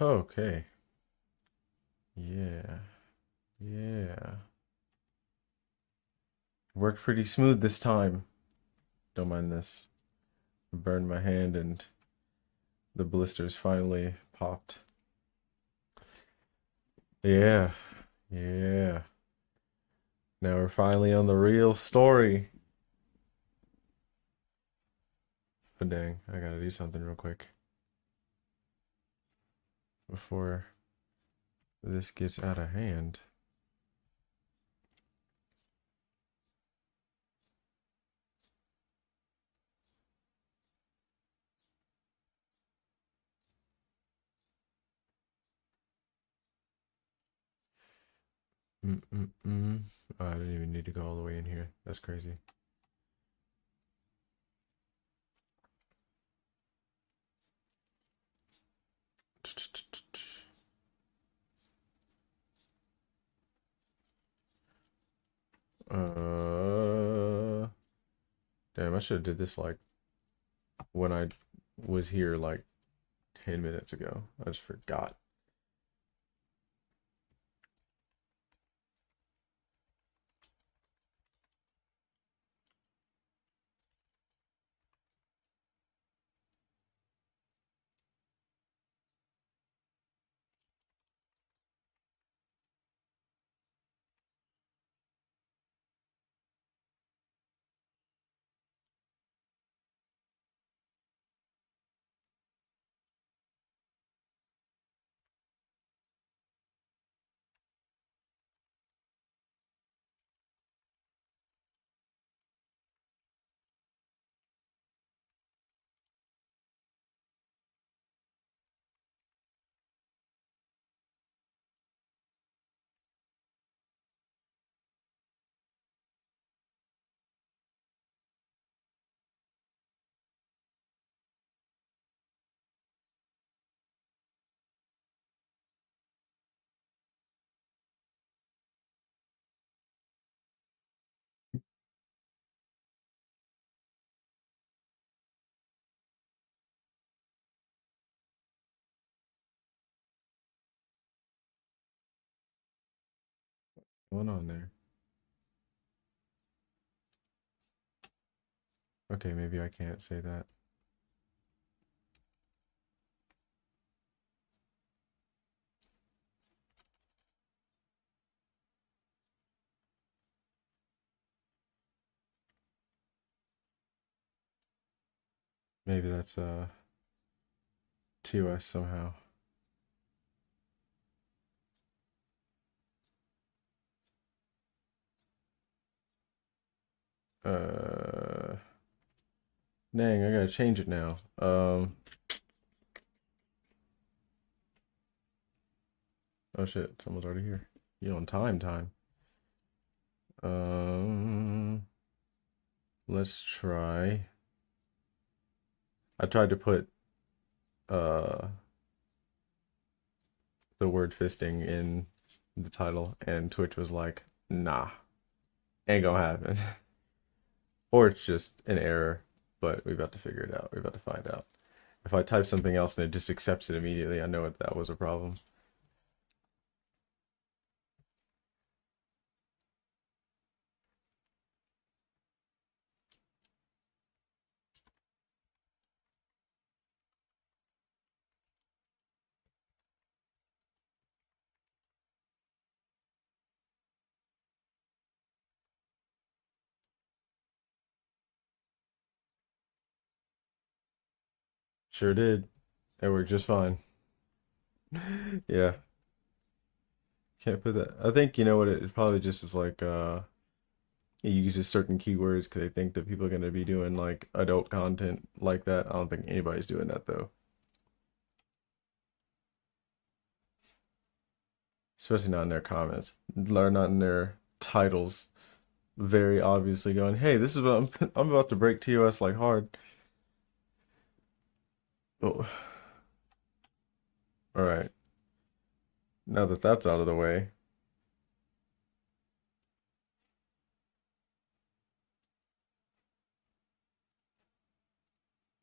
Okay. Yeah. Yeah. Worked pretty smooth this time. Don't mind this. Burned my hand and the blisters finally popped. Yeah. Yeah. Now we're finally on the real story. But dang, I gotta do something real quick before this gets out of hand. Mm-mm-mm. Oh, I didn't even need to go all the way in here. That's crazy. Uh, damn, I should have did this like when I was here like 10 minutes ago. I just forgot. What's going on there? Okay, maybe I can't say that. Maybe that's to us somehow. Uh, dang, I gotta change it now. Oh shit, someone's already here. You on time. Um, let's try. I tried to put uh the word fisting in the title, and Twitch was like, nah. Ain't gonna happen. Or it's just an error, but we're about to figure it out. We're about to find out. If I type something else and it just accepts it immediately, I know that was a problem. Sure did. It worked just fine. Yeah, can't put that. I think you know what it probably just is like it uses certain keywords because they think that people are going to be doing like adult content like that. I don't think anybody's doing that though. Especially not in their comments. Or not in their titles. Very obviously going, hey, this is what I'm about to break TOS like hard. Oh. All right. Now that that's out of the way,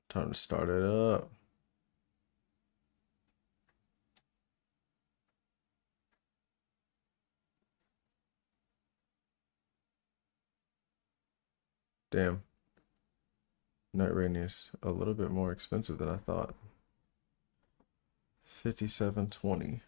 time to start it up. Damn. Night Rain is a little bit more expensive than I thought. 57.20.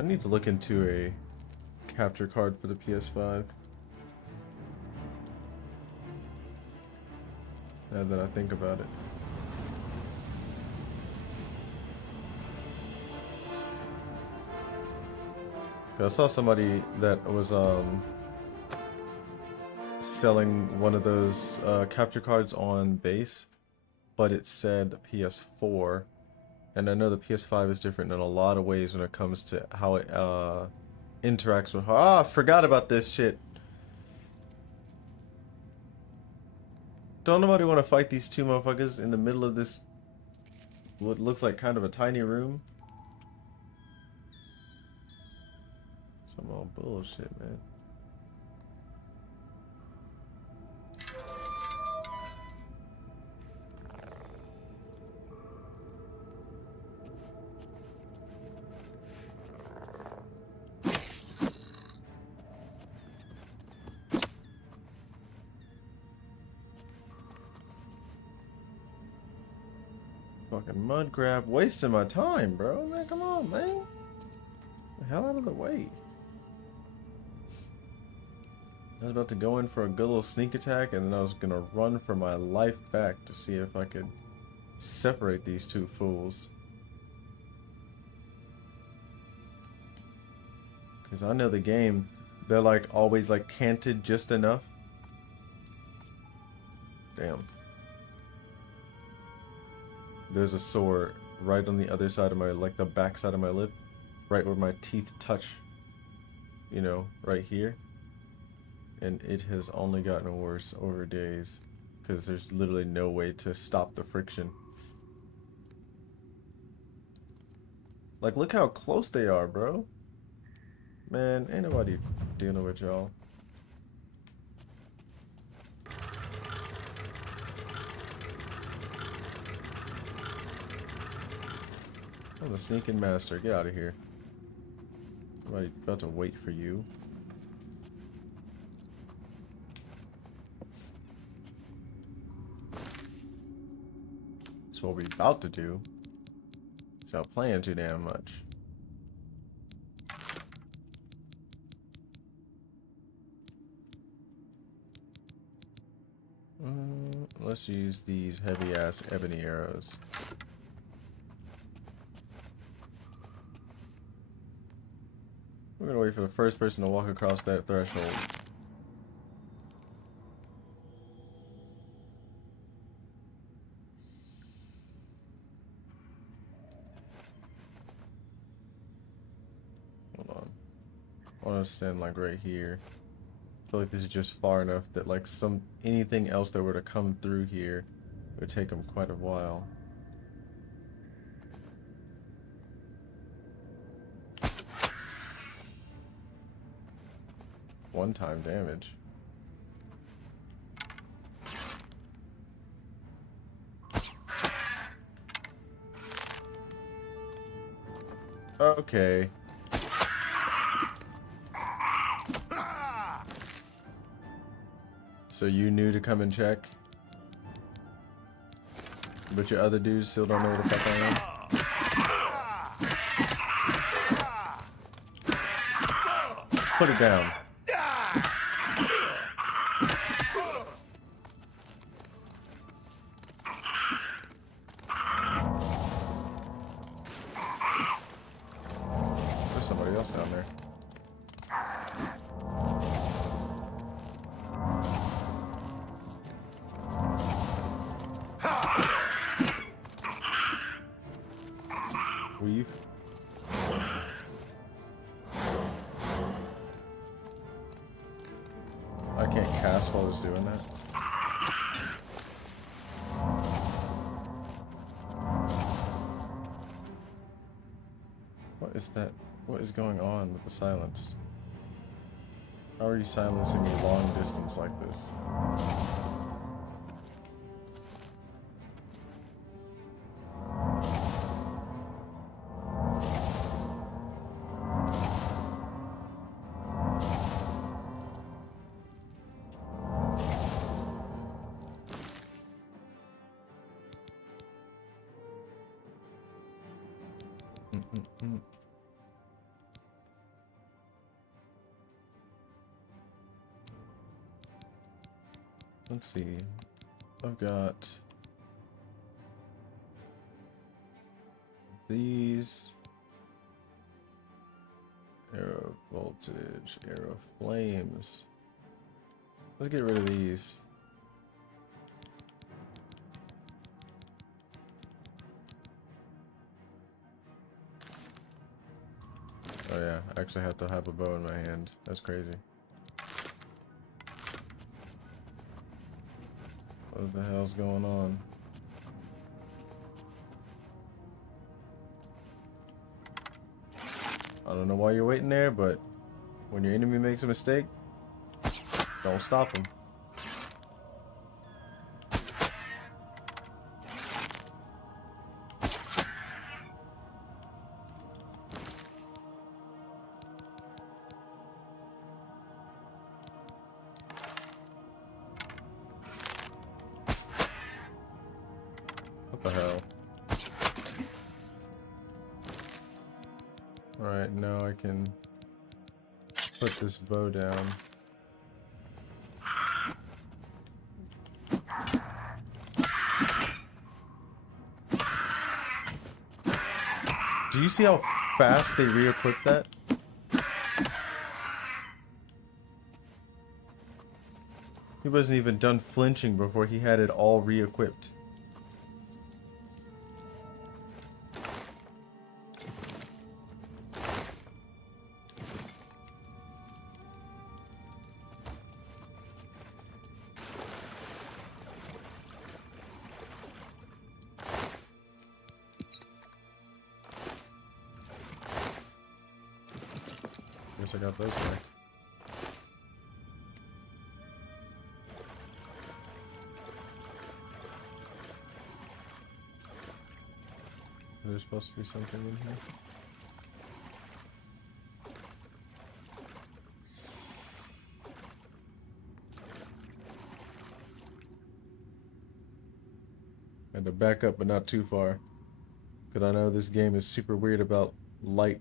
I need to look into a capture card for the PS5. Now that I think about it. I saw somebody that was selling one of those capture cards on base, but it said PS4, and I know the PS5 is different in a lot of ways when it comes to how it interacts with. Ah, I forgot about this shit. Don't nobody want to fight these two motherfuckers in the middle of this what looks like kind of a tiny room. Some old bullshit, man. Fucking mud grab, wasting my time, bro. Man, come on, man. The hell out of the way. I was about to go in for a good little sneak attack, and then I was gonna run for my life back to see if I could separate these two fools. Because I know the game, they're like always like canted just enough. Damn. There's a sore right on the other side of my, like the back side of my lip. Right where my teeth touch. You know, right here. And it has only gotten worse over days. Because there's literally no way to stop the friction. Like, look how close they are, bro. Man, ain't nobody dealing with y'all. I'm a sneaking master. Get out of here. Somebody about to wait for you. That's what we're about to do. Stop playing too damn much. Let's use these heavy-ass ebony arrows. We're gonna wait for the first person to walk across that threshold. I want to stand like right here. I feel like this is just far enough that like anything else that were to come through here would take them quite a while. One-time damage. Okay. So you knew to come and check? But your other dudes still don't know where the fuck I am? Put it down. There's somebody else down there. Weave. I can't cast while I was doing that. What is that? What is going on with the silence? How are you silencing me long distance like this? Let's see. I've got these. Arrow voltage, arrow flames. Let's get rid of these. Oh yeah, I actually have to have a bow in my hand. That's crazy. What the hell's going on? I don't know why you're waiting there, but when your enemy makes a mistake, don't stop him. What the hell? Alright, now I can put this bow down. Do you see how fast they re-equip that? He wasn't even done flinching before he had it all re-equipped. Guess I got those back. There's supposed to be something in here. Had to back up, but not too far. Because I know this game is super weird about light.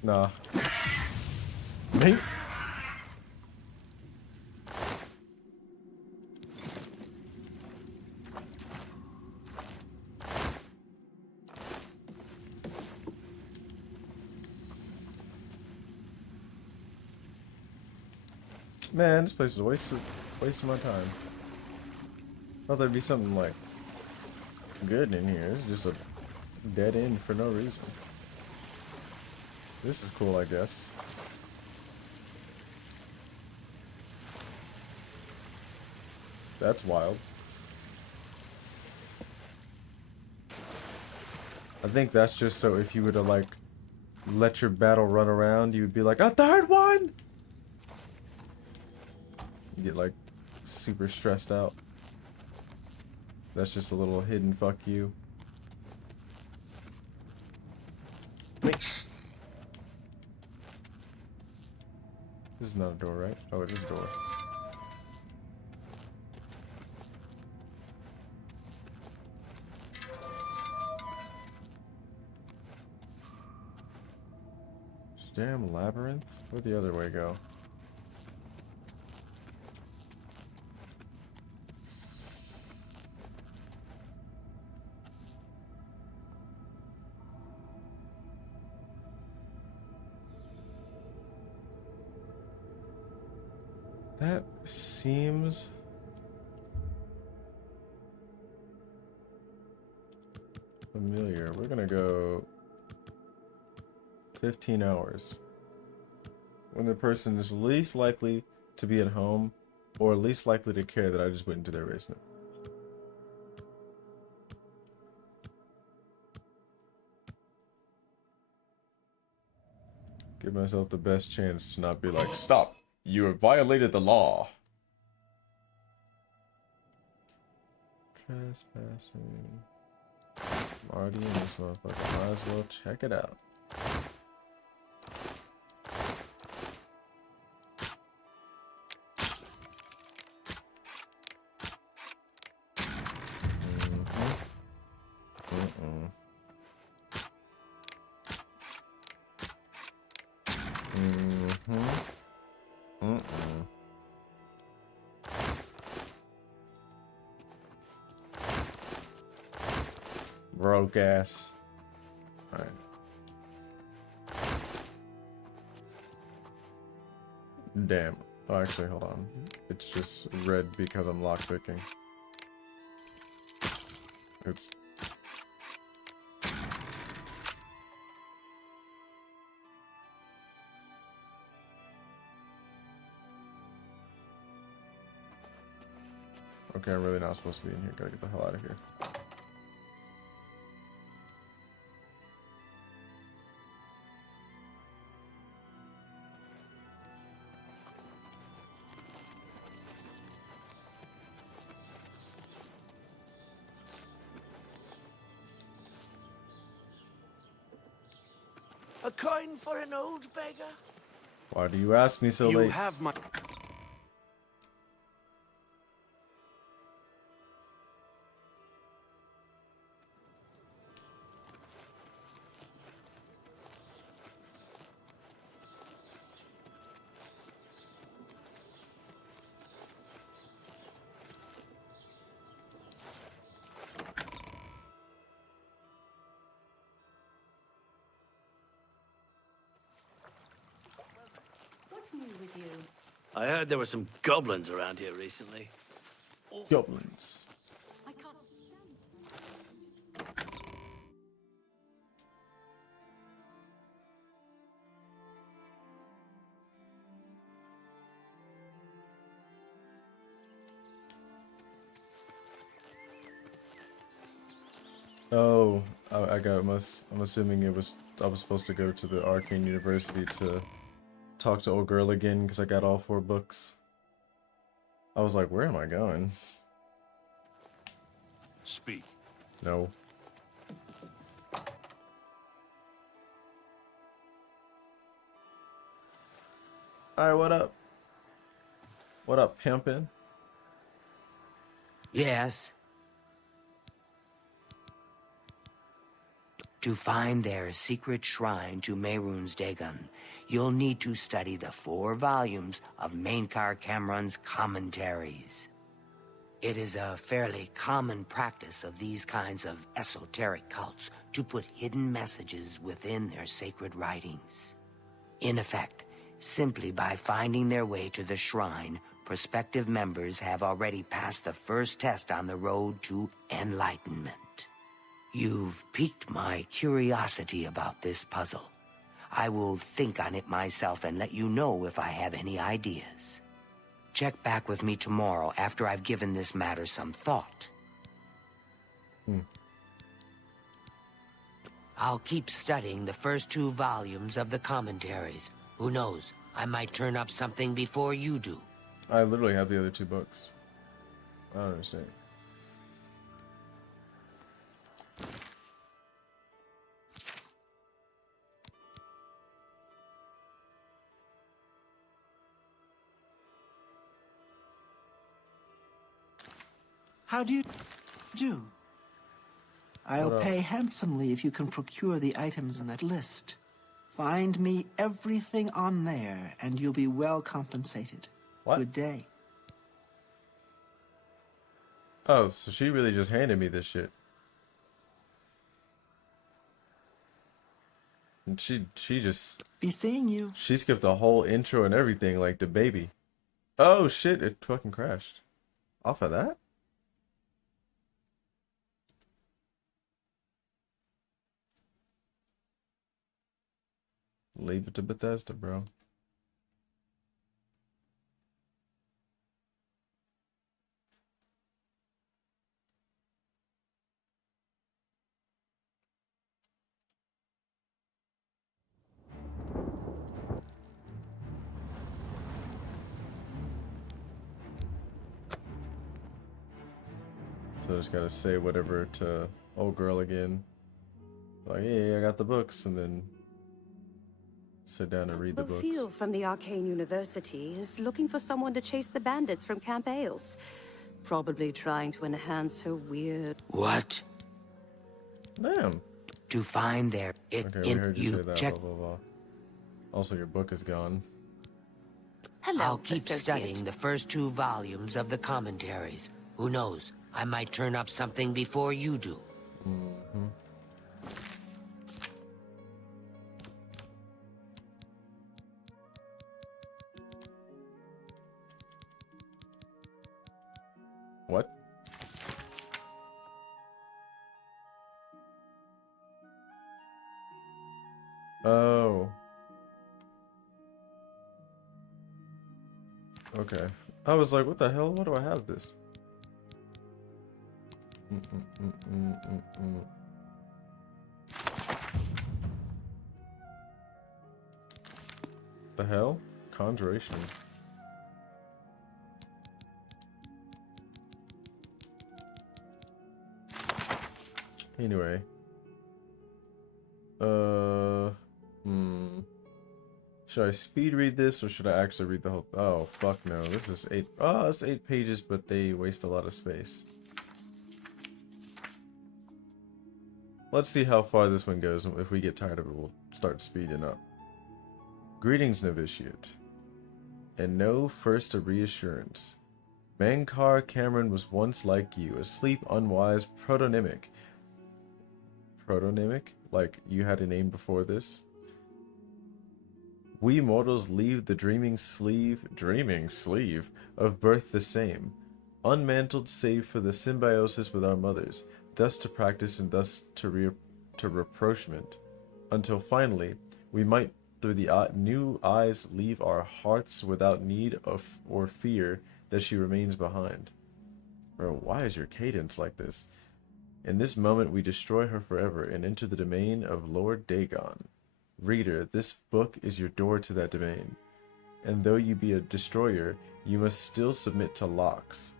Nah. Mate. Man, this place is a waste of my time. Thought there'd be something like good in here. It's just a dead end for no reason. This is cool, I guess. That's wild. I think that's just so if you were to like let your battle run around, you would be like, a third one! You get like super stressed out. That's just a little hidden fuck you. Wait. This is not a door, right? Oh, it is a door. Damn labyrinth? Where'd the other way go? That seems familiar. We're gonna go 15 hours. When the person is least likely to be at home or least likely to care that I just went into their basement. Give myself the best chance to not be like, stop, you have violated the law. Trespassing. I'm already in this motherfucker. Might as well check it out. Broke ass. Alright. Damn. Oh, actually, hold on. It's just red because I'm lockpicking. Oops. Okay, I'm really not supposed to be in here. Gotta get the hell out of here. A coin for an old beggar? Why do you ask me so late? You have my... What's new with you? I heard there were some goblins around here recently. Goblins. I can't stand Oh, I got I'm assuming I was supposed to go to the Arcane University to talk to old girl again because I got all 4 books. I was like, where am I going? Speak. No. Alright, what up? What up, pimpin'? Yes. To find their secret shrine to Mehrunes Dagon, you'll need to study the 4 volumes of Mainkar Cameron's commentaries. It is a fairly common practice of these kinds of esoteric cults to put hidden messages within their sacred writings. In effect, Simply by finding their way to the shrine, prospective members have already passed the first test on the road to enlightenment. You've piqued my curiosity about this puzzle. I will think on it myself and let you know if I have any ideas. Check back with me tomorrow after I've given this matter some thought. I'll keep studying the first 2 volumes of the commentaries. Who knows, I might turn up something before you do. I literally have the other 2 books. I don't understand. How do you do? I'll What pay handsomely if you can procure the items in that list. Find me everything on there, and you'll be well compensated. What? Good day. Oh, so she really just handed me this shit. And she just... Be seeing you. She skipped the whole intro and everything like the baby. Oh shit, it fucking crashed. Off of that? Leave it to Bethesda, bro. So I just gotta say whatever to old girl again. Like, hey, I got the books, and then sit down and read the books. Theo from the Arcane University is looking for someone to chase the bandits from Camp Ailes. Probably trying to enhance her weird... What? Damn. To find their... Okay, we heard you say that, blah, blah, blah. Also, your book is gone. Hello, I'll keep associate. studying the first 2 volumes of the commentaries. Who knows, I might turn up something before you do. Mm-hmm. What? Oh. Okay. I was like, what the hell? Why do I have this? The hell? Conjuration. Anyway. Should I speed read this or should I actually read the whole... Oh, fuck no. This is 8... Oh, it's 8 pages, but they waste a lot of space. Let's see how far this one goes. If we get tired of it, we'll start speeding up. Greetings, novitiate. And know first a reassurance. Mankar Cameron was once like you, asleep, unwise, protonymic. Protonymic? Like you had a name before this? We mortals leave the dreaming sleeve of birth the same, unmantled save for the symbiosis with our mothers, thus to practice and thus to rapprochement, until finally we might through the new eyes leave our hearts without need of or fear that she remains behind. Bro, why is your cadence like this? In this moment we destroy her forever and enter the domain of Lord Dagon. Reader, this book is your door to that domain, and though you be a destroyer, you must still submit to locks.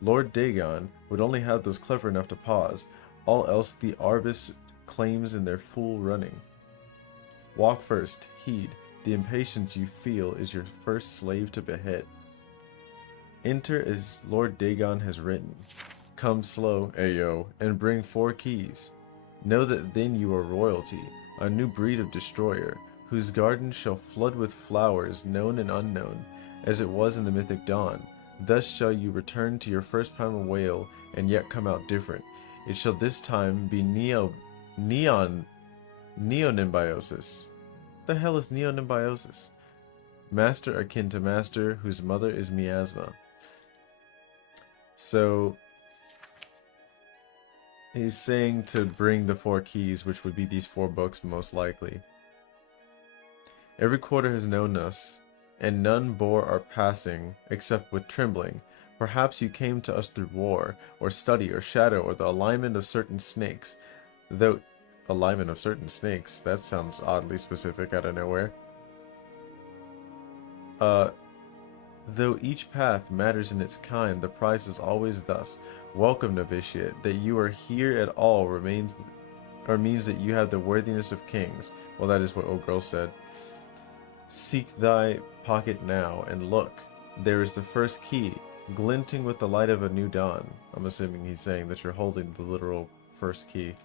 Lord Dagon would only have those clever enough to pause, all else the Arbus claims in their full running. Walk first, heed, the impatience you feel is your first slave to behead. Enter as Lord Dagon has written. Come slow, Ayo, and bring 4 keys. Know that then you are royalty, a new breed of destroyer, whose garden shall flood with flowers known and unknown, as it was in the mythic dawn. Thus shall you return to your first primal whale, and yet come out different. It shall this time be neonimbiosis. The hell is neonimbiosis? Master akin to master, whose mother is Miasma. So he's saying to bring the 4 keys, which would be these 4 books most likely. Every quarter has known us, and none bore our passing, except with trembling. Perhaps you came to us through war, or study, or shadow, or the alignment of certain snakes. Though, alignment of certain snakes, that sounds oddly specific out of nowhere. Though each path matters in its kind, the prize is always thus. Welcome, novitiate. That you are here at all means that you have the worthiness of kings. Well, that is what old girl said. Seek thy pocket now, and look. There is the first key, glinting with the light of a new dawn. I'm assuming he's saying that you're holding the literal first key.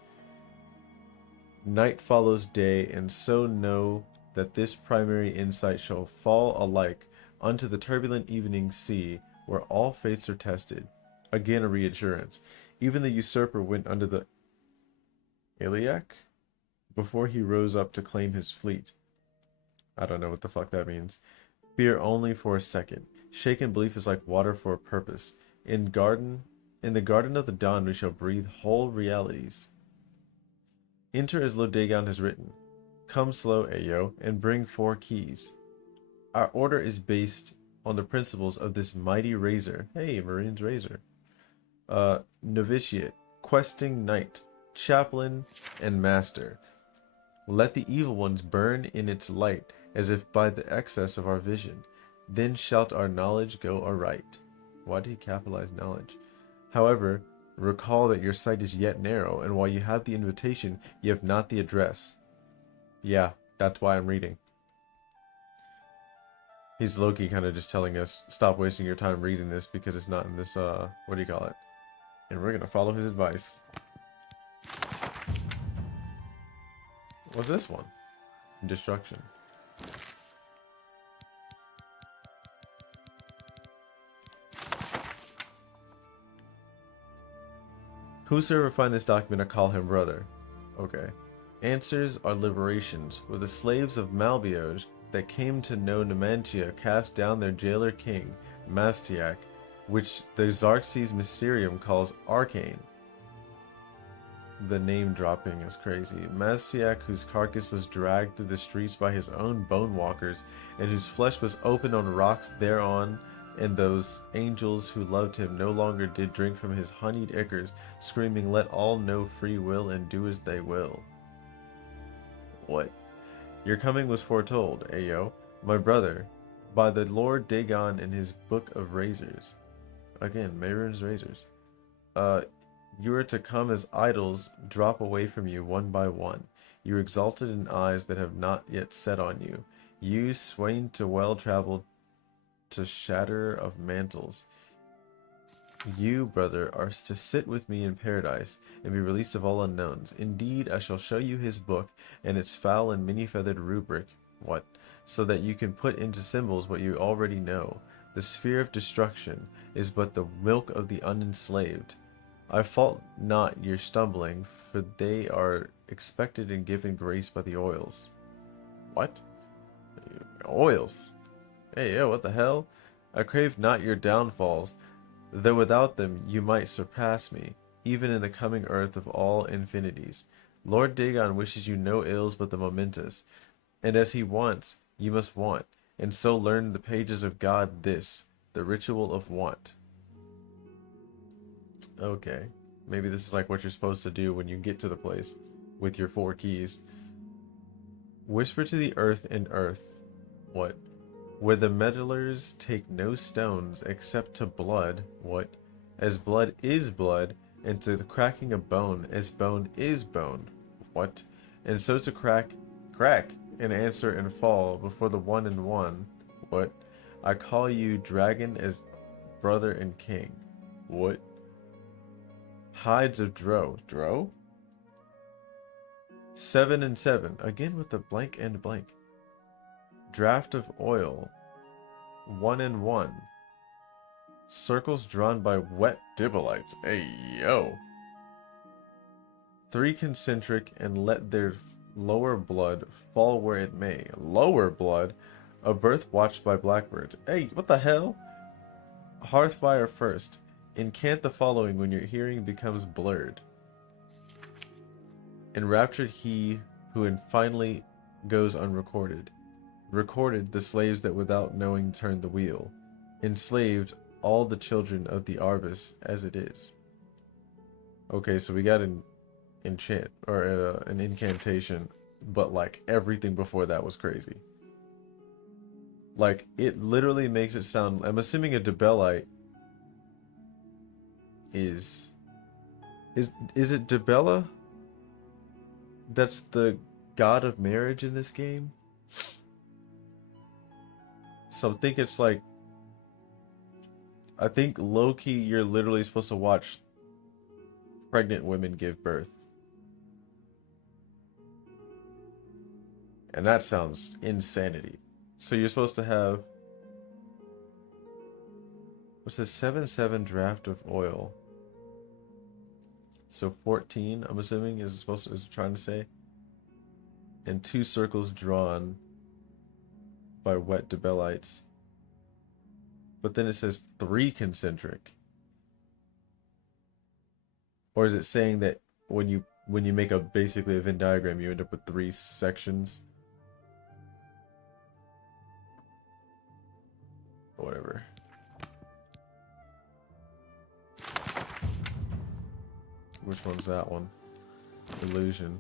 Night follows day, and so know that this primary insight shall fall alike unto the turbulent evening sea, where all fates are tested. Again a reassurance. Even the usurper went under the iliac before he rose up to claim his fleet. I don't know what the fuck that means. Fear only for a second. Shaken belief is like water for a purpose. In the garden of the dawn we shall breathe whole realities. Enter as Lodegon has written. Come slow, Ayo, and bring 4 keys. Our order is based on the principles of this mighty razor. Hey, Marine's razor. Novitiate, questing knight, chaplain, and master. Let the evil ones burn in its light, as if by the excess of our vision. Then shalt our knowledge go aright. Why did he capitalize knowledge? However, recall that your sight is yet narrow, and while you have the invitation, you have not the address. Yeah, that's why I'm reading. He's Loki kind of just telling us, stop wasting your time reading this because it's not in this, what do you call it? And we're gonna follow his advice. What's this one? Destruction. Whosoever find this document, I call him brother. Okay. Answers are liberations, where the slaves of Malbioj that came to know Numantia cast down their jailer king, Mastiak, which the Xarxes Mysterium calls Arcane. The name dropping is crazy. Mastiak, whose carcass was dragged through the streets by his own bone walkers, and whose flesh was opened on rocks thereon, and those angels who loved him no longer did drink from his honeyed ichors, screaming, let all know free will and do as they will. What? Your coming was foretold, Ayo, my brother, by the Lord Dagon in his book of razors. Again, Mehrunes razors. You are to come as idols drop away from you one by one. You are exalted in eyes that have not yet set on you. You, swain to well-traveled, to shatterer of mantles. You, brother, are to sit with me in paradise, and be released of all unknowns. Indeed, I shall show you his book, and its foul and many-feathered rubric. What? So that you can put into symbols what you already know. The sphere of destruction is but the milk of the unenslaved. I fault not your stumbling, for they are expected and given grace by the oils. What? Oils? Hey, yo, what the hell? I crave not your downfalls, though without them you might surpass me, even in the coming earth of all infinities. Lord Dagon wishes you no ills but the momentous, and as he wants, you must want, and so learn the pages of God this, the ritual of want. Okay, maybe this is like what you're supposed to do when you get to the place with your 4 keys. Whisper to the earth and earth. What? Where the meddlers take no stones except to blood. What? As blood is blood, and to the cracking of bone as bone is bone. What? And so to crack, and answer and fall before the one and one. What? I call you dragon as brother and king. What? Hides of Dro. Dro? 7 and 7. Again with the blank and blank. Draft of oil. 1 and 1. Circles drawn by wet dibblites. Hey, yo. 3 concentric, and let their lower blood fall where it may. Lower blood? A birth watched by blackbirds. Hey, what the hell? Hearthfire first. Incant the following when your hearing becomes blurred. Enraptured he who finally goes unrecorded. Recorded the slaves that without knowing turned the wheel. Enslaved all the children of the Arvis as it is. Okay, so we got an enchant or an incantation, but like everything before that was crazy. Like it literally makes it sound. I'm assuming a Debellite is it Debella? That's the god of marriage in this game. So I think it's like, I think low-key you're literally supposed to watch pregnant women give birth. And that sounds insanity. So you're supposed to have, what's this, 7/7 draft of oil. So 14, I'm assuming, is trying to say. And 2 circles drawn by wet Debellites. But then it says 3 concentric. Or is it saying that when you make a basically a Venn diagram, you end up with 3 sections? Whatever. Which one's that one? Illusion.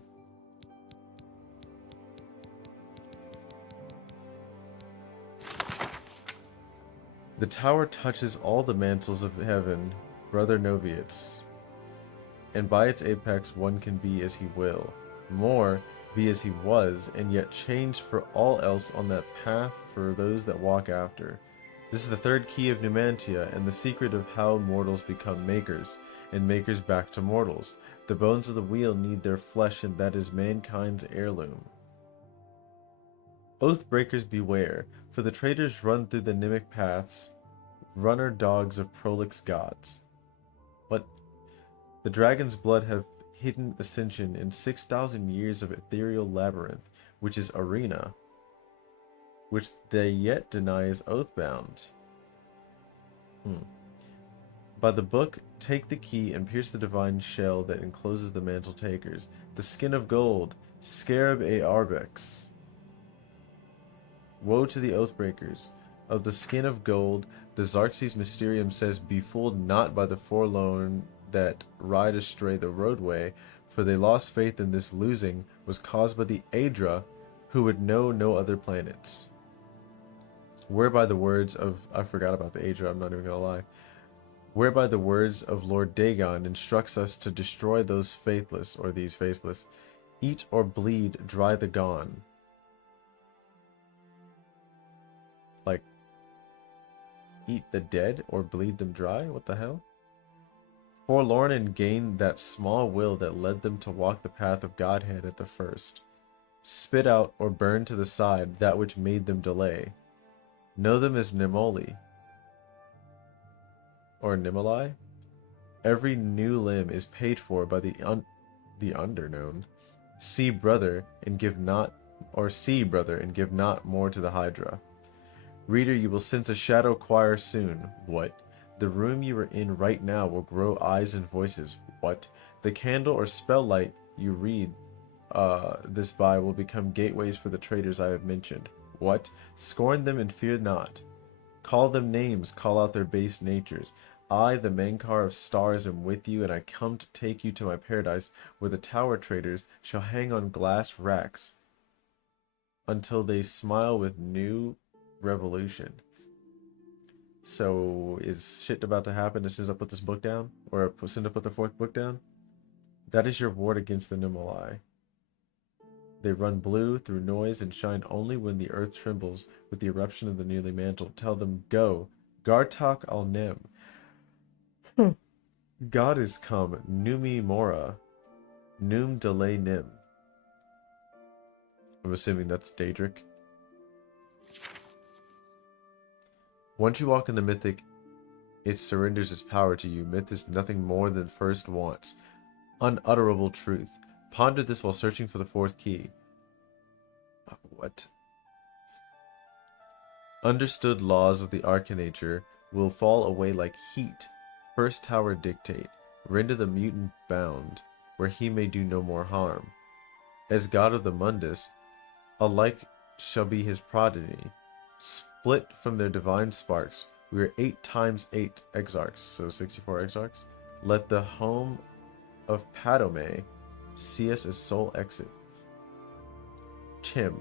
The tower touches all the mantles of heaven, brother Noviates, and by its apex one can be as he will, more, be as he was, and yet change for all else on that path for those that walk after. This is the 3rd key of Numantia, and the secret of how mortals become makers, and makers back to mortals. The bones of the wheel need their flesh, and that is mankind's heirloom. Oathbreakers beware, for the traitors run through the Nimic paths, runner dogs of prolix gods. What? The dragon's blood have hidden ascension in 6,000 years of ethereal labyrinth, which is arena, which they yet deny is oathbound. By the book, take the key and pierce the divine shell that encloses the mantle takers. The skin of gold, scarab a arbex. Woe to the oathbreakers. Of the skin of gold, the Xarxes Mysterium says, be fooled not by the forlorn that ride astray the roadway, for they lost faith in this losing was caused by the Aedra, who would know no other planets. Whereby the words of, I forgot about the Aedra, I'm not even gonna lie. Whereby the words of Lord Dagon instructs us to destroy those faithless, or these faithless, eat or bleed dry the gone. Like, eat the dead or bleed them dry? What the hell? Forlorn and gain that small will that led them to walk the path of Godhead at the first. Spit out or burn to the side that which made them delay. Know them as Nimoli. Or Nimoli? Every new limb is paid for by the underknown. See brother and give not more to the Hydra. Reader, you will sense a shadow choir soon. What? The room you are in right now will grow eyes and voices. What? The candle or spell light you read this by will become gateways for the traitors I have mentioned. What? Scorn them and fear not. Call them names, call out their base natures. I, the Mankar of stars, am with you, and I come to take you to my paradise, where the tower traders shall hang on glass racks until they smile with new revolution. So, is shit about to happen as soon as I put this book down? Or as soon as I put the 4th book down? That is your ward against the Nimoli. They run blue through noise and shine only when the earth trembles with the eruption of the newly mantled. Tell them, go. Gartok al Nem. God is come. Numi Mora. Num delay Nim. I'm assuming that's Daedric. Once you walk into Mythic, it surrenders its power to you. Myth is nothing more than first wants. Unutterable truth. Ponder this while searching for the 4th key. What? Understood laws of the archinature will fall away like heat. First tower dictate, render the mutant bound, where he may do no more harm. As god of the mundus, alike shall be his progeny. Split from their divine sparks, we are 8 times 8 exarchs, so 64 exarchs. Let the home of Padome see us as sole exit. Chim.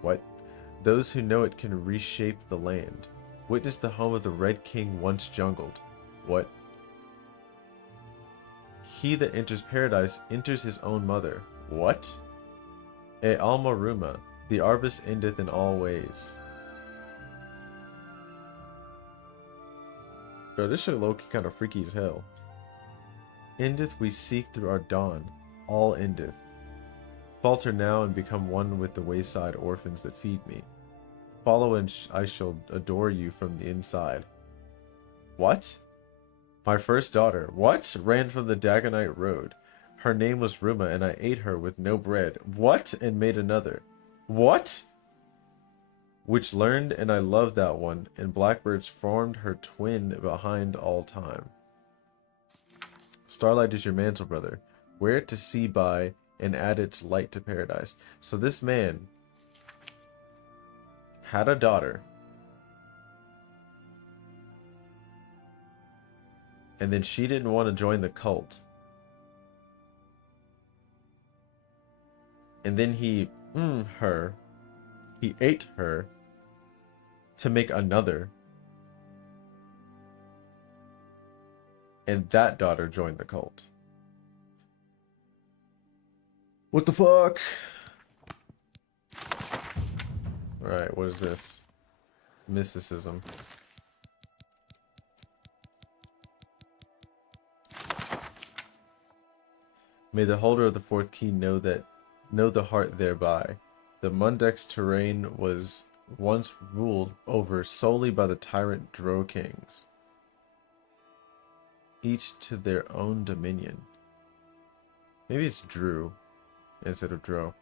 What? Those who know it can reshape the land. Witness the home of the Red King once jungled. What? He that enters paradise enters his own mother. What? E alma ruma, the Arbus endeth in all ways. Bro, this shit low-key kind of freaky as hell. Endeth we seek through our dawn, all endeth. Falter now and become one with the wayside orphans that feed me. Follow and I shall adore you from the inside. What? My first daughter, what? Ran from the Dagonite road. Her name was Ruma, and I ate her with no bread. What? And made another. What? Which learned, and I loved that one, and blackbirds formed her twin behind all time. Starlight is your mantle, brother. Wear it to see by, and add its light to paradise. So this man had a daughter, and then she didn't want to join the cult, and then he ate her to make another, and that daughter joined the cult. What the fuck? Alright, what is this? Mysticism. May the holder of the fourth key know the heart thereby. The Mundex terrain was once ruled over solely by the tyrant Dro kings, each to their own dominion. Maybe it's Drew instead of Dro.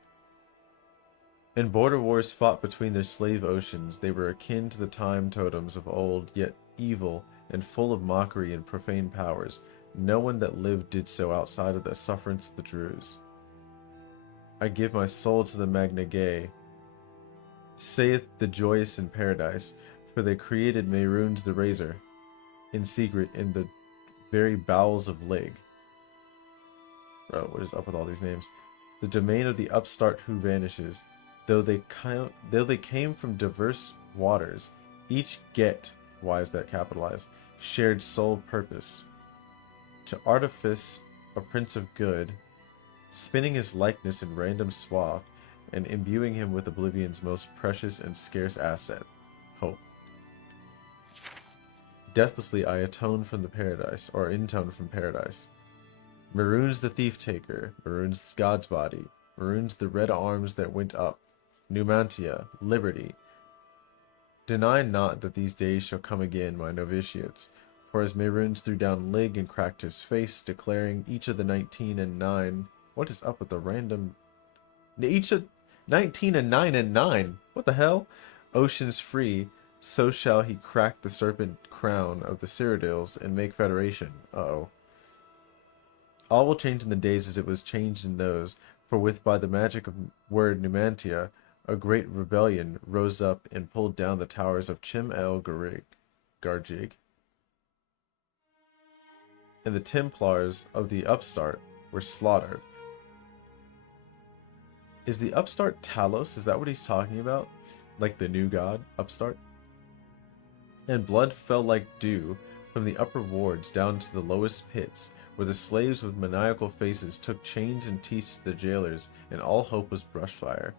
In border wars fought between their slave oceans, they were akin to the time totems of old, yet evil and full of mockery and profane powers. No one that lived did so outside of the sufferance of the Druze. I give my soul to the Magna Gay, saith the joyous in paradise, for they created Mehrunes the Razor, in secret in the very bowels of Lig. Bro, what is up with all these names? The domain of the upstart who vanishes, though they came from diverse waters, each get, why is that capitalized, shared sole purpose. To artifice a prince of good, spinning his likeness in random swath, and imbuing him with oblivion's most precious and scarce asset, hope. Deathlessly I atone from the paradise, or intone from paradise. Mehrunes the thief taker, Mehrunes God's body, Mehrunes the red arms that went up, Numantia, liberty. Deny not that these days shall come again, my novitiates, for as Mehrunes threw down Lig and cracked his face, declaring each of the 19 and 9. What is up with the random? Each of 19 and 9 and 9. What the hell? Oceans free, so shall he crack the serpent crown of the Cyrodiils and make federation. Uh-oh. All will change in the days as it was changed in those, for with by the magic of word Numantia, a great rebellion rose up and pulled down the towers of Chim El Garjig. And the Templars of the upstart were slaughtered. Is the upstart Talos? Is that what he's talking about? Like the new god, upstart? And blood fell like dew from the upper wards down to the lowest pits, where the slaves with maniacal faces took chains and teeth to the jailers, and all hope was brushfire.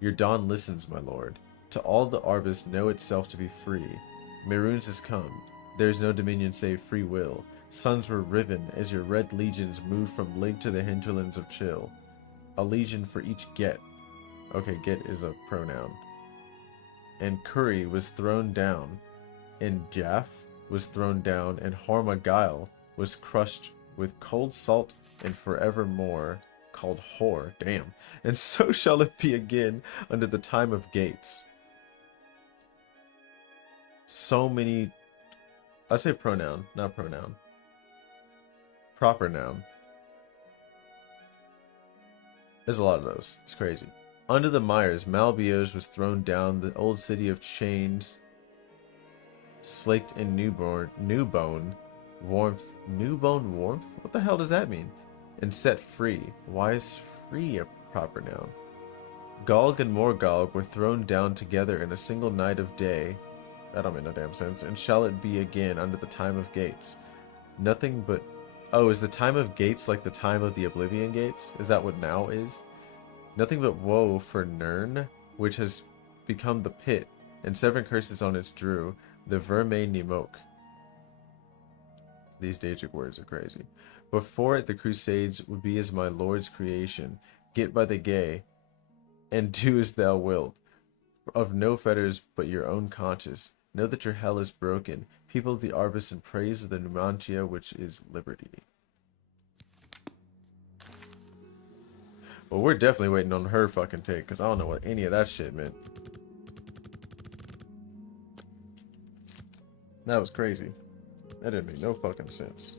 Your dawn listens, my lord. To all the Arbus know itself to be free. Mehrunes has come. There is no dominion save free will. Suns were riven as your red legions moved from Lig to the hinterlands of Chill. A legion for each get. Okay, get is a pronoun. And Kuri was thrown down, and Jaff was thrown down, and Hormagail was crushed with cold salt and forevermore called whore. Damn. And so shall it be again under the time of gates. so many. I say pronoun, not pronoun. Proper noun. There's a lot of those. It's crazy. Under the mires, Malbios was thrown down. The old city of chains, slaked in newbone warmth. Newbone warmth? What the hell does that mean? And set free. Why is free a proper noun? Galg and Morgalg were thrown down together in a single night of day. That don't make no damn sense. And shall it be again under the time of gates? Nothing but... Oh, is the time of gates like the time of the Oblivion Gates? Is that what now is? Nothing but woe for Nirn, which has become the pit, and 7 curses on its drew, the Verme Nimok. These Daedric words are crazy. Before it the crusades would be as my lord's creation. Get by the gay, and do as thou wilt. Of no fetters but your own conscience. Know that your hell is broken. People of the Arbus in praise of the Numantia, which is liberty. Well, we're definitely waiting on her fucking take, because I don't know what any of that shit meant. That was crazy. That didn't make no fucking sense.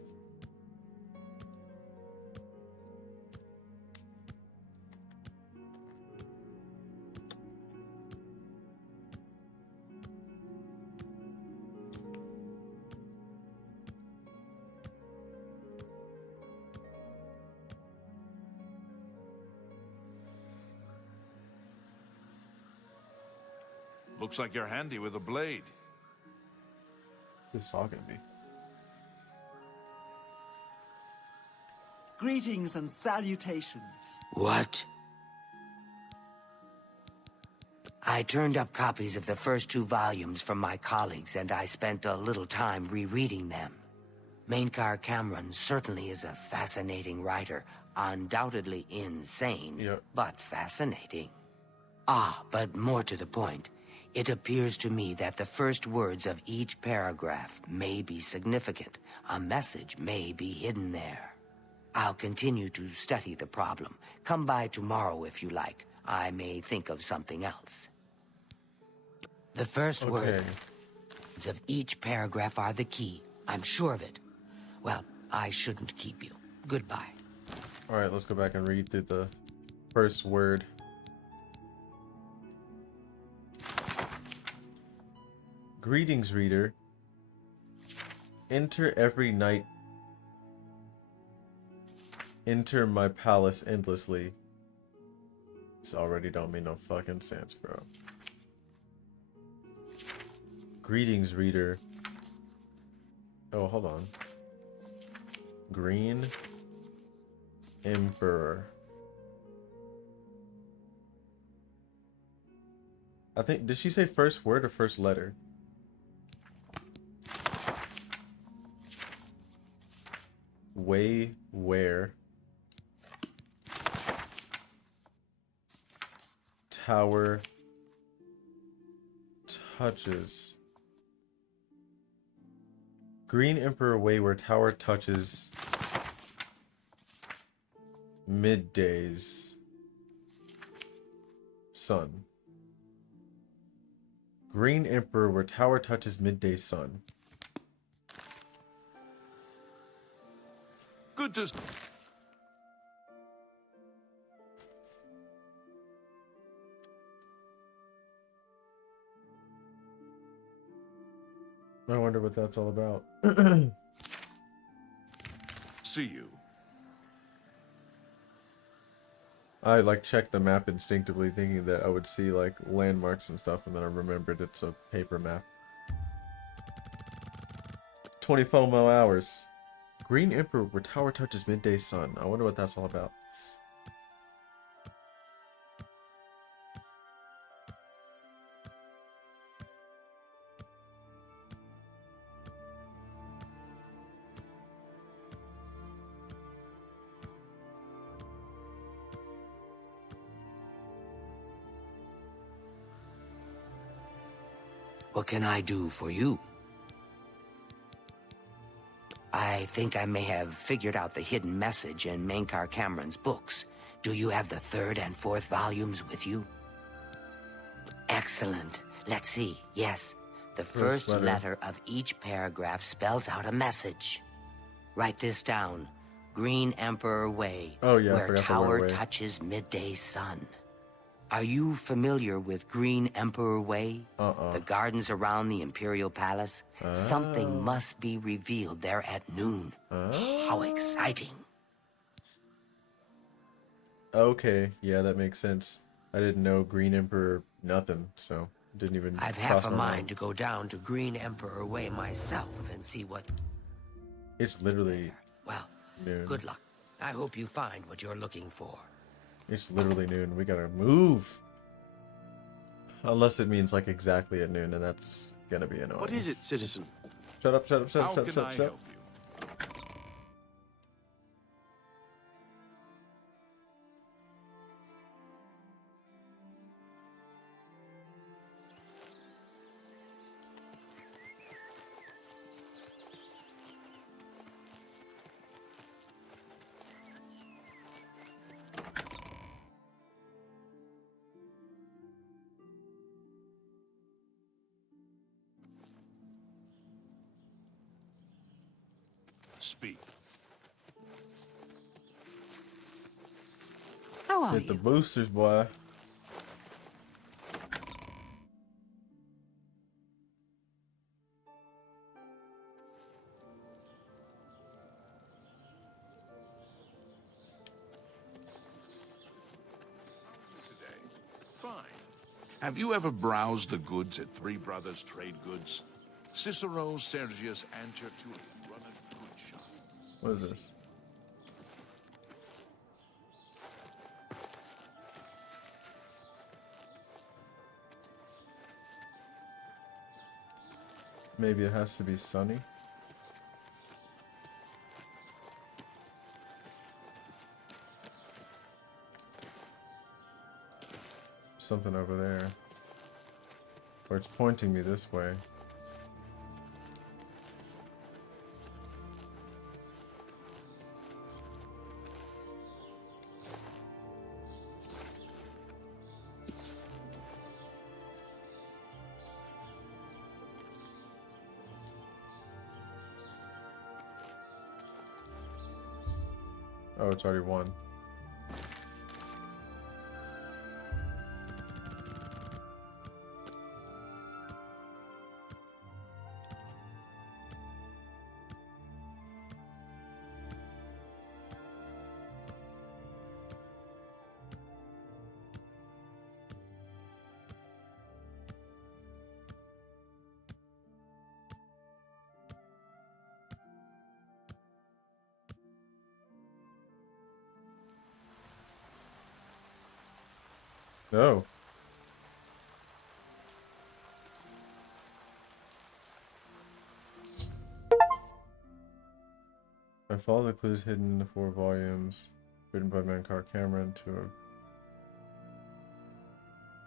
Looks like you're handy with a blade. Who's talking to me? Greetings and salutations. What? I turned up copies of the first 2 volumes from my colleagues, and I spent a little time rereading them. Mainkar Cameron certainly is a fascinating writer, undoubtedly insane, Yep. but fascinating. Ah, but more to the point, it appears to me that the first words of each paragraph may be significant. A message may be hidden there. I'll continue to study the problem. Come by tomorrow if you like. I may think of something else. The first words of each paragraph are the key. I'm sure of it. Well, I shouldn't keep you. Goodbye. Alright, let's go back and read through the first word. Greetings, reader. Enter every night. Enter my palace endlessly. This already don't make no fucking sense, bro. Greetings, reader. Oh, hold on. Green Emperor. I think, did she say first word or first letter? Way, where? Tower touches. Green Emperor Way where tower touches middays sun. Green Emperor where tower touches midday sun. Good to... I wonder what that's all about. see you. I like checked the map instinctively, thinking that I would see like landmarks and stuff, and then I remembered it's a paper map. 24 more hours. Green Emperor where tower touches midday sun. I wonder what that's all about. What can I do for you? I think I may have figured out the hidden message in Mainkar Cameron's books. Do you have the 3rd and 4th volumes with you? Excellent. Let's see. Yes. The First first letter. letter of each paragraph spells out a message. Write this down. Green Emperor Way, Oh, yeah, I where forgot the word tower way. touches midday sun. Are you familiar with Green Emperor Way? The gardens around the Imperial Palace? Something must be revealed there at noon. How exciting. Okay, yeah, that makes sense. I didn't know Green Emperor nothing, so didn't even I've cross half a my mind to go down to Green Emperor Way myself and see what... It's literally Well, noon. good luck. I hope you find what you're looking for. It's literally noon. We gotta move. Unless it means like exactly at noon, and that's gonna be annoying. What is it, citizen? Shut up, shut up, shut How up, shut up, can shut I up, shut up. help you? Speak. How are Hit the you? boosters, boy. Today. Fine. Have you ever browsed the goods at Three Brothers Trade Goods? Cicero, Sergius, and Tertullian run a good shop. What is this? Maybe it has to be sunny. Something over there. Or it's pointing me this way. Oh, it's already won. No. I follow the clues hidden in the 4 volumes written by Mankar Cameron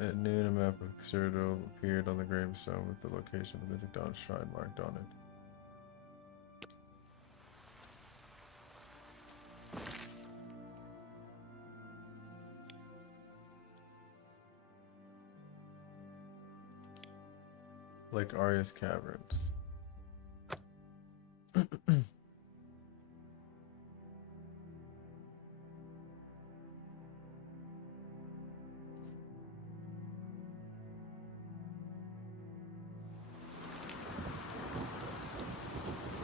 at noon a map of Cyrodiil appeared on the gravestone with the location of the Mythic Dawn shrine marked on it. Like Arius Caverns.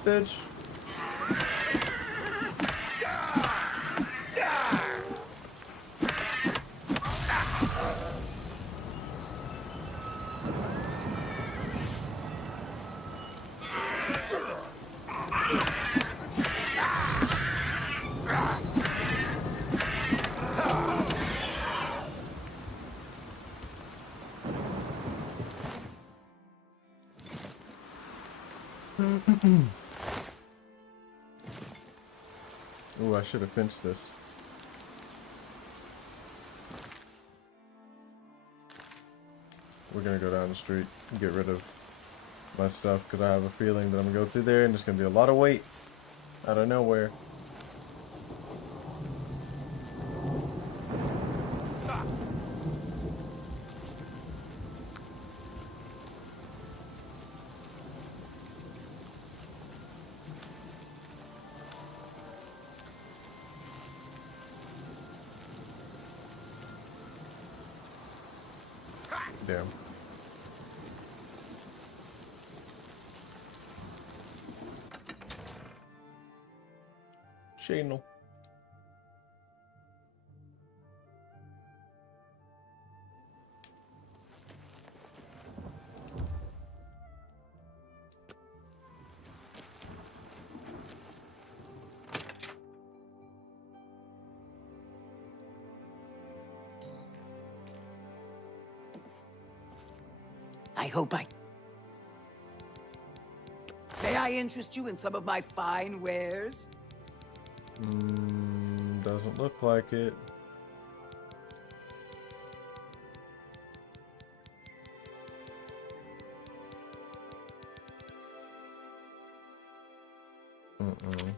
Bitch. Ooh, I should have fenced this. We're gonna go down the street and get rid of my stuff because I have a feeling that I'm gonna go through there and there's gonna be a lot of weight out of nowhere. Damn. Channel. I hope I... May I interest you in some of my fine wares? Doesn't look like it. Uh-uh.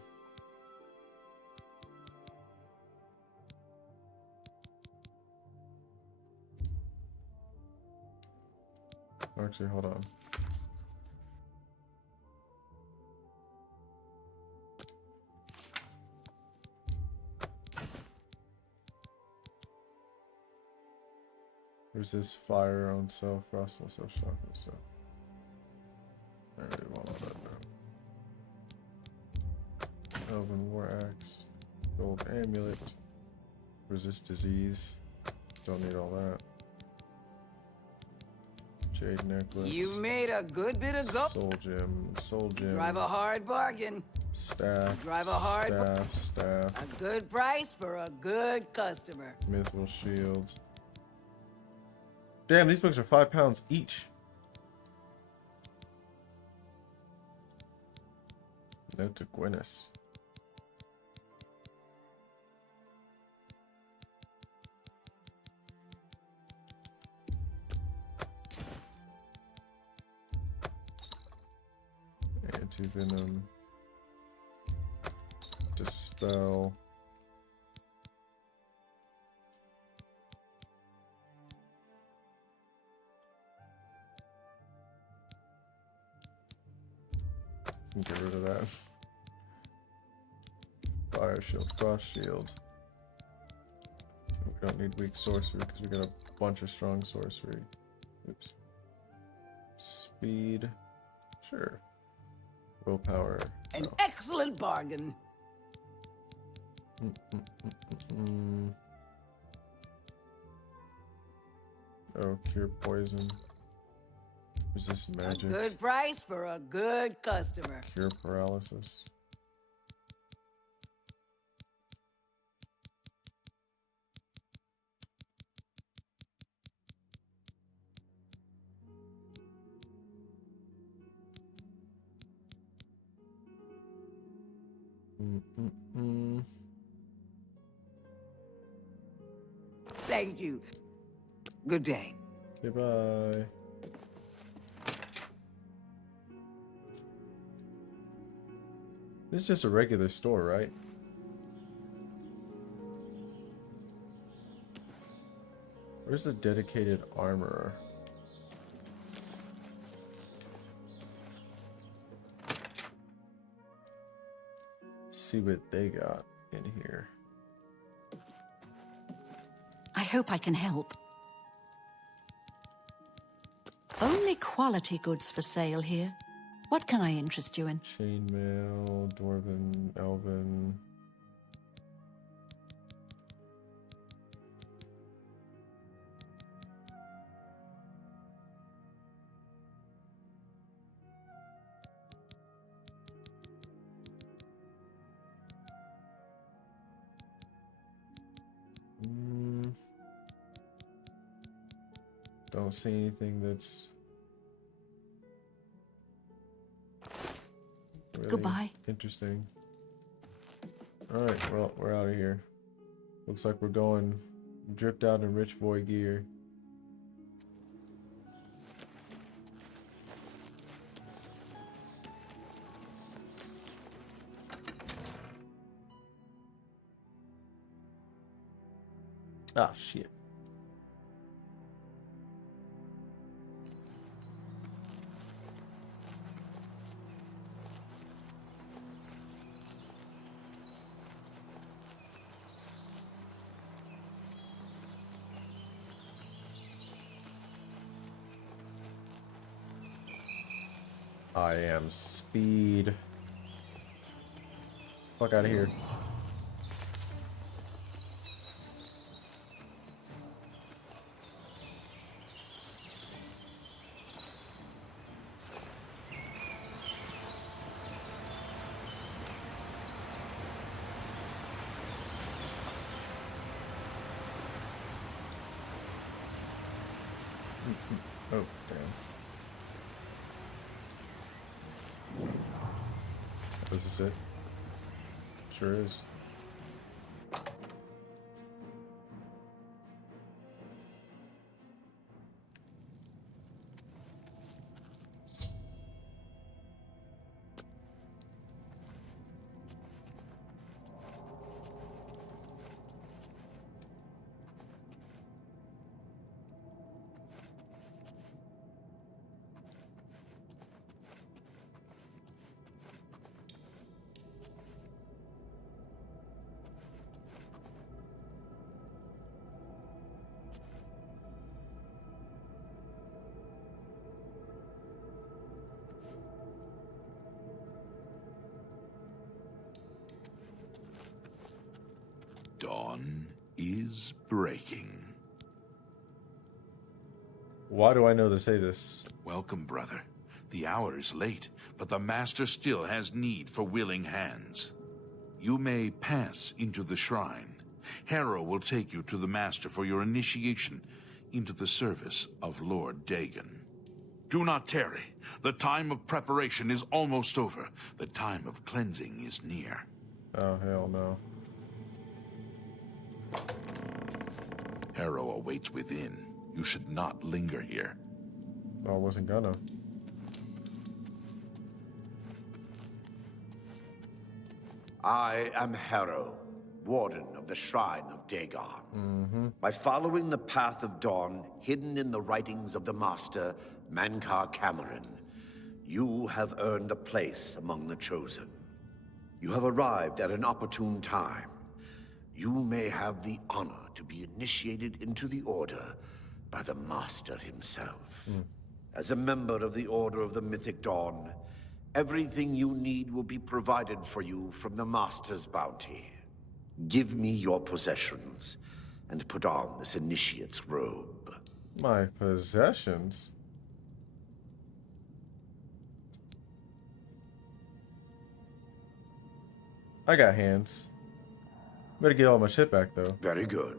Actually, hold on. Resist fire on self, frost on self, shock on self. I really want all that now. Elven War Axe. Gold Amulet. Resist disease. Don't need all that. Jade Necklace. You made a good bit of gold. Soul Gem. Soul Gem. Drive a hard bargain. Staff. Drive a hard Staff. A good price for a good customer. Mithril Shield. Damn, these books are £5 each. Note to Gwyneth. Anti-venom. Dispel. Get rid of that. Fire shield, frost shield. We don't need weak sorcery because we got a bunch of strong sorcery. Oops. Speed. Sure. Willpower. An No. excellent bargain. Oh, cure poison. Resist A magic. good price for a good customer. Cure paralysis. Thank you. Good day. Goodbye. This is just a regular store, right? Where's the dedicated armorer? See what they got in here. I hope I can help. Only quality goods for sale here. What can I interest you in? Chainmail, Dwarven, Elven. Don't see anything that's really Goodbye. interesting. Alright, well, we're out of here. Looks like we're going dripped out in rich boy gear. Ah, shit. I am speed. Fuck out of here. Oh, damn. Is this it? Sure is. Dawn is breaking. Why do I know to say this? Welcome, brother. The hour is late, but the Master still has need for willing hands. You may pass into the shrine. Harrow will take you to the Master for your initiation into the service of Lord Dagon. Do not tarry. The time of preparation is almost over. The time of cleansing is near. Oh, hell no. Harrow awaits within. You should not linger here. I wasn't gonna. I am Harrow, Warden of the Shrine of Dagon. By following the path of dawn hidden in the writings of the Master, Mankar Camoran, you have earned a place among the Chosen. You have arrived at an opportune time. You may have the honor to be initiated into the Order by the Master himself. As a member of the Order of the Mythic Dawn, everything you need will be provided for you from the Master's bounty. Give me your possessions, and put on this initiate's robe. My possessions? I got hands. Better get all my shit back, though. Very good.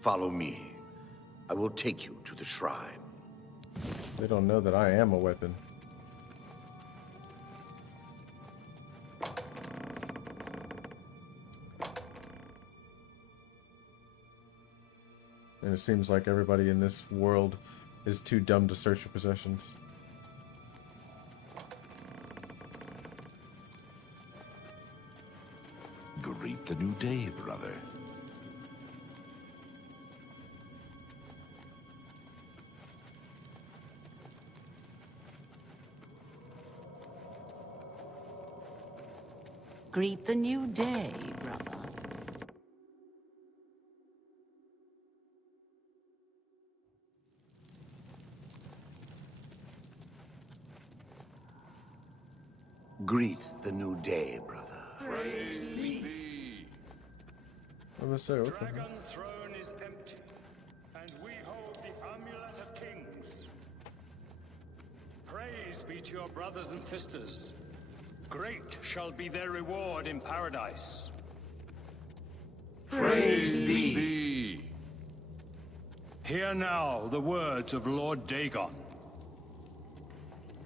Follow me. I will take you to the shrine. They don't know that I am a weapon. And it seems like everybody in this world is too dumb to search for possessions. Greet the new day, brother. Greet the new day, brother. Greet the new day, brother. Praise be. I'm gonna say, what the hell? Dragon's throne is empty, and we hold the Amulet of Kings. Praise be to your brothers and sisters. Great shall be their reward in paradise. Praise be. Hear now the words of Lord Dagon.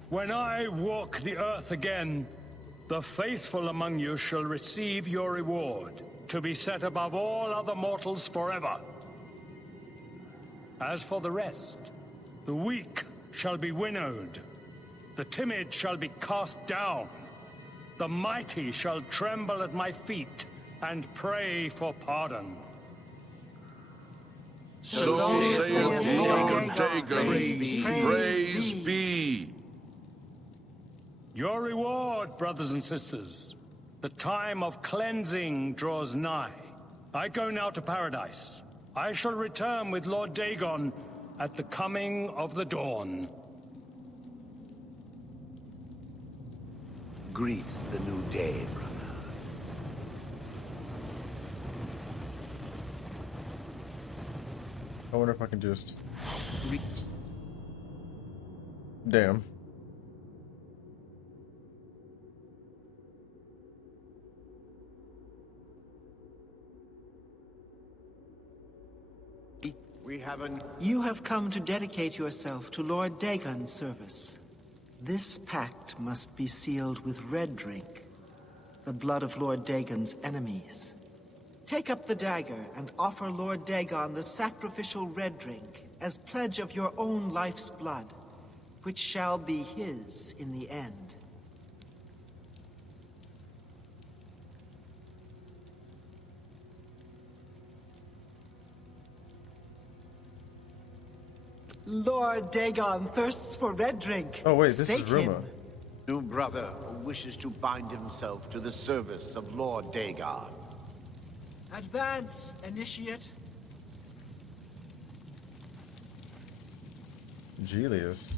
When I walk the earth again, the faithful among you shall receive your reward, to be set above all other mortals forever. As for the rest, the weak shall be winnowed, the timid shall be cast down, the mighty shall tremble at my feet and pray for pardon. So saith Lord Dagon. Praise be. Your reward, brothers and sisters. The time of cleansing draws nigh. I go now to paradise. I shall return with Lord Dagon at the coming of the dawn. Greet the new day, brother. I wonder if I can just... Damn. We haven't... You have come to dedicate yourself to Lord Dagon's service. This pact must be sealed with red drink, the blood of Lord Dagon's enemies. Take up the dagger and offer Lord Dagon the sacrificial red drink as pledge of your own life's blood, which shall be his in the end. Lord Dagon thirsts for red drink. Oh wait, this Sate is Ruma. him. New brother who wishes to bind himself to the service of Lord Dagon. Advance, initiate. Gelius.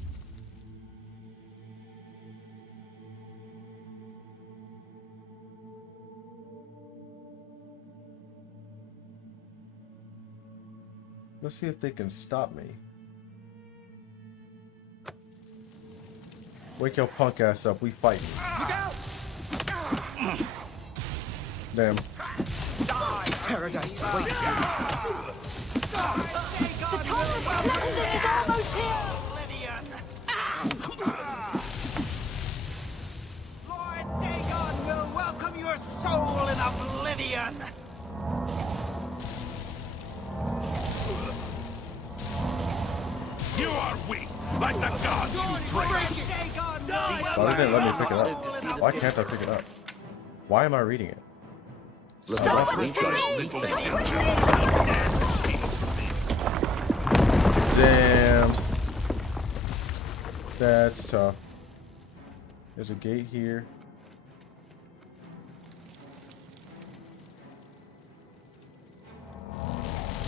Let's see if they can stop me. Wake your punk ass up, we fight. Damn. Paradise awaits you. The time of cleansing is almost here! Lord Dagon will welcome your soul in oblivion! You are weak, like the gods you praise. Why did they let me pick it up? Why can't I pick it up? Why am I reading it? Damn. That's tough. There's a gate here.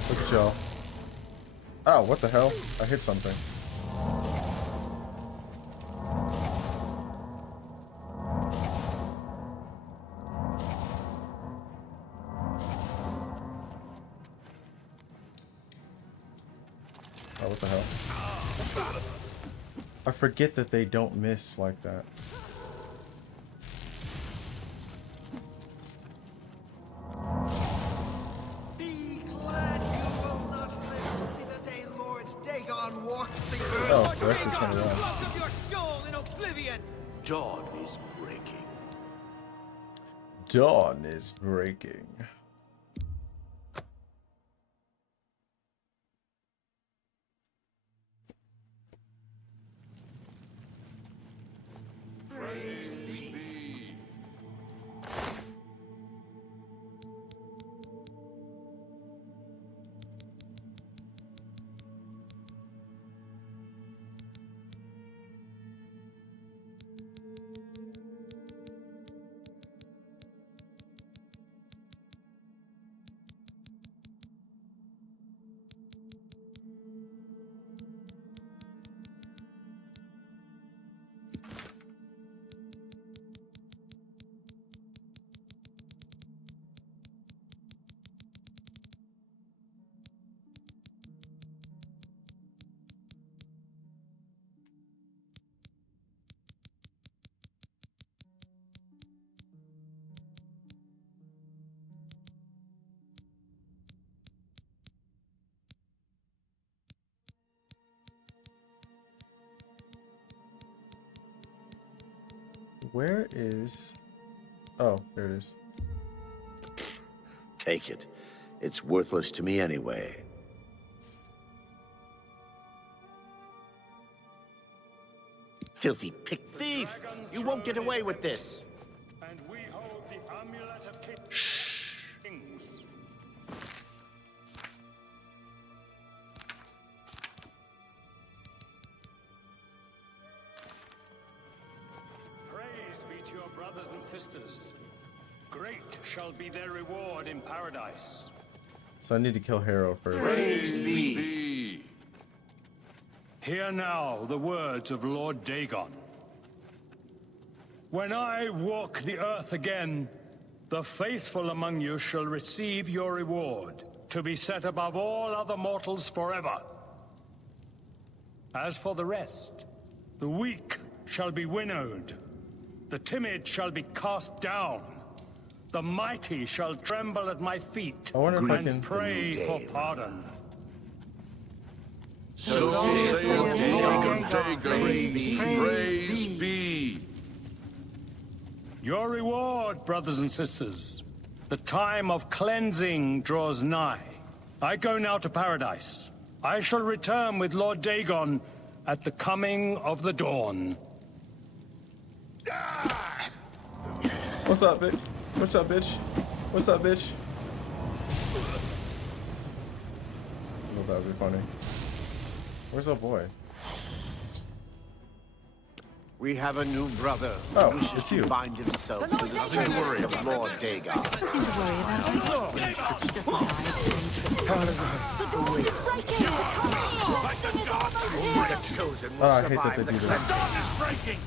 Look at y'all. Oh, what the hell? I hit something. Oh, what the hell? I forget that they don't miss like that. Be glad you will not live to see the day Lord Dagon walks the earth. Oh, they're actually turning around. Welcome your soul in oblivion! Dawn is breaking. Dawn is breaking. Where is... Oh, there it is. Take it. It's worthless to me anyway. Filthy pick thief! You won't get away with this! And we hold the amulet of kings. Praise be to your brothers and sisters. Great shall be their reward in paradise. So I need to kill Harrow first. Praise be. Hear now the words of Lord Dagon. When I walk the earth again, the faithful among you shall receive your reward, to be set above all other mortals forever. As for the rest, the weak shall be winnowed, the timid shall be cast down, the mighty shall tremble at my feet I wonder if I and can pray for pardon. So saith Lord Dagon. Praise be. Your reward, brothers and sisters. The time of cleansing draws nigh. I go now to paradise. I shall return with Lord Dagon at the coming of the dawn. What's up, bitch? What's up, bitch? What's up, bitch? I thought that would be funny. Where's our boy? We have a new brother. Oh, who wishes it's to you. Find himself The Lord to the Dagon. service of Lord Dagon. Nothing to worry about. It's just my eyes playing tricks. The door is breaking! The blessing is almost here! The chosen will Oh, I hate that survive they the do that. dawn is breaking.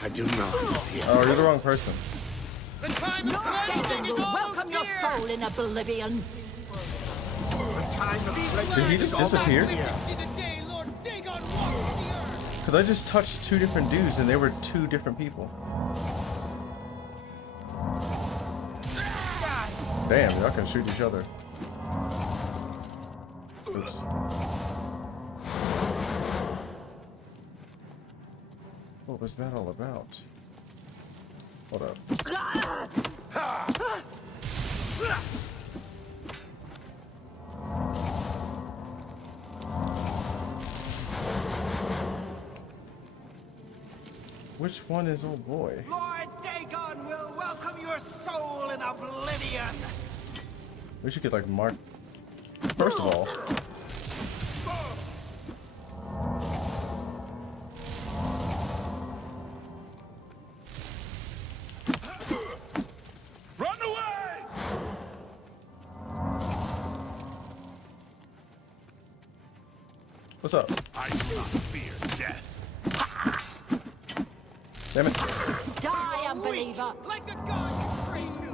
I do not fear. Oh, you're the wrong person. The time of Lord cleansing Dagon is will almost welcome your here. soul in oblivion. The time of cleansing Did he just disappear? See the day Lord Dagon walks the earth. Because I just touched two different dudes and they were two different people. Damn, y'all can shoot each other. Oops. What was that all about? Hold up. Which one is old boy? Lord Dagon will welcome your soul in oblivion. We should get like mark. First of all, Run away! what's up? I do not fear death. Damn it. Die, unbeliever! Like the god you pray to. You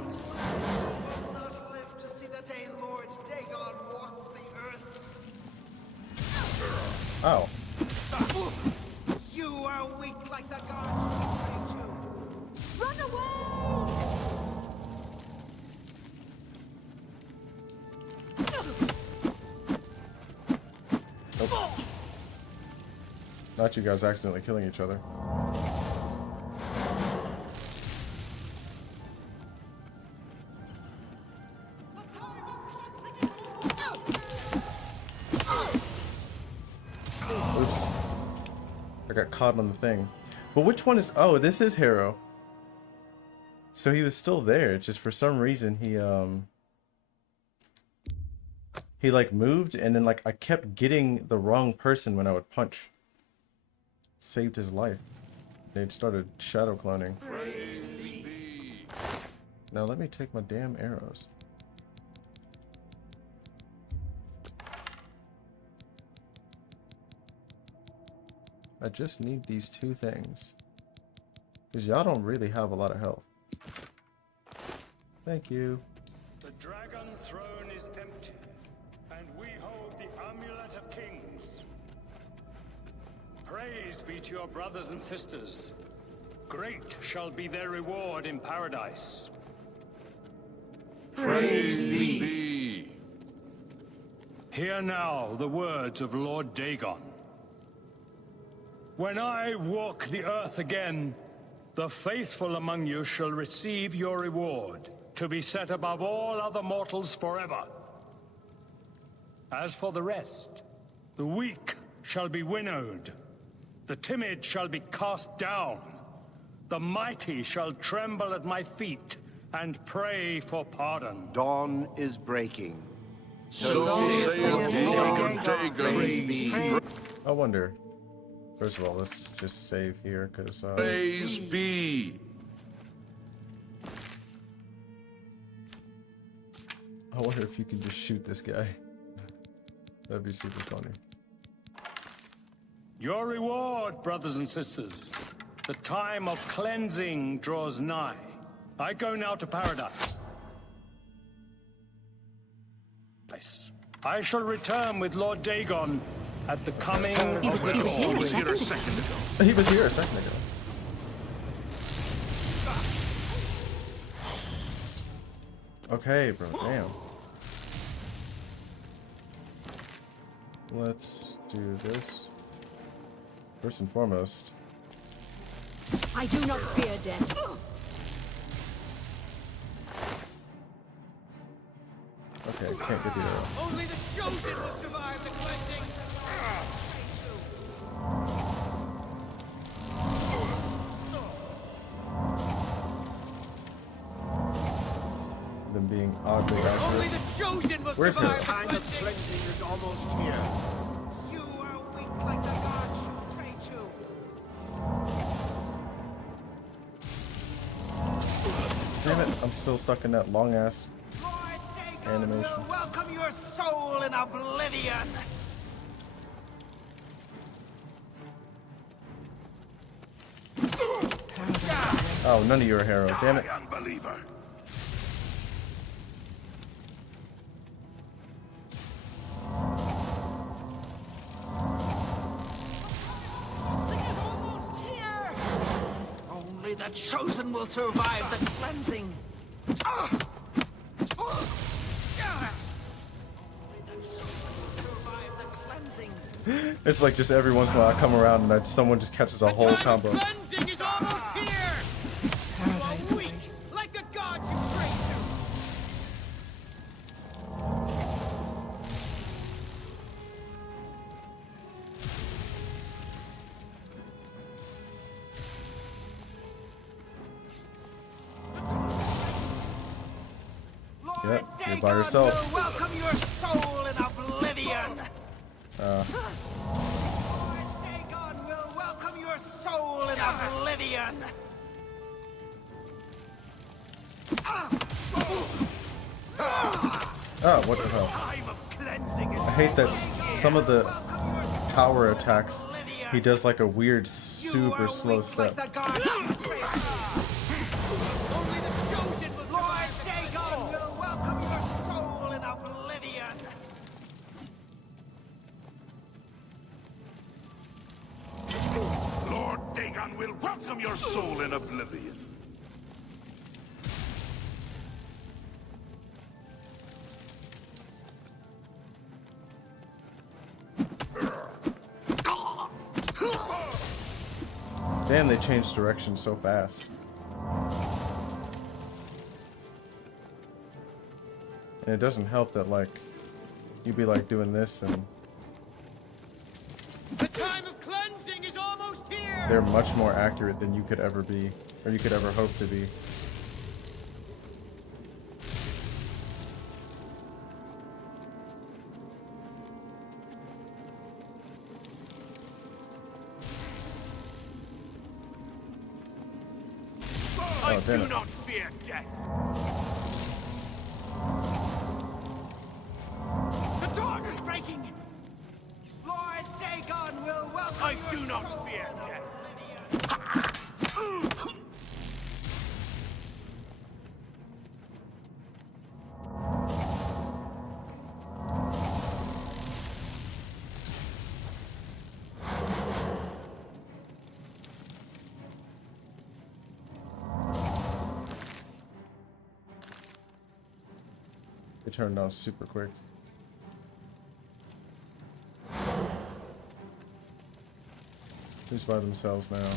will not live to see the day Lord Dagon walks the earth. Oh. You are weak like the god you pray to. Run away! Not you guys accidentally killing each other. Oops. I got caught on the thing. But which one is... Oh, this is Harrow. So he was still there. Just for some reason he like moved and then like I kept getting the wrong person when I would punch. Saved his life. They'd started shadow cloning. Now let me take my damn arrows. I just need these two things. Because y'all don't really have a lot of health. Thank you. The dragon throne is empty, and we hold the amulet of kings. Praise be to your brothers and sisters. Great shall be their reward in paradise. Praise be. Hear now the words of Lord Dagon. When I walk the earth again, the faithful among you shall receive your reward, to be set above all other mortals forever. As for the rest, the weak shall be winnowed, the timid shall be cast down, the mighty shall tremble at my feet and pray for pardon. Dawn is breaking. So saith Lord Dagon. I wonder. First of all, let's just save here, because Praise be. I wonder if you can just shoot this guy. That'd be super funny. Your reward, brothers and sisters. The time of cleansing draws nigh. I go now to paradise. I shall return with Lord Dagon at the coming of the He was here a second ago. He was here a second ago. Okay, bro, damn. Let's do this. First and foremost. I do not fear death. Okay, can't get the arrow. Only the chosen will survive the cleansing. Them being oddly Only accurate. the chosen will Where's survive her? the cleansing. is almost here. You are weak like the gods you pray to. Damn it, I'm still stuck in that long ass. Lord Dagon Animation. will welcome your soul in oblivion. Oh, none of you are a hero. Damn it. Unbeliever. It's almost here. Only the chosen will survive the cleansing. Only the chosen will survive the cleansing. It's like just every once in a while I come around and someone just catches a whole combo. Cleansing is almost here. Paradise You are weak, awaits. like the gods you pray to. Lord Yep, you're Dagon by yourself. will welcome your soul in oblivion. Lord Dagon will welcome your soul in oblivion. Oh, what the hell? Time of cleansing is I hate that some of the power attacks, he does like a weird, You super are slow weak step. like the gods you pray to. Only the chosen will Lord Dagon will welcome your soul in oblivion. Lord Dagon will welcome your soul in oblivion. Damn, they changed direction so fast. And it doesn't help that, like, you'd be like doing this and The time of cleansing is almost here. they're much more accurate than you could ever be, or you could ever hope to be. I damn do it. not fear death. The dawn is breaking. Lord Dagon will welcome I do not fear death. They turned off super quick. Who's by themselves now?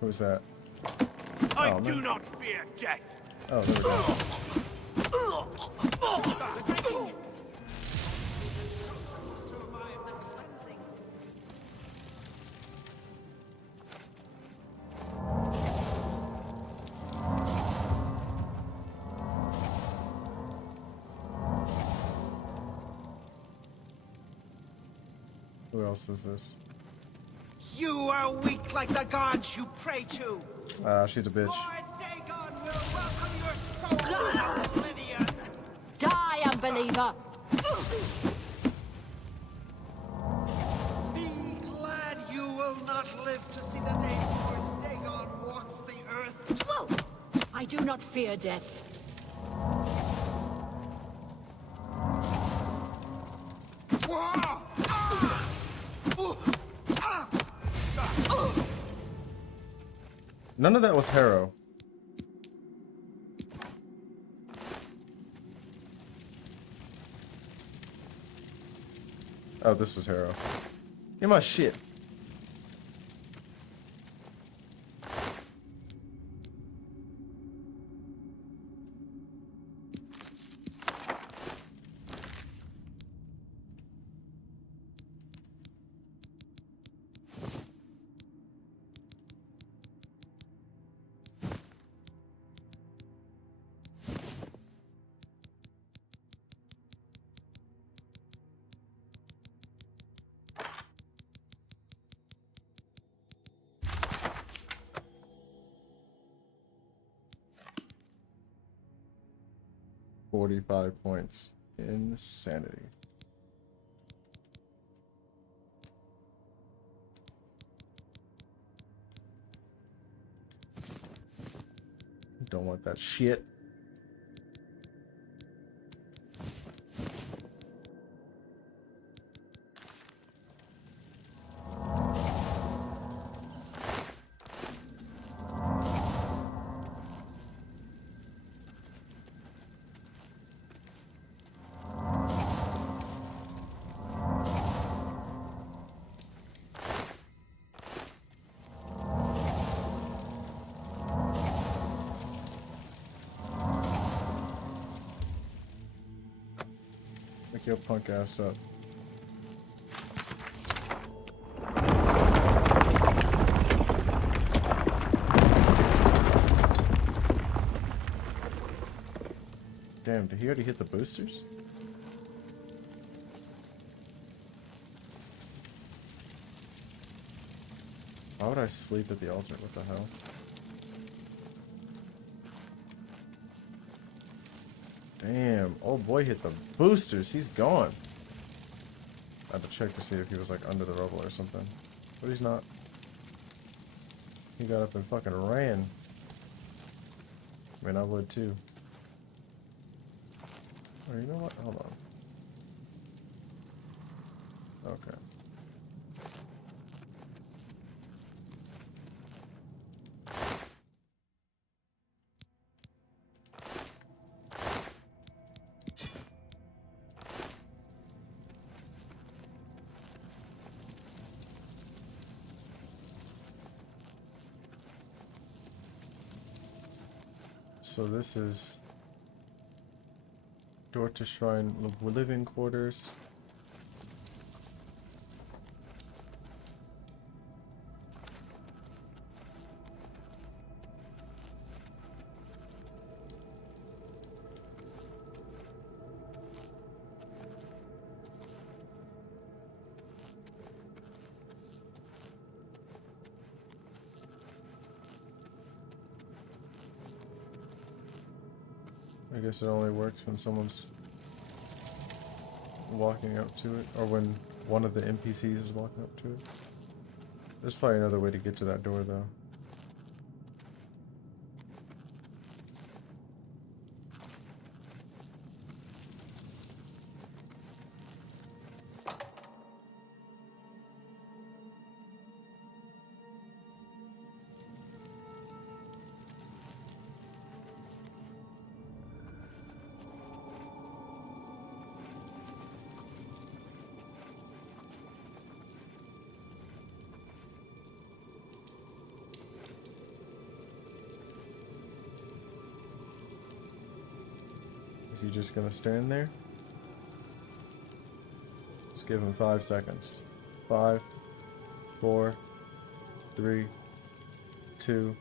Who's that? I Oh, do man. not fear death. Oh, there we go. Survive the cleansing. Who else is this? You are weak like the gods you pray to. Ah, she's a bitch. Lord Dagon will welcome your soul in oblivion. Die, unbeliever! not live to see the day Lord Dagon walks the earth. Whoa! I do not fear death. None of that was Harrow. Oh, this was Harrow. Get my shit. $45 points. Insanity. Don't want that shit. Wake your punk ass up. Damn, did he already hit the boosters? Why would I sleep at the altar? What the hell? Damn, old boy hit the boosters. He's gone. I had to check to see if he was like under the rubble or something. But he's not. He got up and fucking ran. I mean, I would too. Oh, you know what? Hold on. Okay. So this is door to shrine living quarters. I guess it only works when someone's walking up to it, or when one of the NPCs is walking up to it. There's probably another way to get to that door, though. Is he just gonna stand there? Just give him 5 seconds. 5, 4, 3, 2,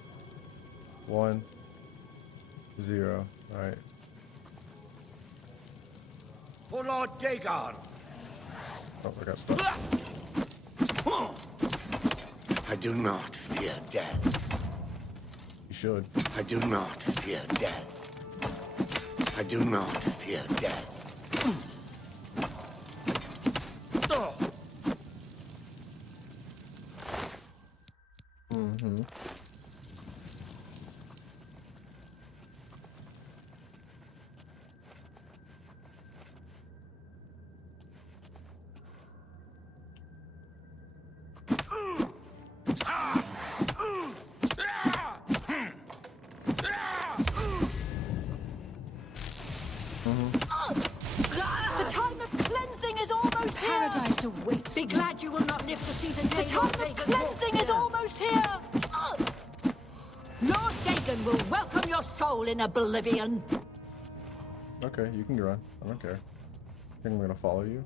1, 0. Alright. For Lord Dagon! Oh, I got stuck. I do not fear death. You should. I do not fear death. I do not fear death. paradise awaits. Be glad you will not live to see the day The Lord time of Dagon walks cleansing the is earth. almost here! Lord Dagon will welcome your soul in oblivion. Okay, you can run. I don't care. I think I'm gonna follow you.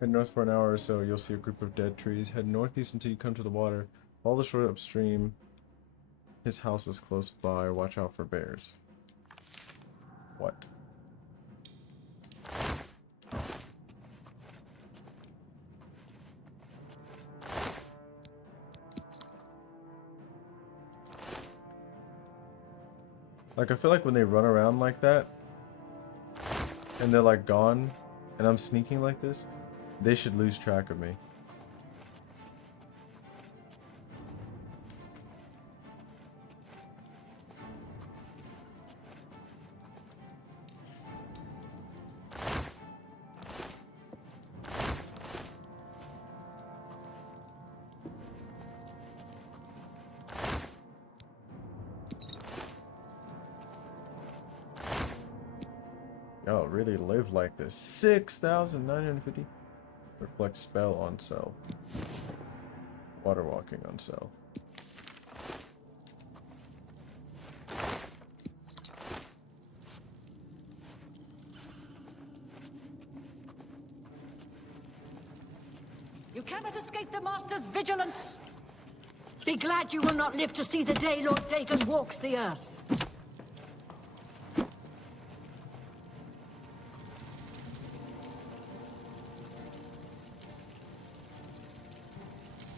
Head north for an hour or so, you'll see a group of dead trees. Head northeast until you come to the water. Follow the shore upstream. His house is close by. Watch out for bears. What? Like, I feel like when they run around like that, and they're like gone, and I'm sneaking like this, they should lose track of me. Y'all really live like this. 6,950. Reflect spell on self. Water walking on self. You cannot escape the Master's vigilance. Be glad you will not live to see the day Lord Dagon walks the earth.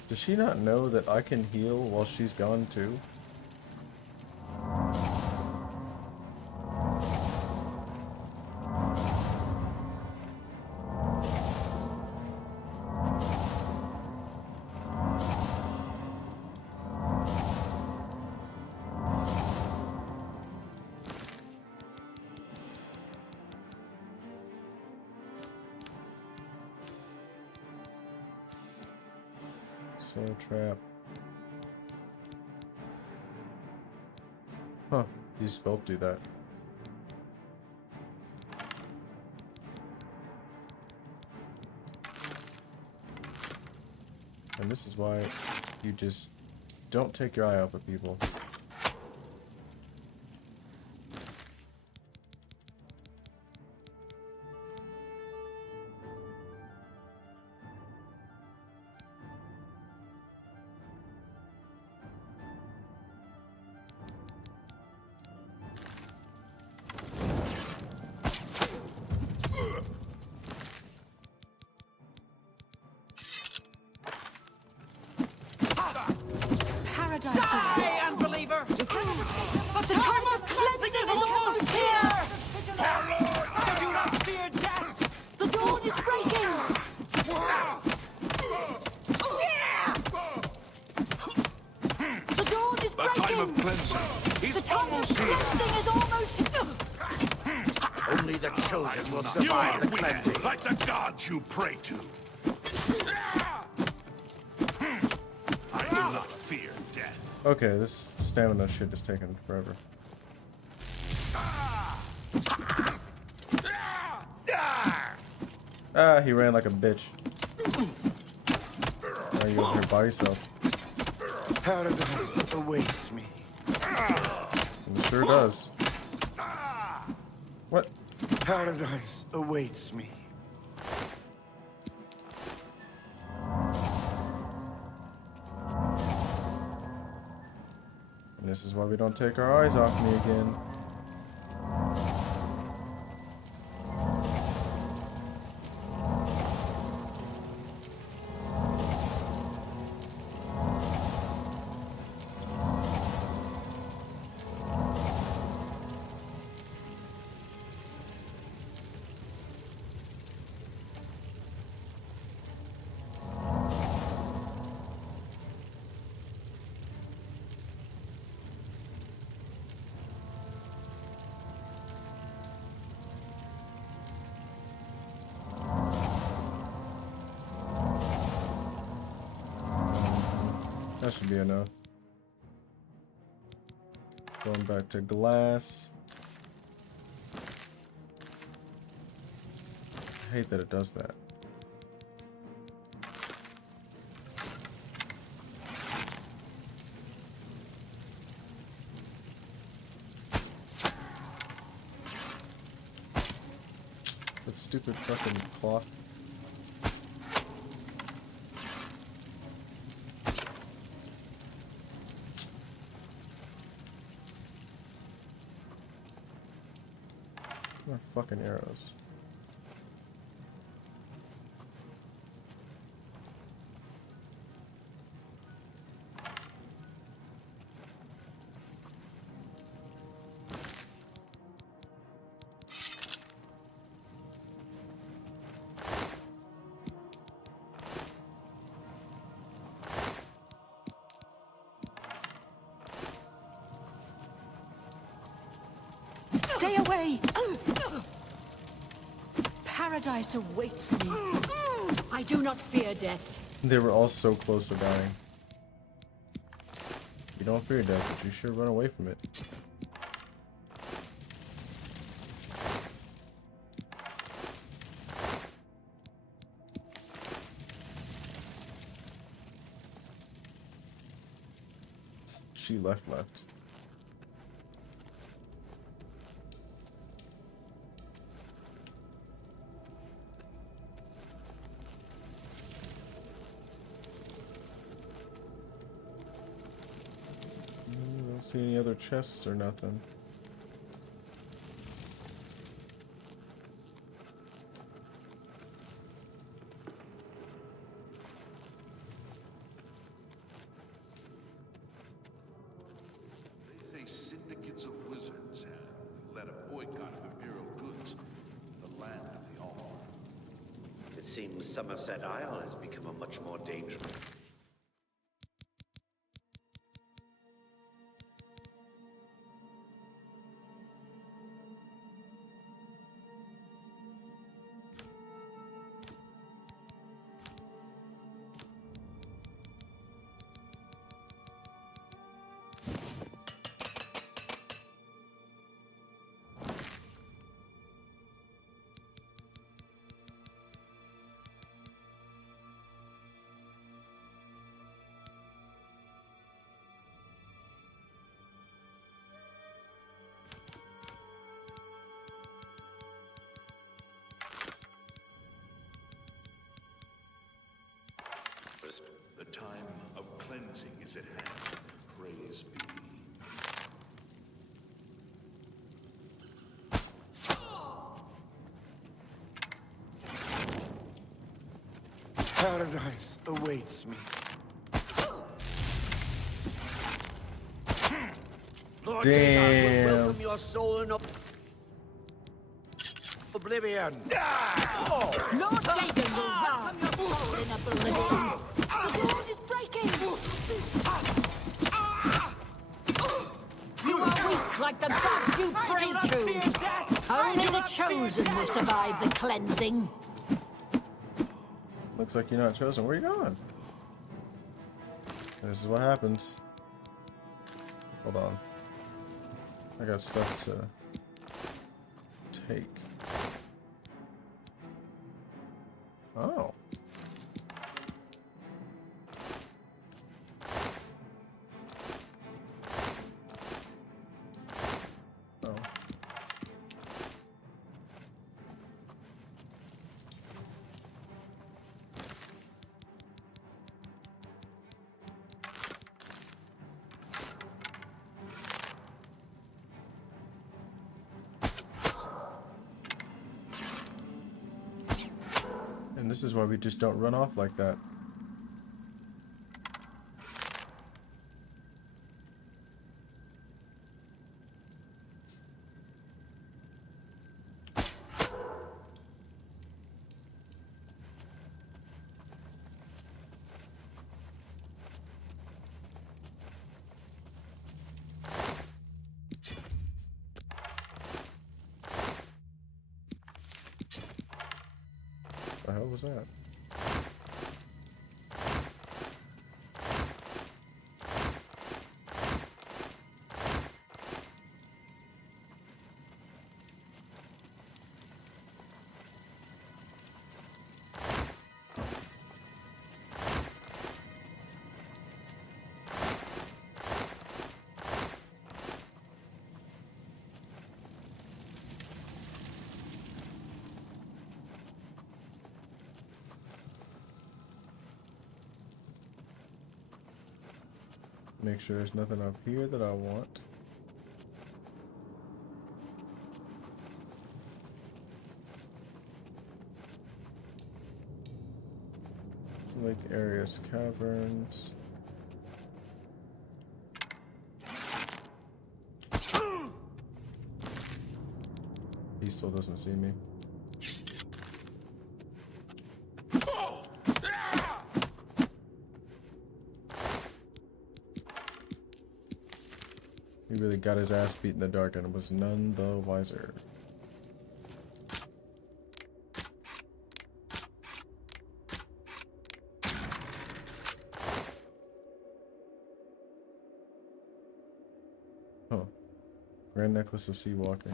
Does she not know that I can heal while she's gone too? Soul trap. Huh, these both do that. And this is why you just don't take your eye off of people. Paradise Die, awaits. unbeliever! You cannot escape But the time of cleansing is almost here! I do not fear death! The dawn is breaking! The dawn is The breaking! time of cleansing is The time of almost here. cleansing is almost here! Only the chosen will You survive are the weak, cleansing. like the gods you pray to. I do not fear death. Okay, this stamina shit is taking forever. Ah, he ran like a bitch. Now you over here by yourself. Paradise awaits me. And it sure does. What? Paradise awaits me. And this is why we don't take our eyes off me again. That should be enough. Going back to glass. I hate that it does that. That stupid fucking cloth. More fucking arrows. Stay away! Paradise awaits me. I do not fear death. They were all so close to dying. You don't fear death, but you sure run away from it. She left. Don't see any other chests or nothing. They say syndicates of wizards have led a boycott of imperial goods, the land of the all. It seems Somerset Isle has become a much more dangerous. The time of cleansing is at hand. Praise be. Paradise awaits me. Lord Damn. Dagon will welcome your soul in oblivion. Lord Dagon will welcome your soul in oblivion. The dawn is breaking. You are weak like the gods you pray to. Only the chosen will survive the cleansing. Looks like you're not chosen. Where are you going? This is what happens. Hold on. I got stuff to take. Oh. Oh. And this is why we just don't run off like that. What the hell was that? Make sure there's nothing up here that I want. Lake Arius Caverns. He still doesn't see me. He really got his ass beat in the dark and was none the wiser. Huh. Grand Necklace of Sea Walking.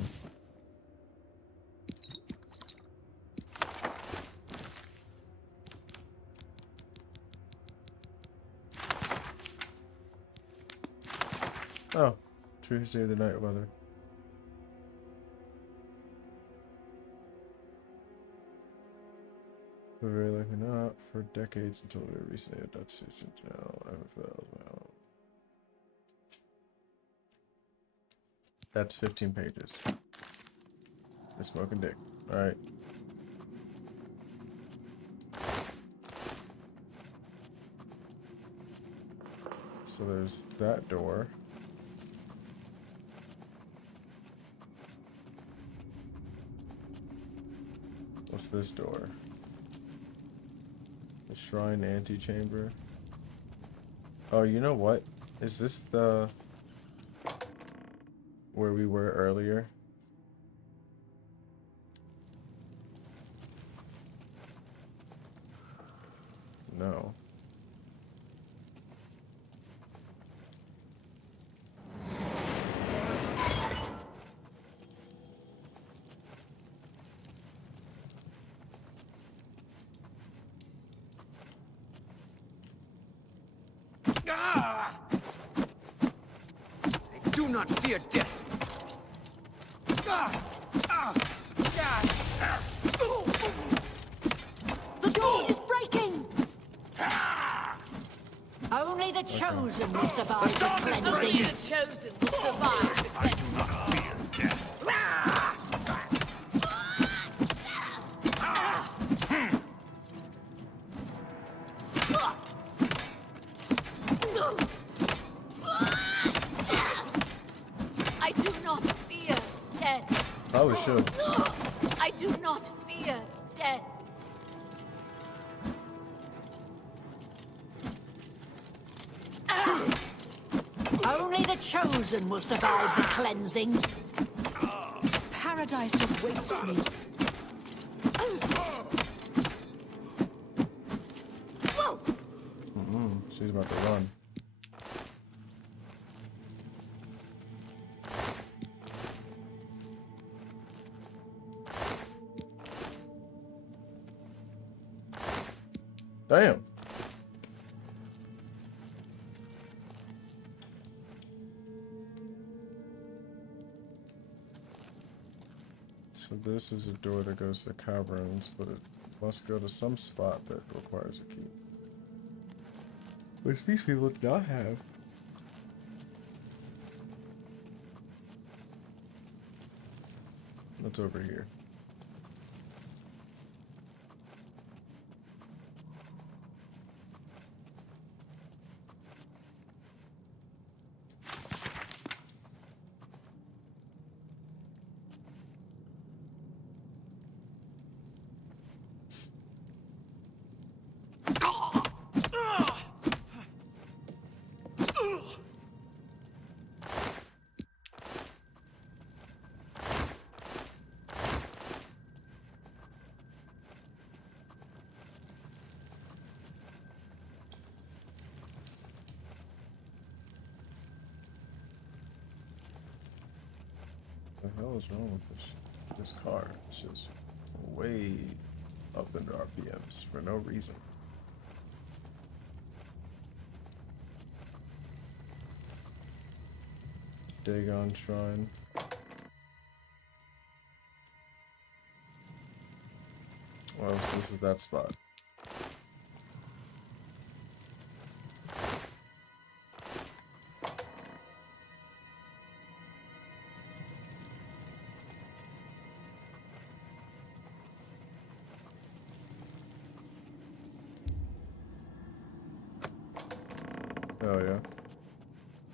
Oh. Tuesday the night weather. We're very likely not for decades until we recently a Dutch citizen channel. That's 15 pages. The smoking dick. Alright. So there's that door. What's this door? The Shrine Antechamber. Oh, you know what? Is this the... where we were earlier? No. I do not fear death. The dawn is breaking! Only the chosen will survive the cleansing. Only the chosen will survive the cleansing. I do not fear death. I do not fear death. Probably should. I do not fear death. Only the chosen will survive the cleansing. Paradise awaits me. She's about to run. Damn. So this is a door that goes to caverns, but it must go to some spot that requires a key. Which these people do not have. What's over here? What the hell is wrong with this car? It's just way up into RPMs for no reason. Dagon Shrine. Well, this is that spot. Oh yeah.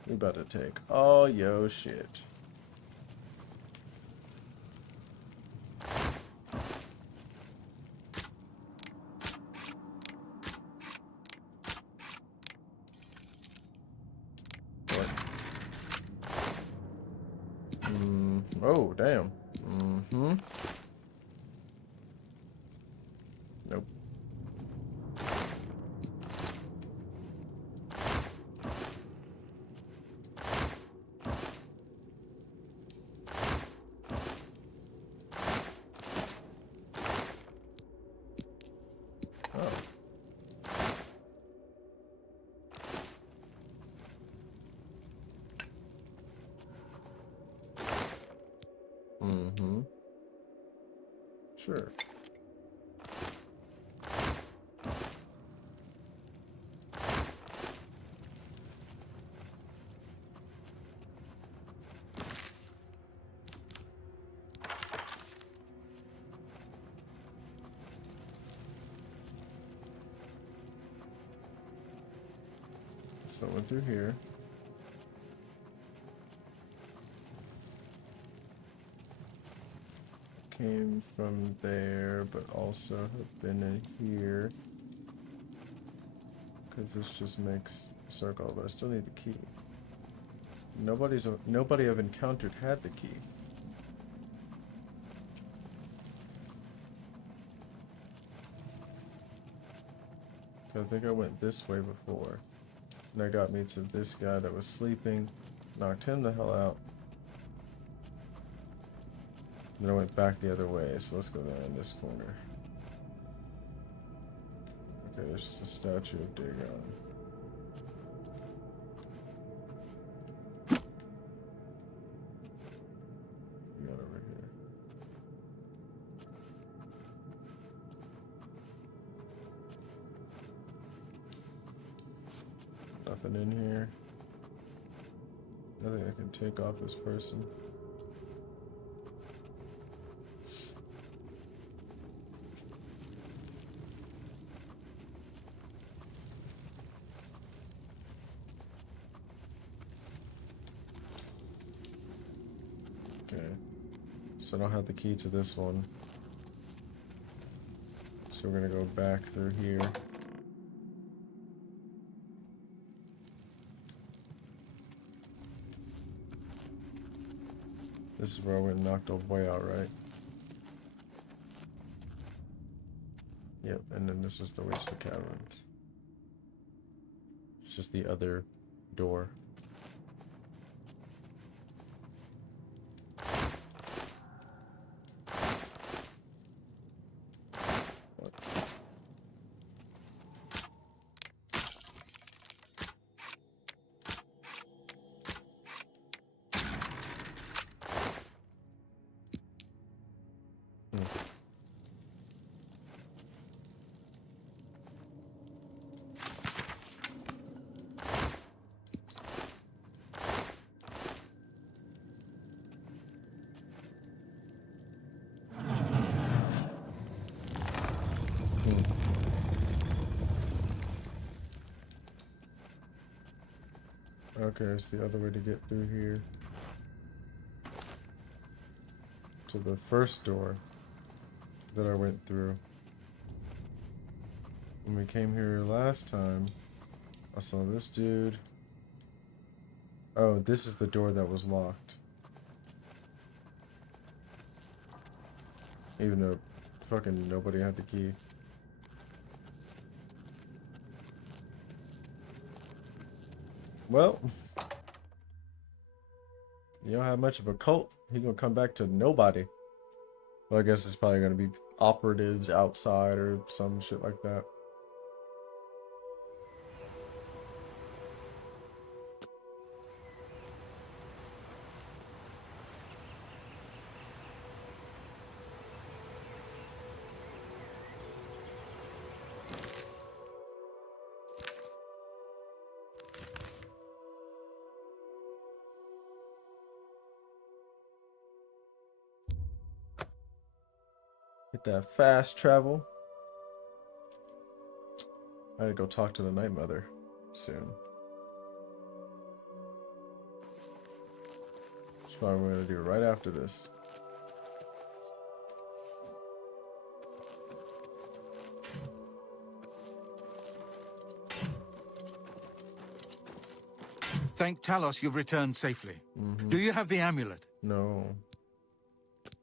We about to take all yo shit. What? Oh damn. Nope. Oh. Sure. Someone through here. Came from there, but also have been in here. Because this just makes a circle, but I still need the key. Nobody I've encountered had the key. I think I went this way before. And that got me to this guy that was sleeping. Knocked him the hell out. Then I went back the other way, so let's go down in this corner. Okay, there's just a statue of Dagon. We got over here. Nothing in here. Nothing I can take off this person. So I don't have the key to this one. So we're gonna go back through here. This is where I went and knocked old boy out, right? Yep, and then this is the way to the caverns. It's just the other door. Okay, it's the other way to get through here. To the first door that I went through. When we came here last time, I saw this dude. Oh, this is the door that was locked. Even though fucking nobody had the key. Well, you don't have much of a cult. He gonna come back to nobody. Well, I guess it's probably gonna be operatives outside or some shit like that. Get that fast travel. I gotta go talk to the Night Mother soon. That's what I'm going to do right after this. Thank Talos you've returned safely. Do you have the amulet? No.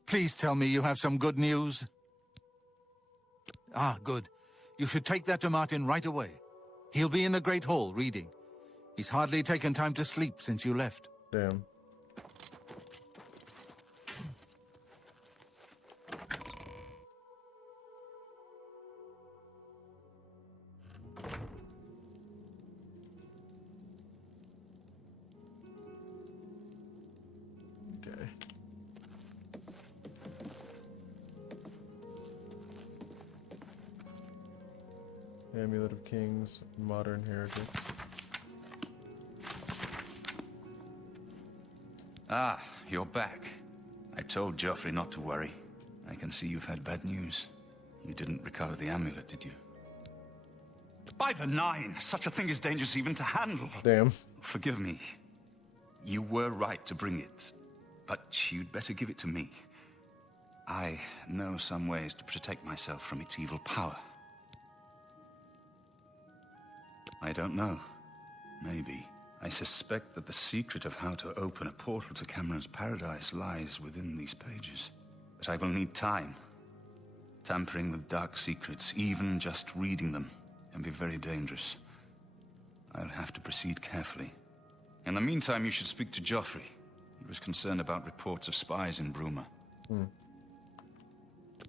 Please tell me you have some good news. Ah, good. You should take that to Martin right away. He'll be in the Great Hall reading. He's hardly taken time to sleep since you left. Damn. Okay. Amulet of Kings, Modern Heritage. Ah, you're back. I told Joffrey not to worry. I can see you've had bad news. You didn't recover the amulet, did you? By the Nine! Such a thing is dangerous even to handle. Damn. Forgive me. You were right to bring it, but you'd better give it to me. I know some ways to protect myself from its evil power. I don't know. Maybe. I suspect that the secret of how to open a portal to Cameron's paradise lies within these pages. But I will need time. Tampering with dark secrets, even just reading them, can be very dangerous. I'll have to proceed carefully. In the meantime, you should speak to Joffrey. He was concerned about reports of spies in Bruma.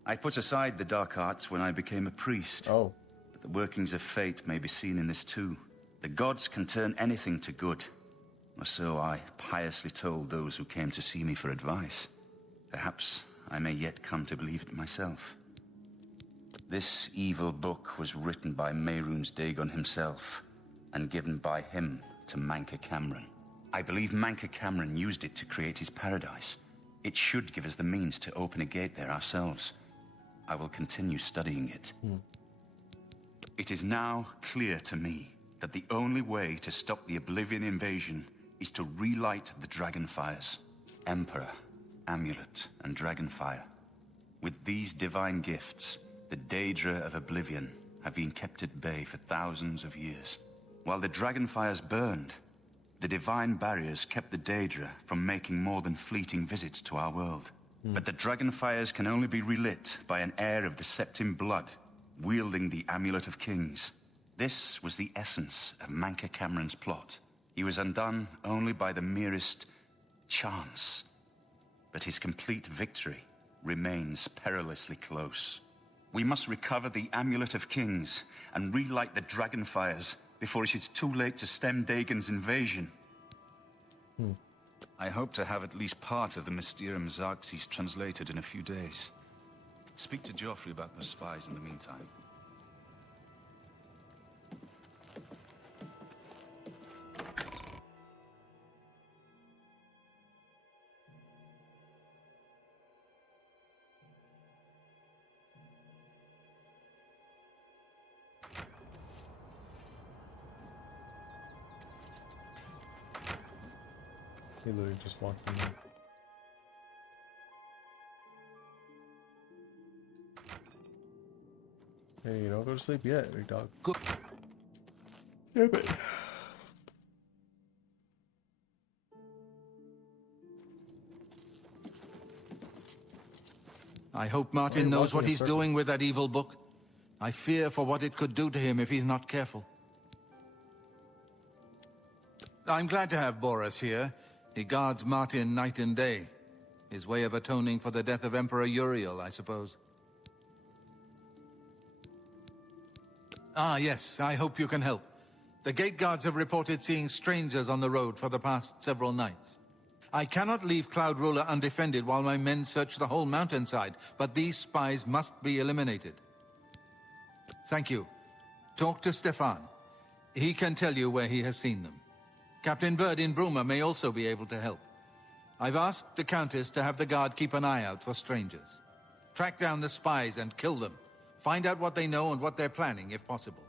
I put aside the dark arts when I became a priest. Oh. But the workings of fate may be seen in this too. The gods can turn anything to good. Or so I piously told those who came to see me for advice. Perhaps I may yet come to believe it myself. This evil book was written by Mehrunes Dagon himself, and given by him to Manca Cameron. I believe Manca Cameron used it to create his paradise. It should give us the means to open a gate there ourselves. I will continue studying it. It is now clear to me that the only way to stop the Oblivion invasion is to relight the Dragonfires. Emperor, Amulet, and Dragonfire. With these divine gifts, the Daedra of Oblivion have been kept at bay for thousands of years. While the Dragonfires burned, the divine barriers kept the Daedra from making more than fleeting visits to our world. But the Dragonfires can only be relit by an heir of the Septim blood, wielding the Amulet of Kings. This was the essence of Manca Cameron's plot. He was undone only by the merest chance. But his complete victory remains perilously close. We must recover the Amulet of Kings and relight the Dragonfires before it is too late to stem Dagon's invasion. I hope to have at least part of the Mysterium Xarxes translated in a few days. Speak to Joffrey about those spies in the meantime. He literally just walked in there. Hey, you don't go to sleep yet, big dog. Good. Damn it. I hope Martin knows what he's doing with that evil book. I fear for what it could do to him if he's not careful. I'm glad to have Boris here. He guards Martin night and day. His way of atoning for the death of Emperor Uriel, I suppose. Ah, yes, I hope you can help. The gate guards have reported seeing strangers on the road for the past several nights. I cannot leave Cloud Ruler undefended while my men search the whole mountainside, but these spies must be eliminated. Thank you. Talk to Stefan. He can tell you where he has seen them. Captain Bird in Bruma may also be able to help. I've asked the Countess to have the guard keep an eye out for strangers. Track down the spies and kill them. Find out what they know and what they're planning, if possible.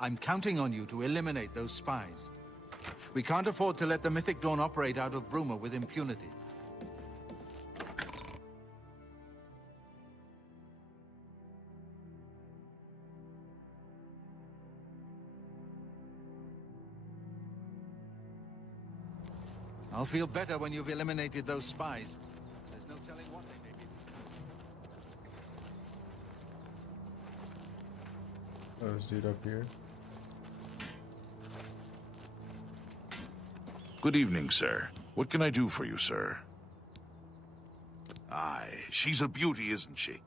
I'm counting on you to eliminate those spies. We can't afford to let the Mythic Dawn operate out of Bruma with impunity. I'll feel better when you've eliminated those spies. There's no telling what they may be. Oh, this dude up here. Good evening, sir. What can I do for you, sir? Aye, she's a beauty, isn't she?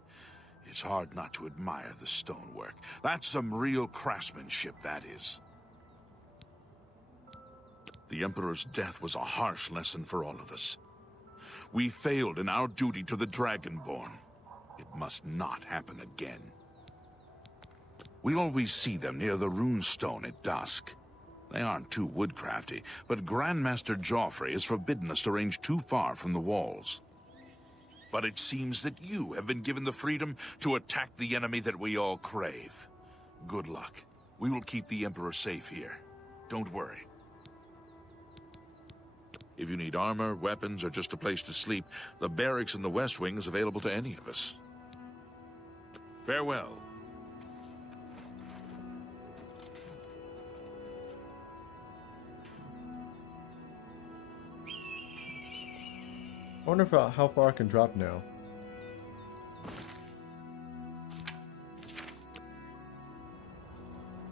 It's hard not to admire the stonework. That's some real craftsmanship, that is. The Emperor's death was a harsh lesson for all of us. We failed in our duty to the Dragonborn. It must not happen again. We always see them near the runestone at dusk. They aren't too woodcrafty, but Grandmaster Joffrey has forbidden us to range too far from the walls. But it seems that you have been given the freedom to attack the enemy that we all crave. Good luck. We will keep the Emperor safe here. Don't worry. If you need armor, weapons, or just a place to sleep, the barracks in the West Wing is available to any of us. Farewell. I wonder if, how far I can drop now.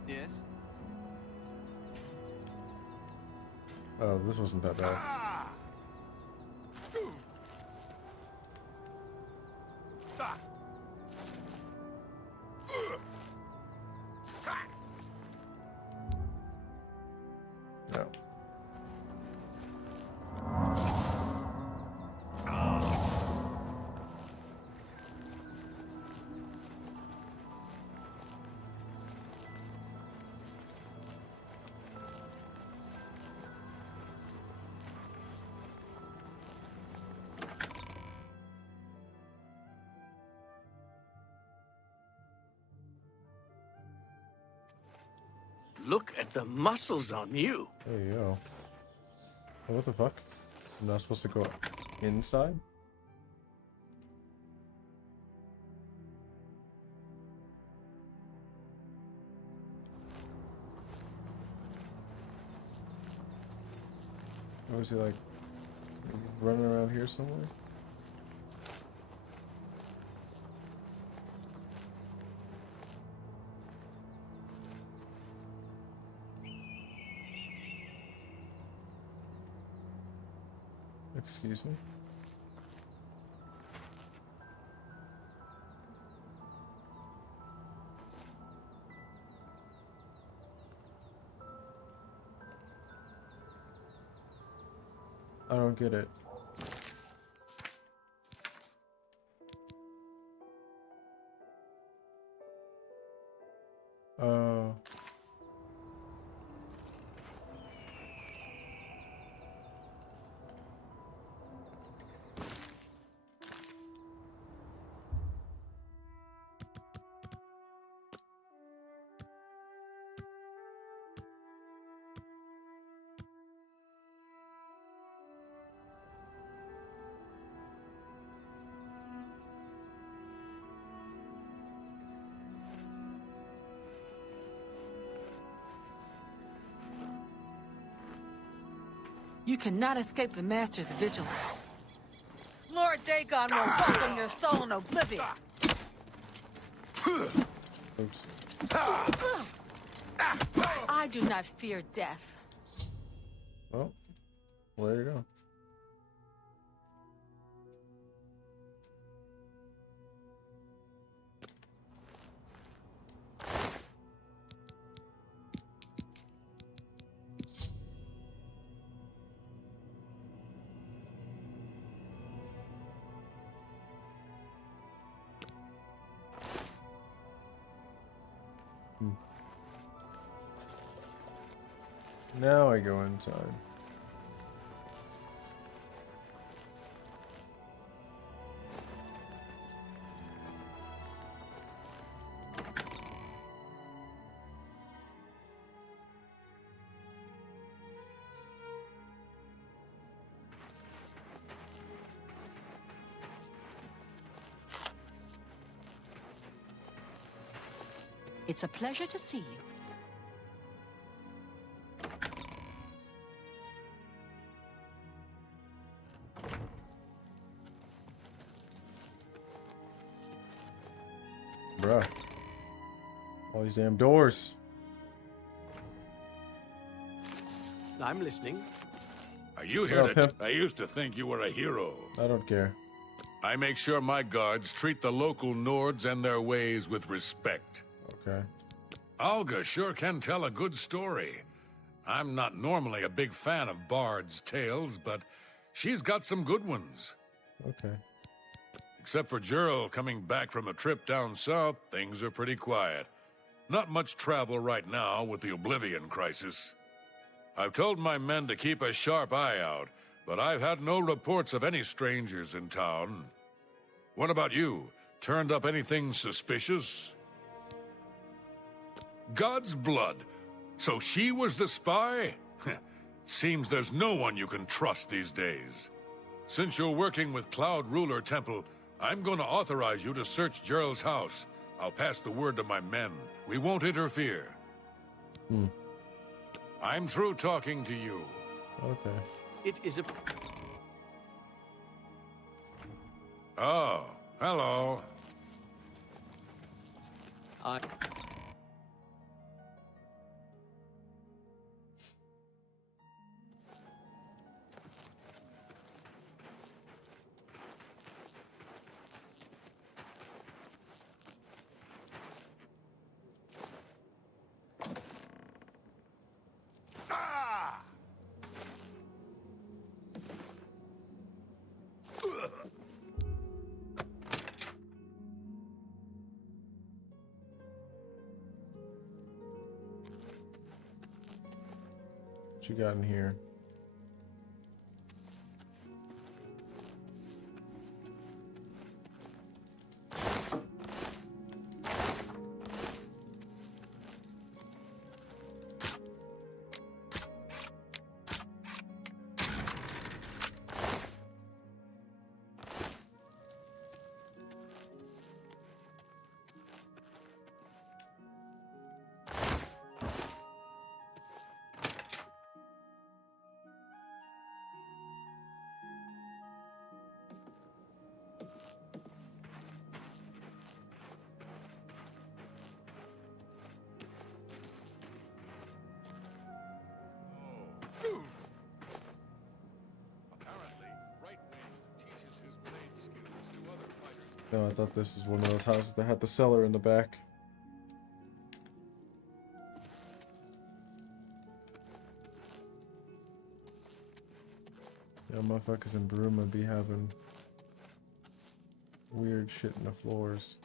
Yes? Oh, this wasn't that bad. No. Look at the muscles on you. There you go. Oh, what the fuck? I'm not supposed to go inside? Or is he like running around here somewhere? Excuse me? I don't get it. You cannot escape the Master's vigilance. Lord Dagon will welcome your soul in oblivion. Oops. I do not fear death. Well, there you go. Now I go inside. It's a pleasure to see you. Bruh. All these damn doors. I'm listening. Are you What here up, to... pimp? I used to think you were a hero. I don't care. I make sure my guards treat the local Nords and their ways with respect. Okay. Alga sure can tell a good story. I'm not normally a big fan of Bard's tales, but she's got some good ones. Okay. Except for Gerald coming back from a trip down south, things are pretty quiet. Not much travel right now with the Oblivion crisis. I've told my men to keep a sharp eye out, but I've had no reports of any strangers in town. What about you? Turned up anything suspicious? God's blood. So she was the spy? Seems there's no one you can trust these days. Since you're working with Cloud Ruler Temple, I'm going to authorize you to search Gerald's house. I'll pass the word to my men. We won't interfere. I'm through talking to you. Okay. It is a... Oh, hello. I... What you got in here? No, I thought this was one of those houses that had the cellar in the back. Yeah, motherfuckers in Bruma be having weird shit in the floors.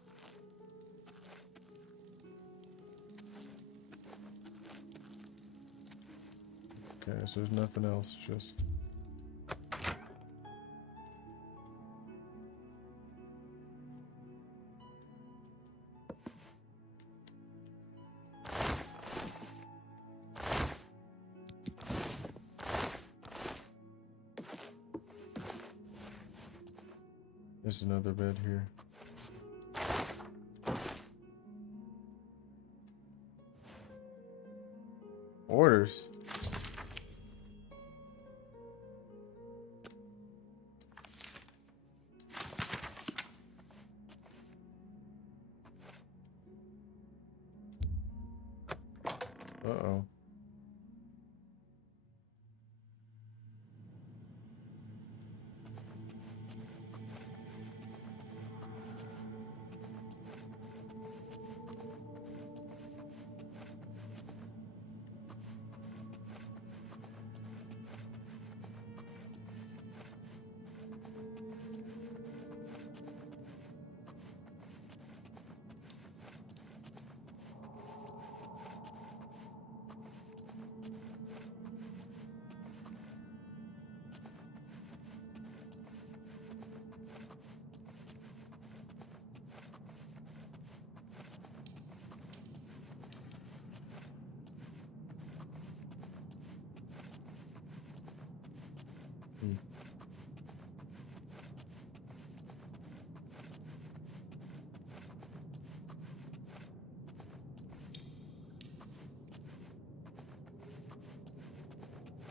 Okay, so there's nothing else, just... There's another bed here. Orders? Uh-oh.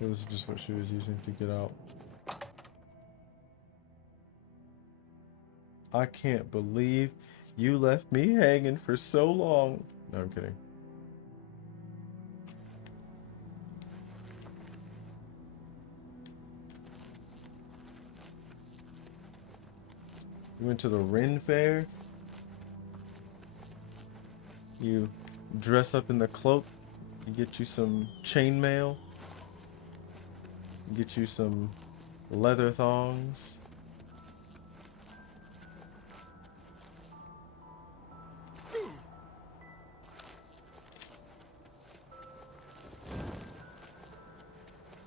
This is just what she was using to get out. I can't believe you left me hanging for so long. No, I'm kidding. You went to the Ren Fair. You dress up in the cloak. You get you some chainmail. You get you some leather thongs.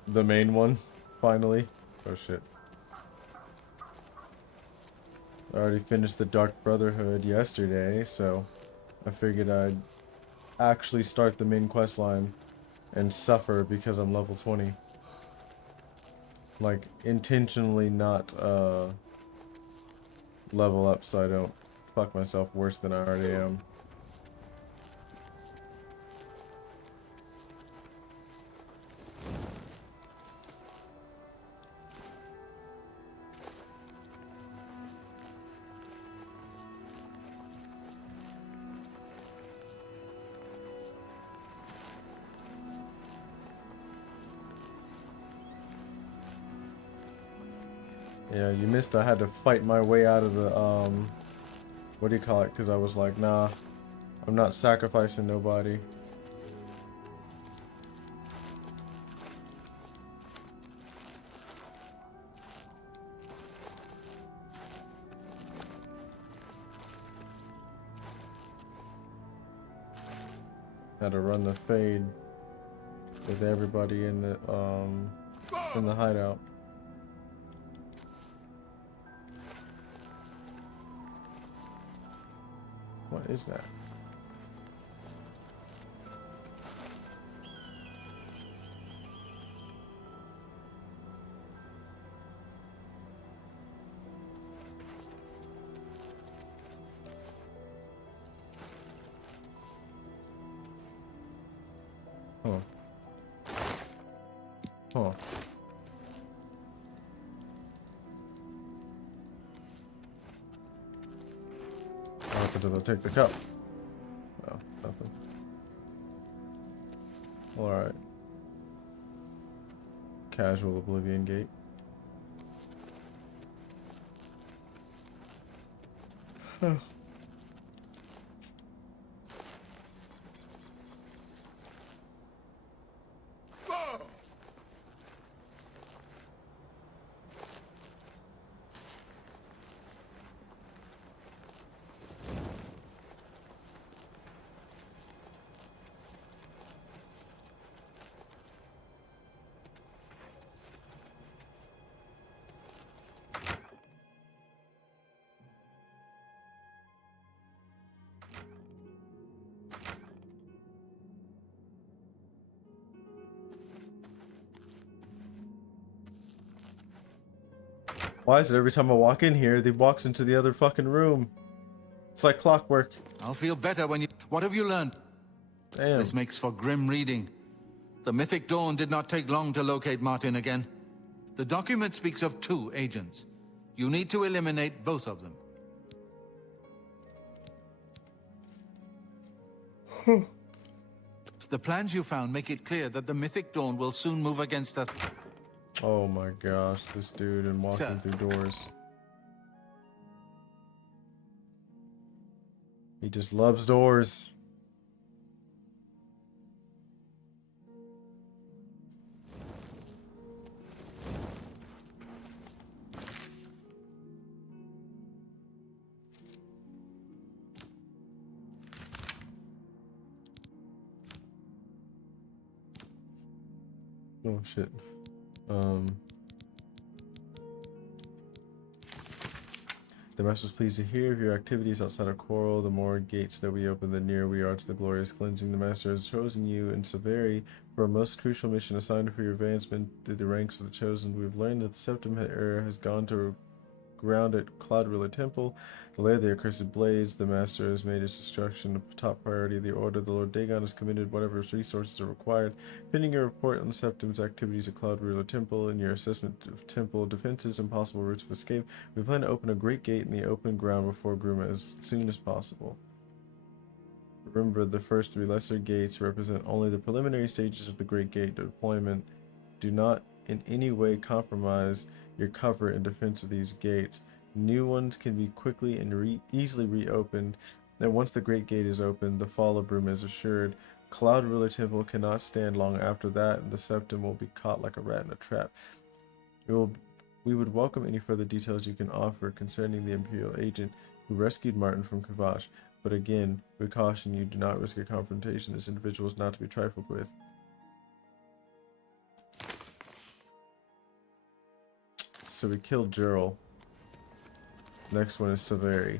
The main one, finally. Oh shit. I already finished the Dark Brotherhood yesterday, so I figured I'd actually start the main quest line and suffer because I'm level 20. Like, intentionally not level up so I don't fuck myself worse than I already am. Yeah, you missed. I had to fight my way out of the, what do you call it? Because I was like, nah, I'm not sacrificing nobody. Had to run the fade with everybody in the hideout. What is that? Huh. Huh. What happened to the take the cup? No, nothing. Alright. Casual Oblivion Gate. Huh. Why is it every time I walk in here, they walks into the other fucking room? It's like clockwork. I'll feel better when you... What have you learned? Damn. This makes for grim reading. The Mythic Dawn did not take long to locate Martin again. The document speaks of 2 agents. You need to eliminate both of them. The plans you found make it clear that the Mythic Dawn will soon move against us. Oh my gosh, this dude and walking through doors. He just loves doors. Oh shit. The master is pleased to hear of your activities outside of Coral. The more gates that we open, the nearer we are to the glorious cleansing. The master has chosen you in Severi for a most crucial mission assigned for your advancement through the ranks of the chosen. We have learned that the Septim era has gone to ground at Cloud Ruler Temple. The lair of the accursed blades. The Master has made its destruction a top priority of the Order. The Lord Dagon has committed whatever resources are required. Pending your report on the Septim's activities at Cloud Ruler Temple and your assessment of temple defenses and possible routes of escape, we plan to open a great gate in the open ground before Gruma as soon as possible. Remember, the first 3 lesser gates represent only the preliminary stages of the Great Gate deployment. Do not in any way compromise your cover in defense of these gates. New ones can be quickly and easily reopened, and once the Great Gate is opened, the fall of Bruma is assured. Cloud Ruler Temple cannot stand long after that, and the Septim will be caught like a rat in a trap. We would welcome any further details you can offer concerning the Imperial agent who rescued Martin from Kavash. But again, we caution you, do not risk a confrontation. This individual is not to be trifled with. So we killed Geralt. Next one is Savari.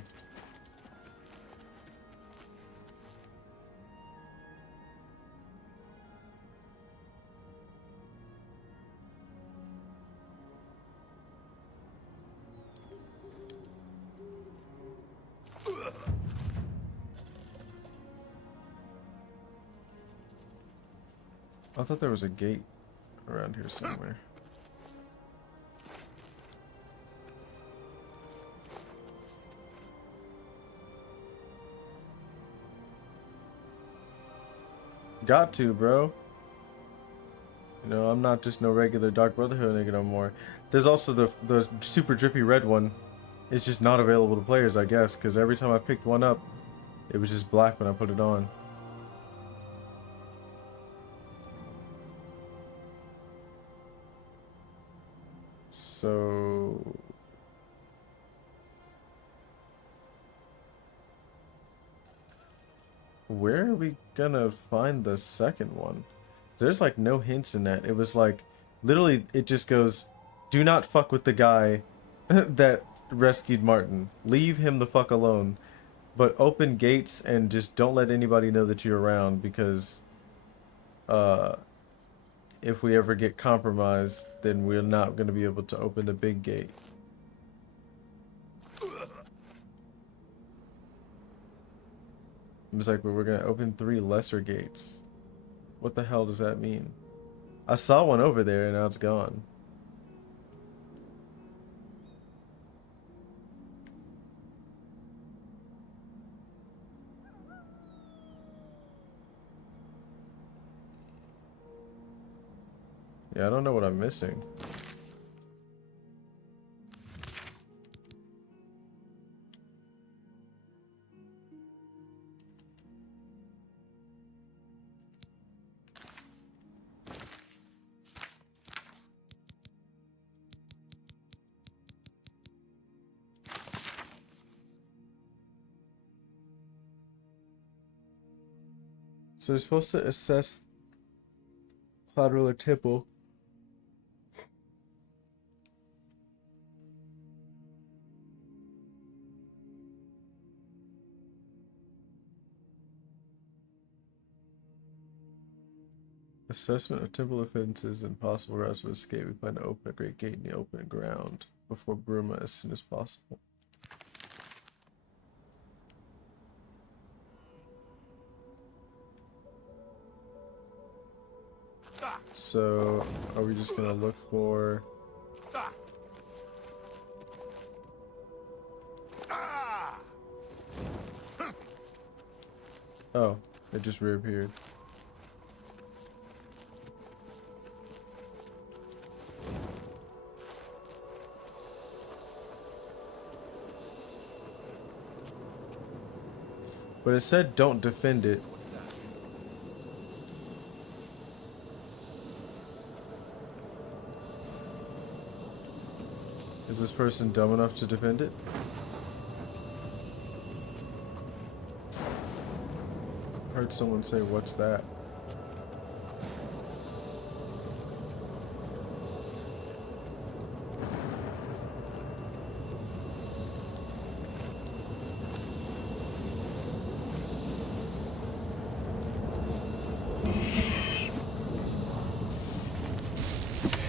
I thought there was a gate around here somewhere. Got to, bro. You know, I'm not just no regular Dark Brotherhood nigga no more. There's also the super drippy red one. It's just not available to players, I guess, because every time I picked one up, it was just black when I put it on. So where are we gonna find the second one? There's like no hints in that. It was like literally it just goes, do not fuck with the guy that rescued Martin. Leave him the fuck alone. But open gates and just don't let anybody know that you're around, because if we ever get compromised, then we're not going to be able to open the big gate. It's like, well, we're going to open 3 lesser gates. What the hell does that mean? I saw one over there and now it's gone. Yeah, I don't know what I'm missing. So we're supposed to assess Cloud Ruler Temple. Assessment of temple defenses and possible routes of escape. We plan to open a great gate in the open ground before Bruma as soon as possible. So, are we just gonna look for... Oh, it just reappeared. But it said don't defend it. What's that? Is this person dumb enough to defend it? I heard someone say, what's that?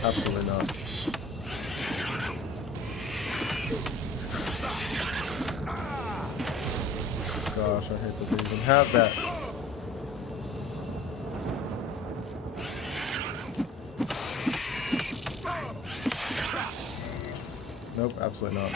Absolutely not. gosh, I hate that they even have that. Nope, absolutely not.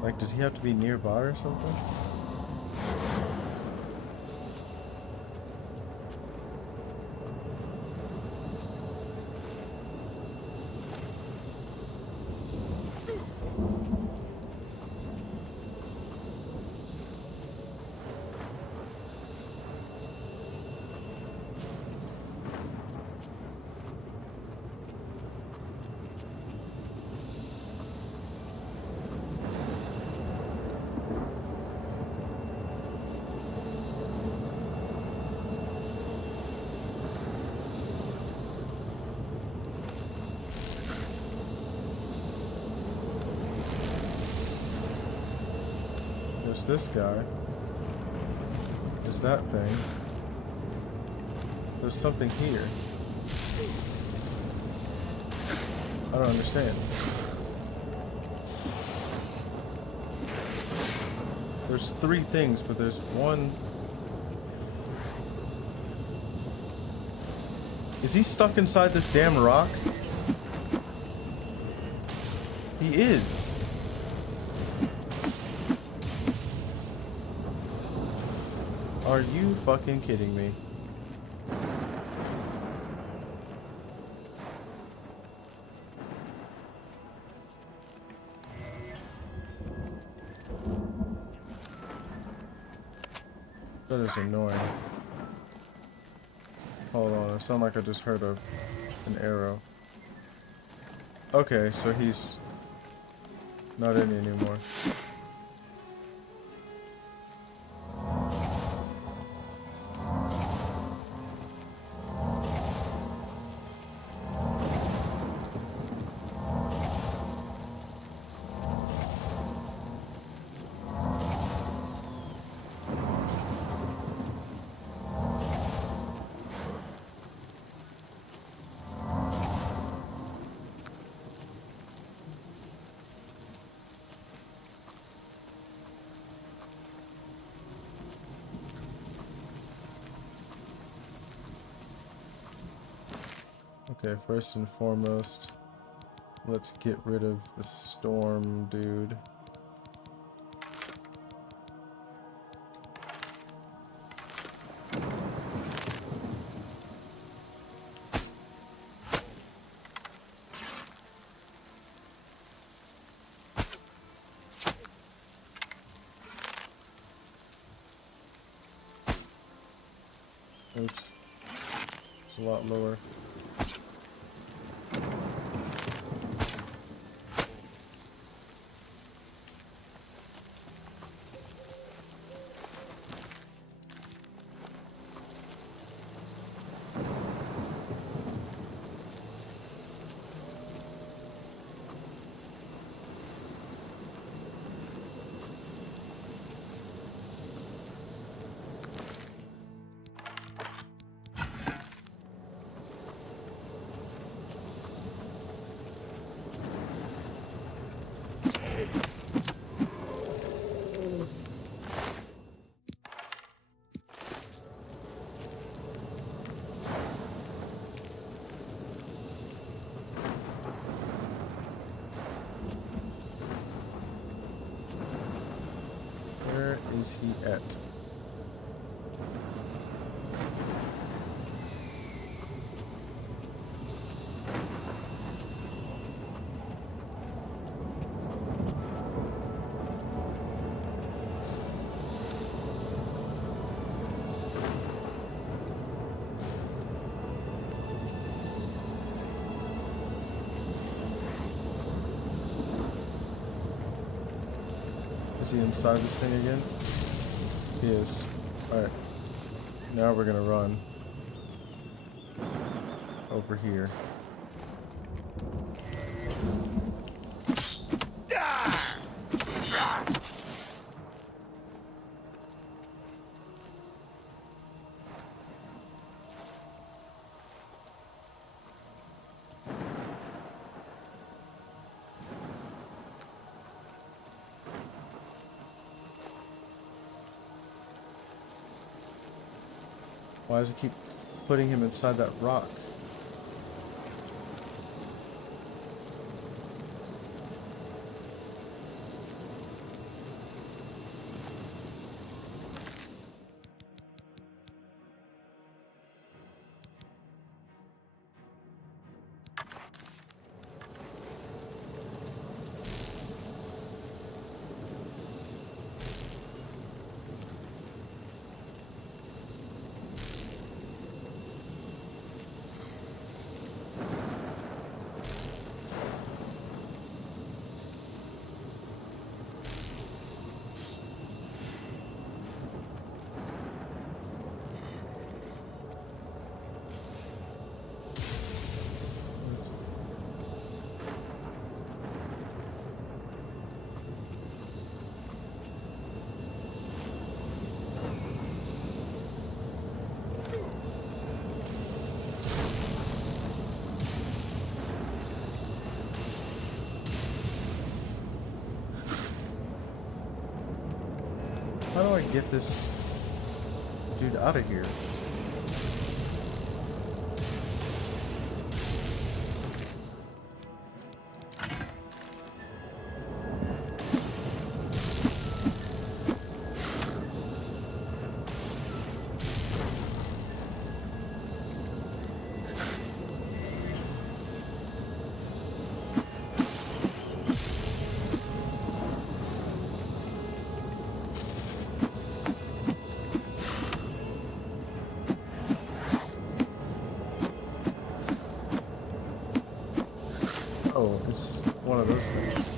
Like, does he have to be nearby or something? There's this guy. There's that thing. There's something here. I don't understand. There's three things, but there's one. Is he stuck inside this damn rock? He is. Are you fucking kidding me? That is annoying. Hold on, it sounded like I just heard an arrow. Okay, so he's not in anymore. Okay, first and foremost, let's get rid of the storm dude. Oops. It's a lot lower. Where is he at? Is he inside this thing again? He is. Alright. Now we're gonna run. Over here. Why does it keep putting him inside that rock? How do I get this dude out of here? Oh, it's one of those things.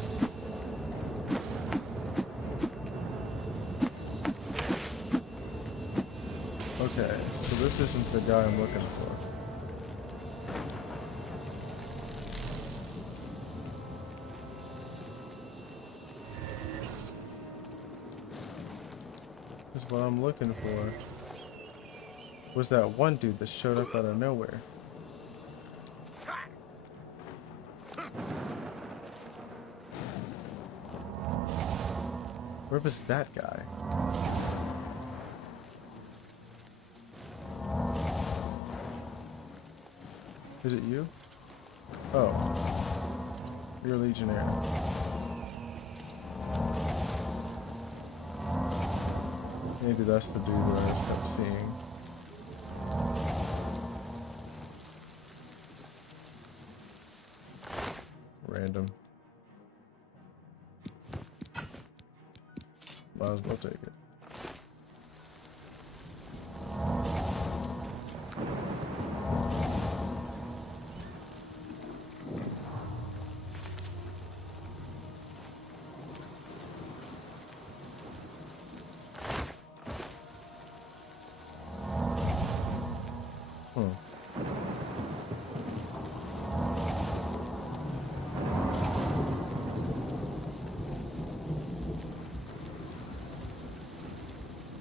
Okay, so this isn't the guy I'm looking for. Because what I'm looking for was that one dude that showed up out of nowhere. Where was that guy? Is it you? Oh. You're a Legionnaire. Maybe that's the dude that I just kept seeing. Random. Might as well take it.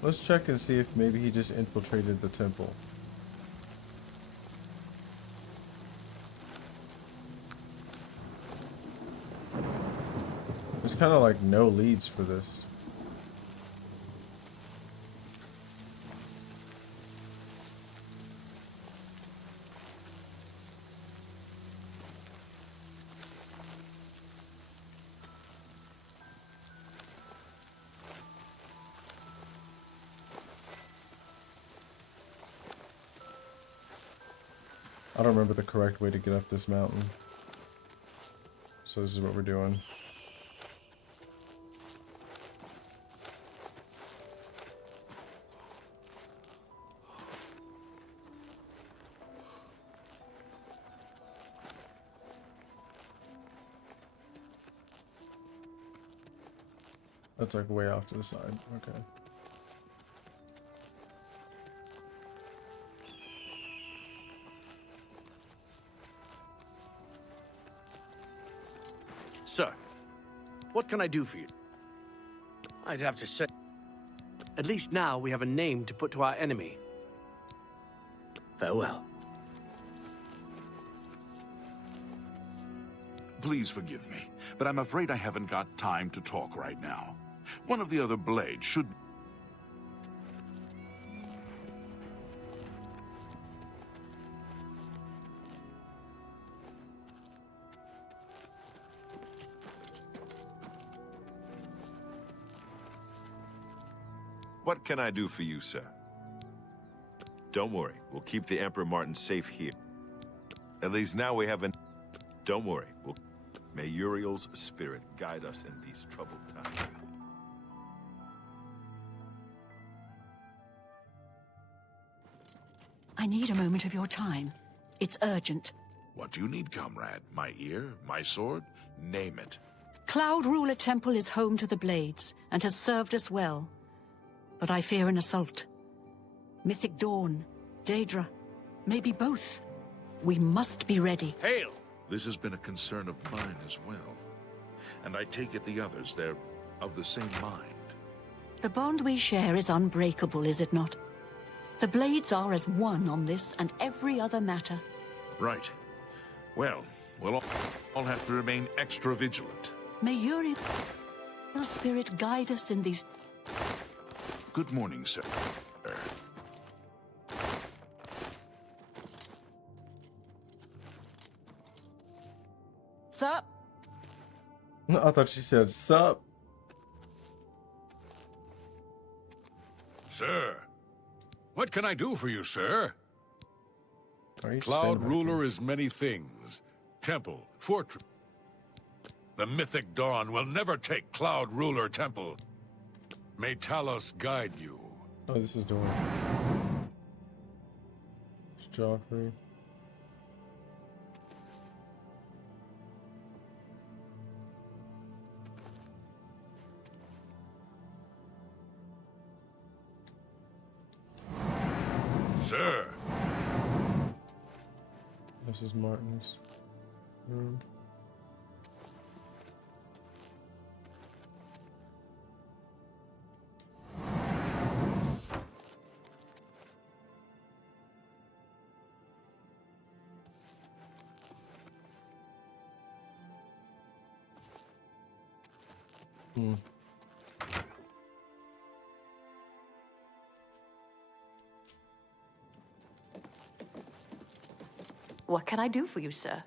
Let's check and see if maybe he just infiltrated the temple. There's kind of like no leads for this. I don't remember the correct way to get up this mountain. So this is what we're doing. That's like way off to the side. Okay. Sir, what can I do for you? I'd have to say, at least now we have a name to put to our enemy. Farewell. Please forgive me, but I'm afraid I haven't got time to talk right now. One of the other blades should... What can I do for you, sir? Don't worry, we'll keep the Emperor Martin safe here. At least now we have an... Don't worry, may Uriel's spirit guide us in these troubled times. I need a moment of your time. It's urgent. What do you need, comrade? My ear? My sword? Name it. Cloud Ruler Temple is home to the Blades, and has served us well. But I fear an assault. Mythic Dawn, Daedra, maybe both. We must be ready. Hail! This has been a concern of mine as well. And I take it the others, they're of the same mind. The bond we share is unbreakable, is it not? The Blades are as one on this and every other matter. Right. Well, we'll all have to remain extra vigilant. May Uriel's spirit guide us in these... Good morning, sir. Sir? I thought she said sup. Sir, what can I do for you, sir? Cloud Cloud Ruler is many things. Temple, fortress. The Mythic Dawn will never take Cloud Ruler Temple. May Talos guide you. Oh, this is Dawn. It's Joffrey. Sir. This is Martin's room. What can I do for you, sir?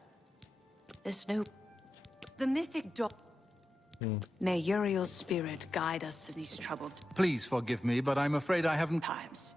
There's no... The Mythic Dawn... May Uriel's spirit guide us in these troubled Please forgive me, but I'm afraid I haven't... times.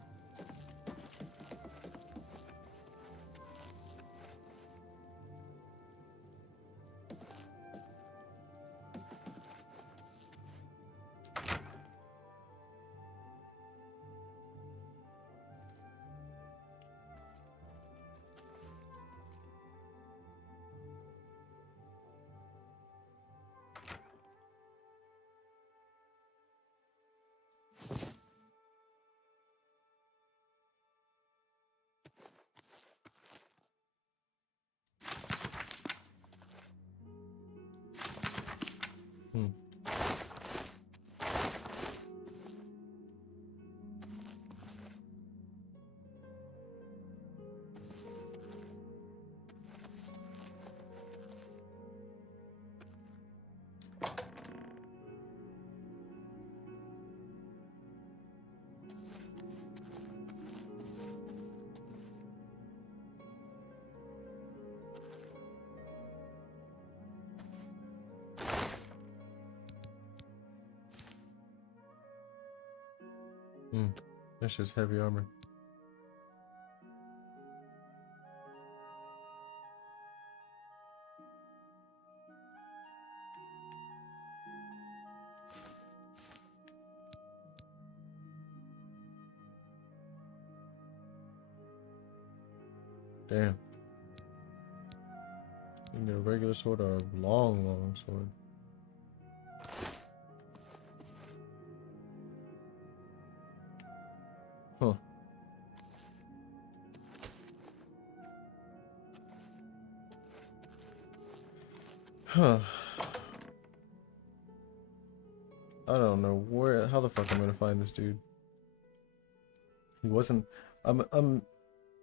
That's just heavy armor. Damn. You can get a regular sword or a long, long sword. Huh. Huh. I don't know how the fuck I'm gonna find this dude. He wasn't.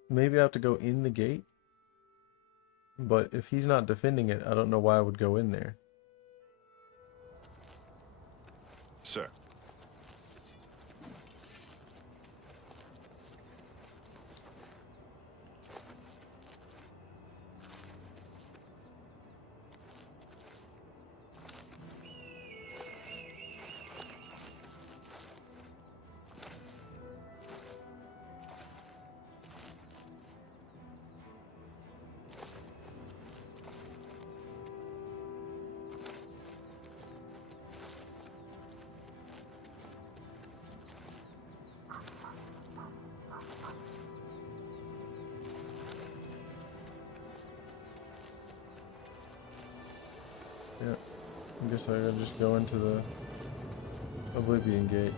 Maybe I have to go in the gate. But if he's not defending it, I don't know why I would go in there. Sir. Yeah, I guess I gotta just go into the Oblivion Gate.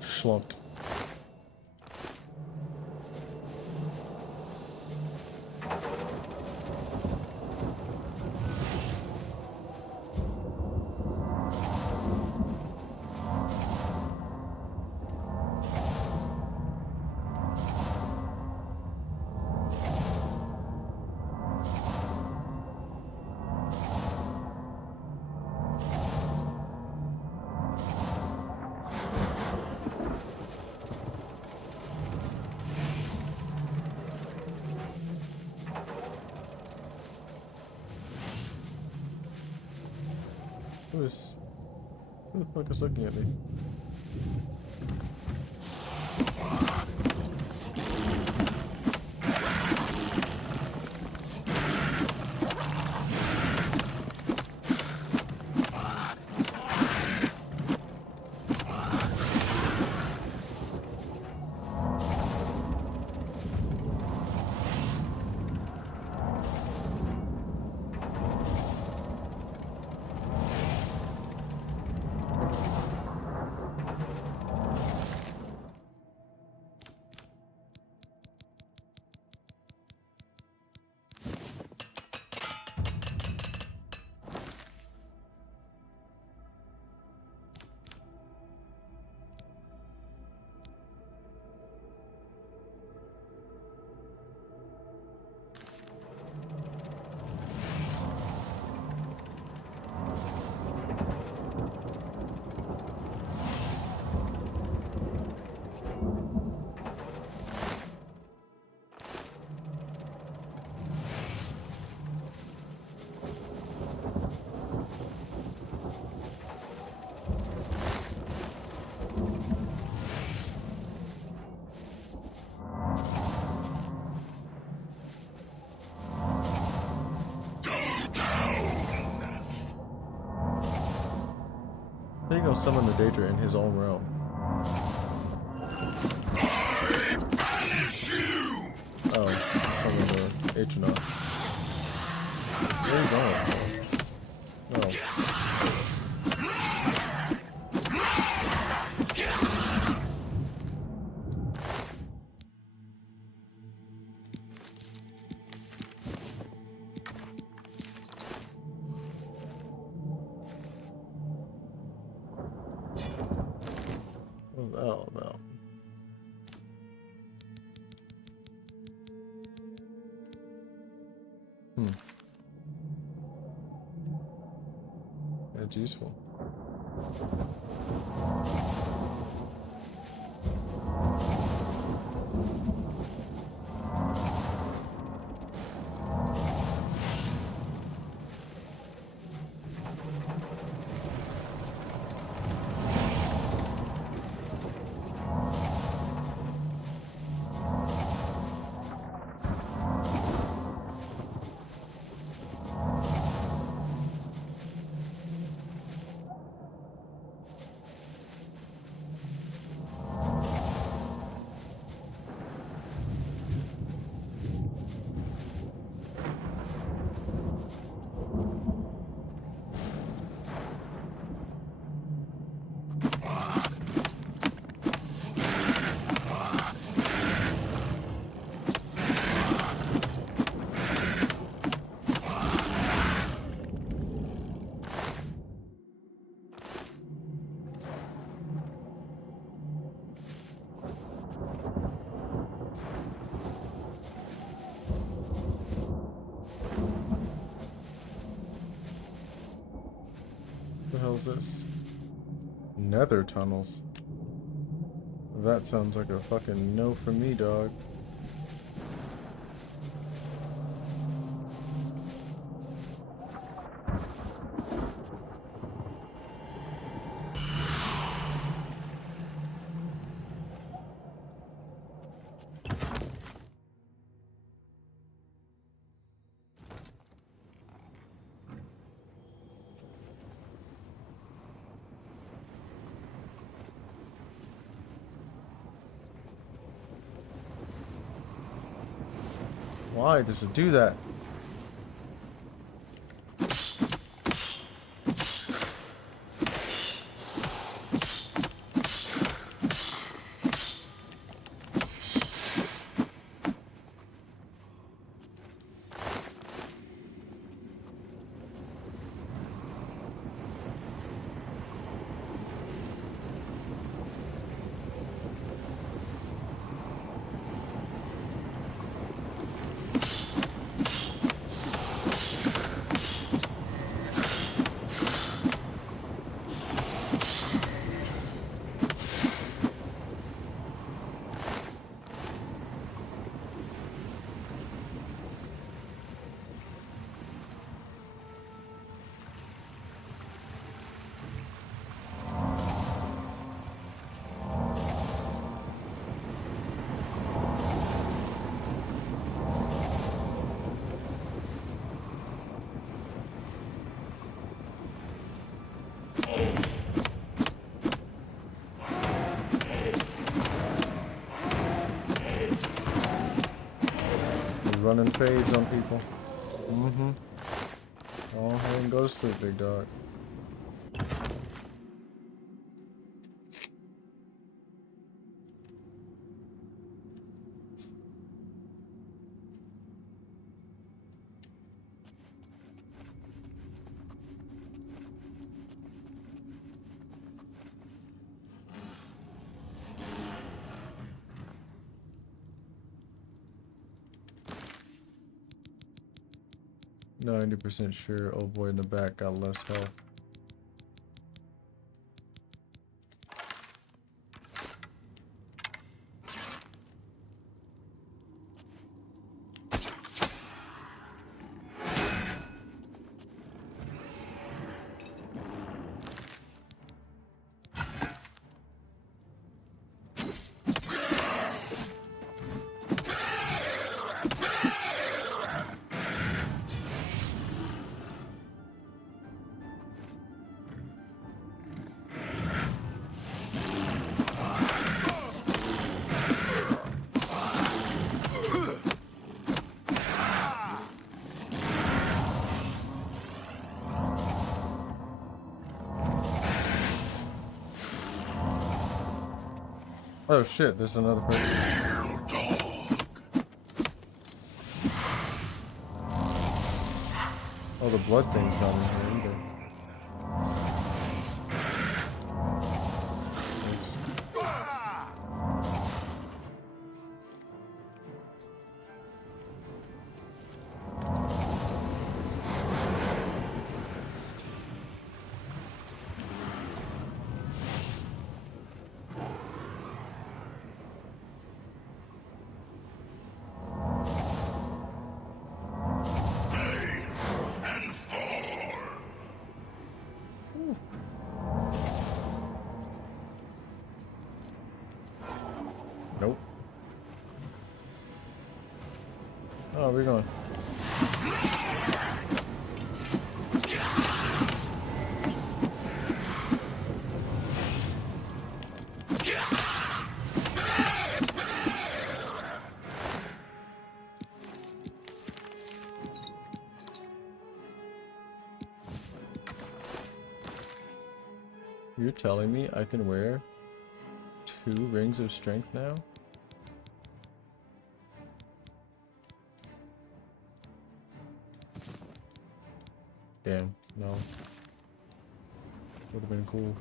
Schlumped. Who the fuck is looking at me? How you gonna summon the Daedra in his own realm? I banish you! Oh, summon the Atronach. Where are you going? No. What's that all about? That's useful. is this? Nether tunnels. That sounds like a fucking no for me, dog. Why does it do that? Running fades on people. Mm-hmm. Go ahead and go to sleep, big dog. %, sure old boy in the back got less health. Oh shit, there's another person. Oh, the blood thing's not in here either. Nope. Oh, we're going. You're telling me I can wear 2 rings of strength now? Damn, no. Would have been cool.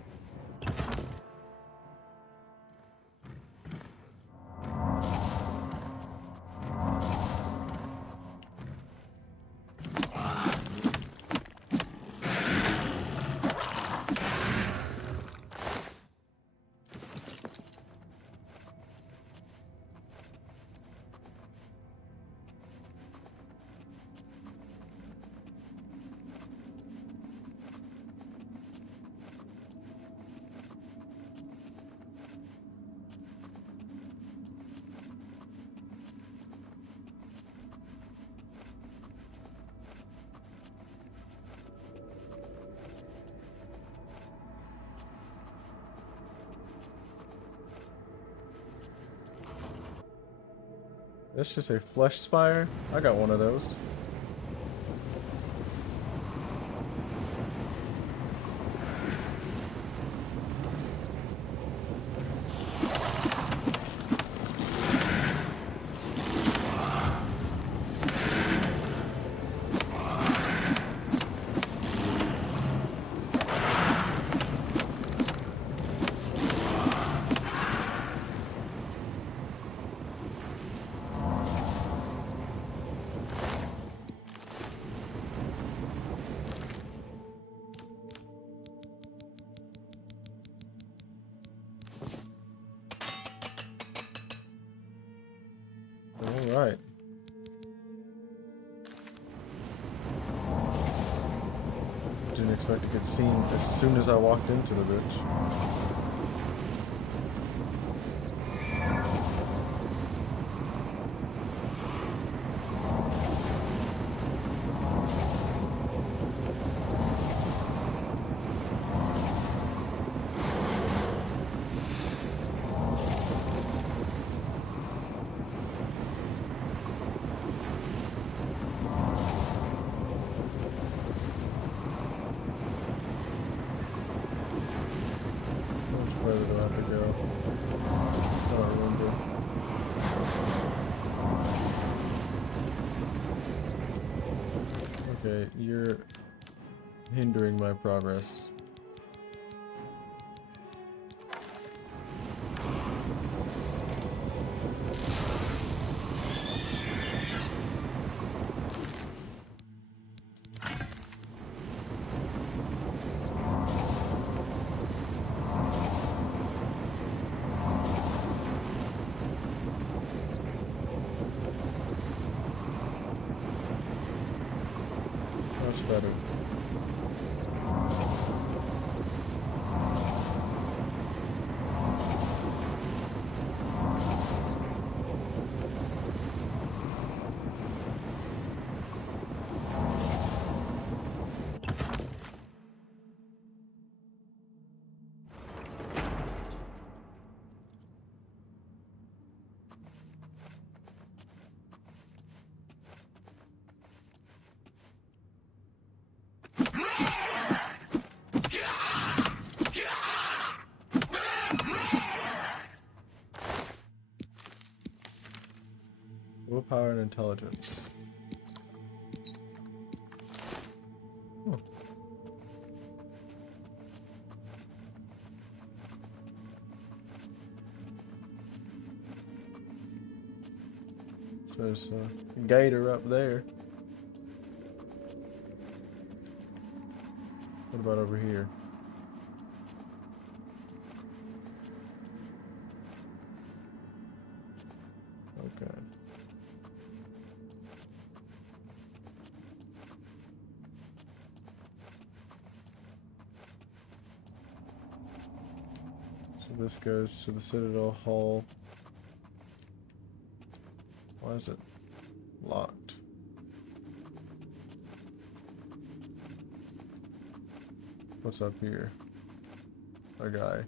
Let's just say Flesh Spire. I got one of those. Alright. Didn't expect to get seen as soon as I walked into the bitch. Where do I have to go? I don't remember. Okay, you're hindering my progress. Much better. Willpower and intelligence. Huh. So there's a gator up there. What about over here? Okay. So this goes to the Citadel Hall. Why is it locked? What's up here? A guy.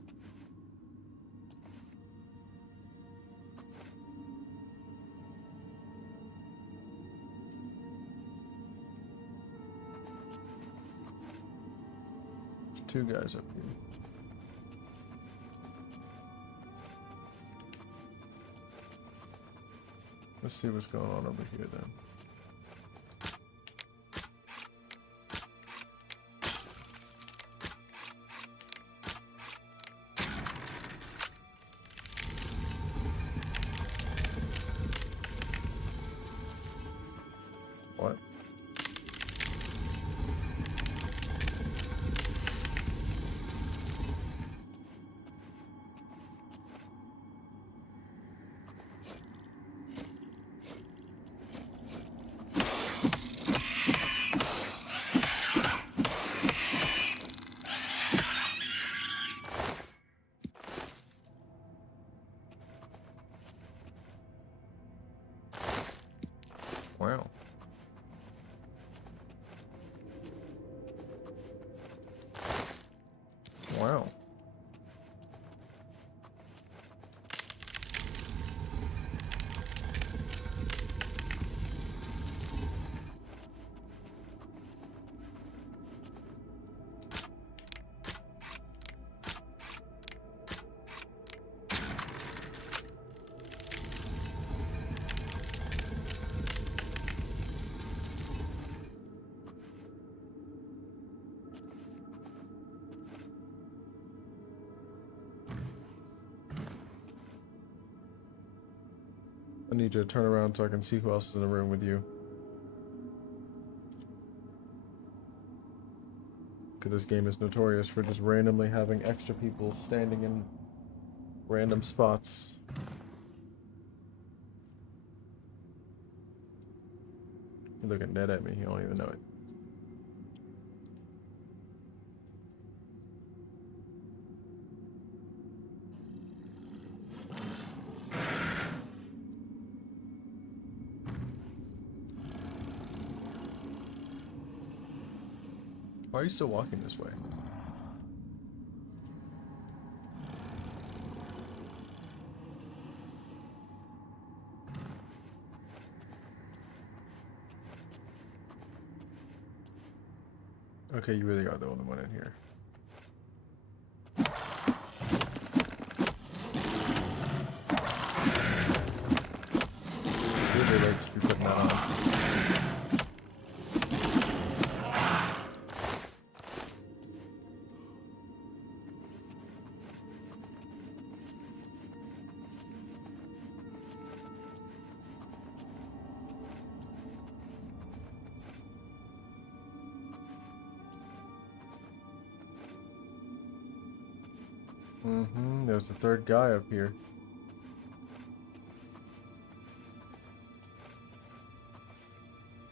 There's two guys up here. Let's see what's going on over here then. What? Wow. Wow. I need you to turn around so I can see who else is in the room with you. Because this game is notorious for just randomly having extra people standing in random spots. You're looking dead at me, you don't even know it. Why are you still walking this way? Okay, you really are the only one in here. Really late to be putting that on. There's a third guy up here.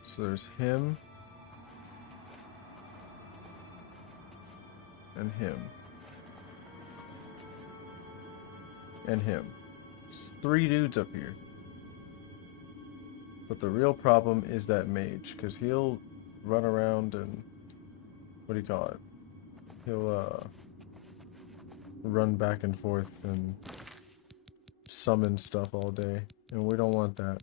So there's him. And him. And him. There's 3 dudes up here. But the real problem is that mage, because he'll run around and... what do you call it? He'll, run back and forth and summon stuff all day, and we don't want that.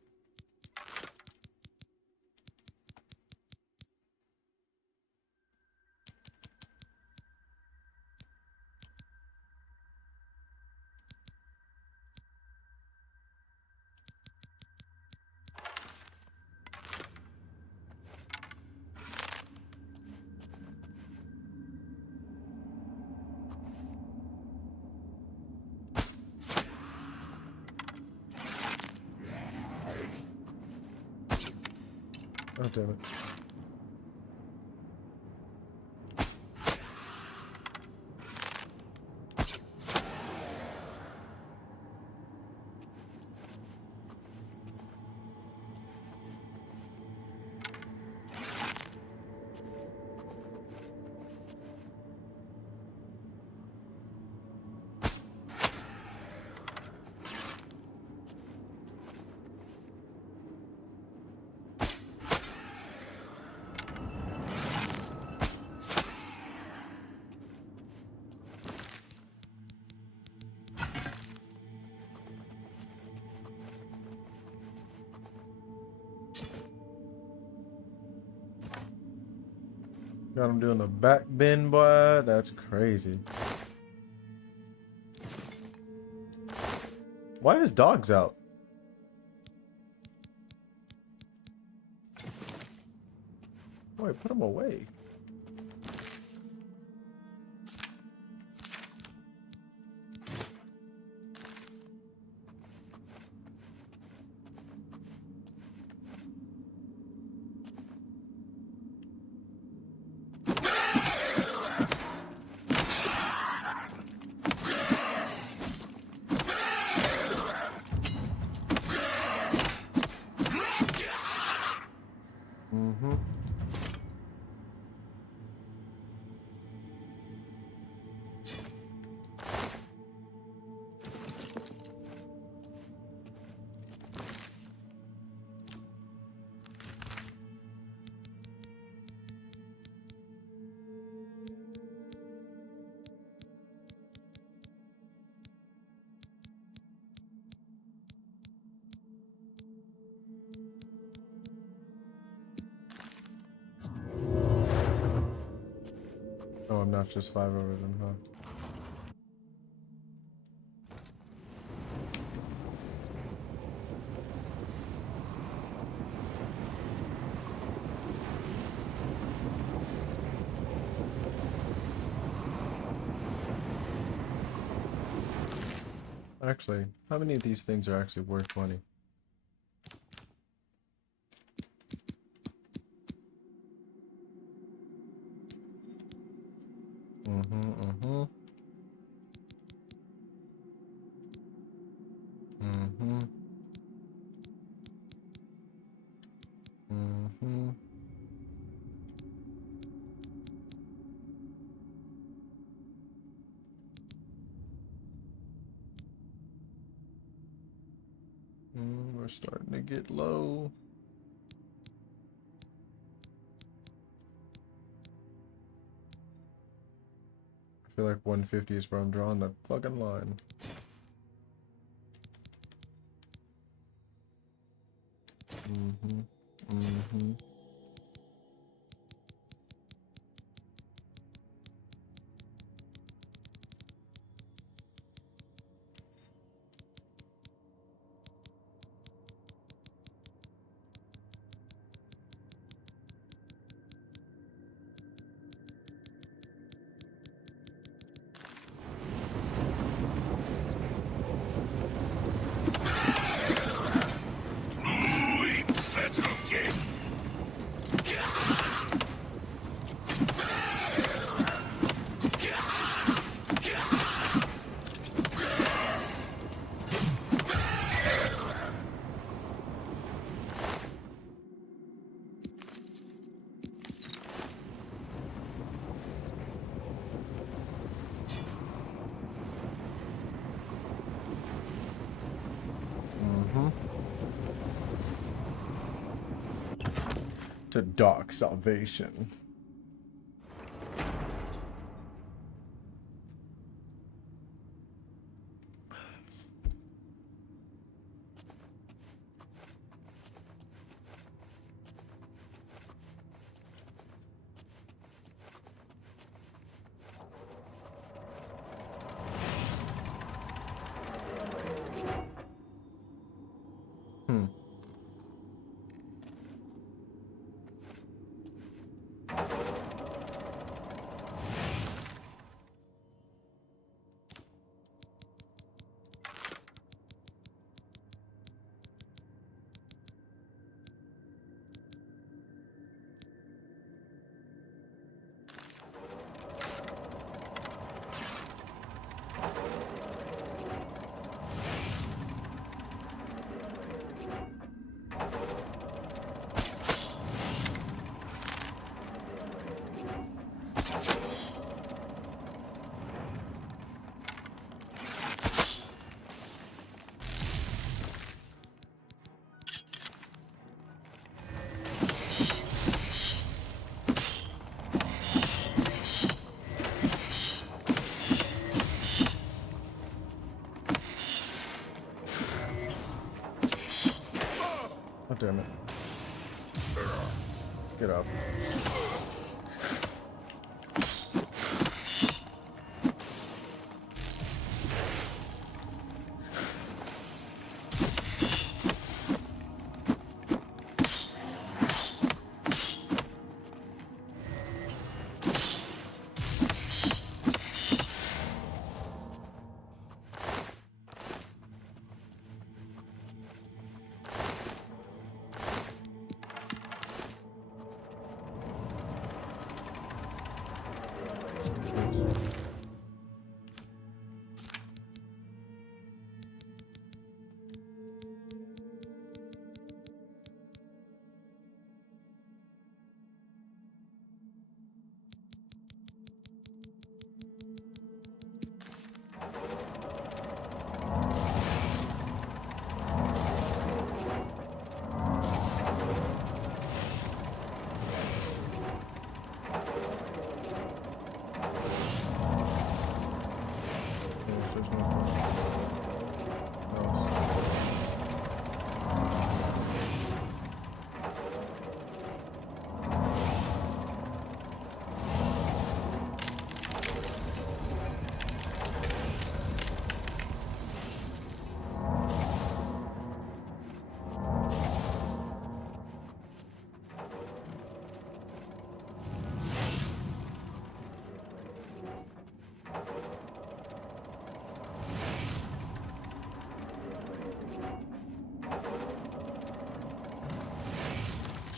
Oh, damn it. Got him doing the back bend, boy. That's crazy. Why is dogs out? Boy, put him away. Oh, I'm not just 5 over them, huh? Actually, how many of these things are actually worth money? Mm-hmm. Mm-hmm. Mm-hmm. We're starting to get low. I feel like 150 is where I'm drawing the fucking line. Mm-hmm. Mm-hmm. To Dark Salvation. Oh, damn it. Get up.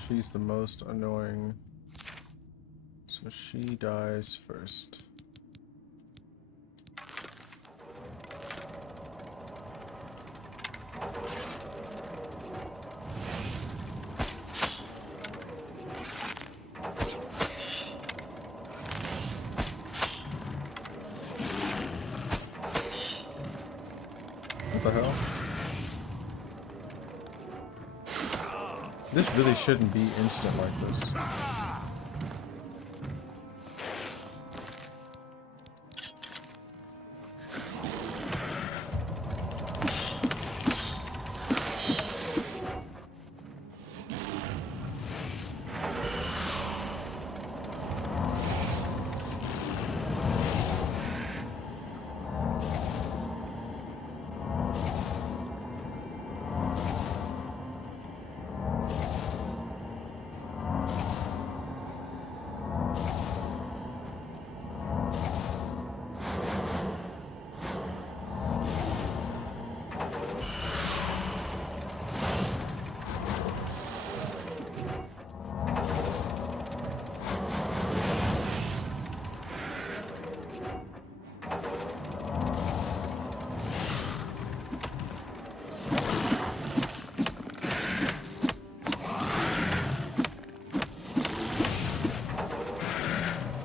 She's the most annoying. So she dies first. What the hell? This really shouldn't be instant like this.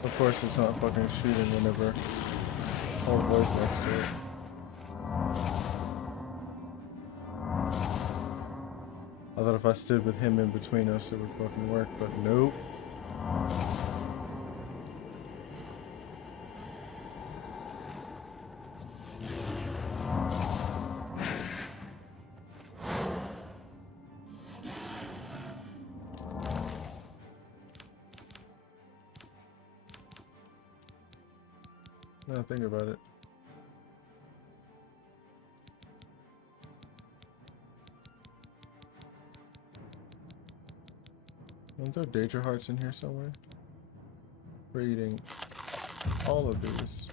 Of course it's not fucking shooting whenever all voice next to it. I thought if I stood with him in between us it would fucking work, but nope. Now think about it. Aren't there Daedra hearts in here somewhere? We're eating all of these.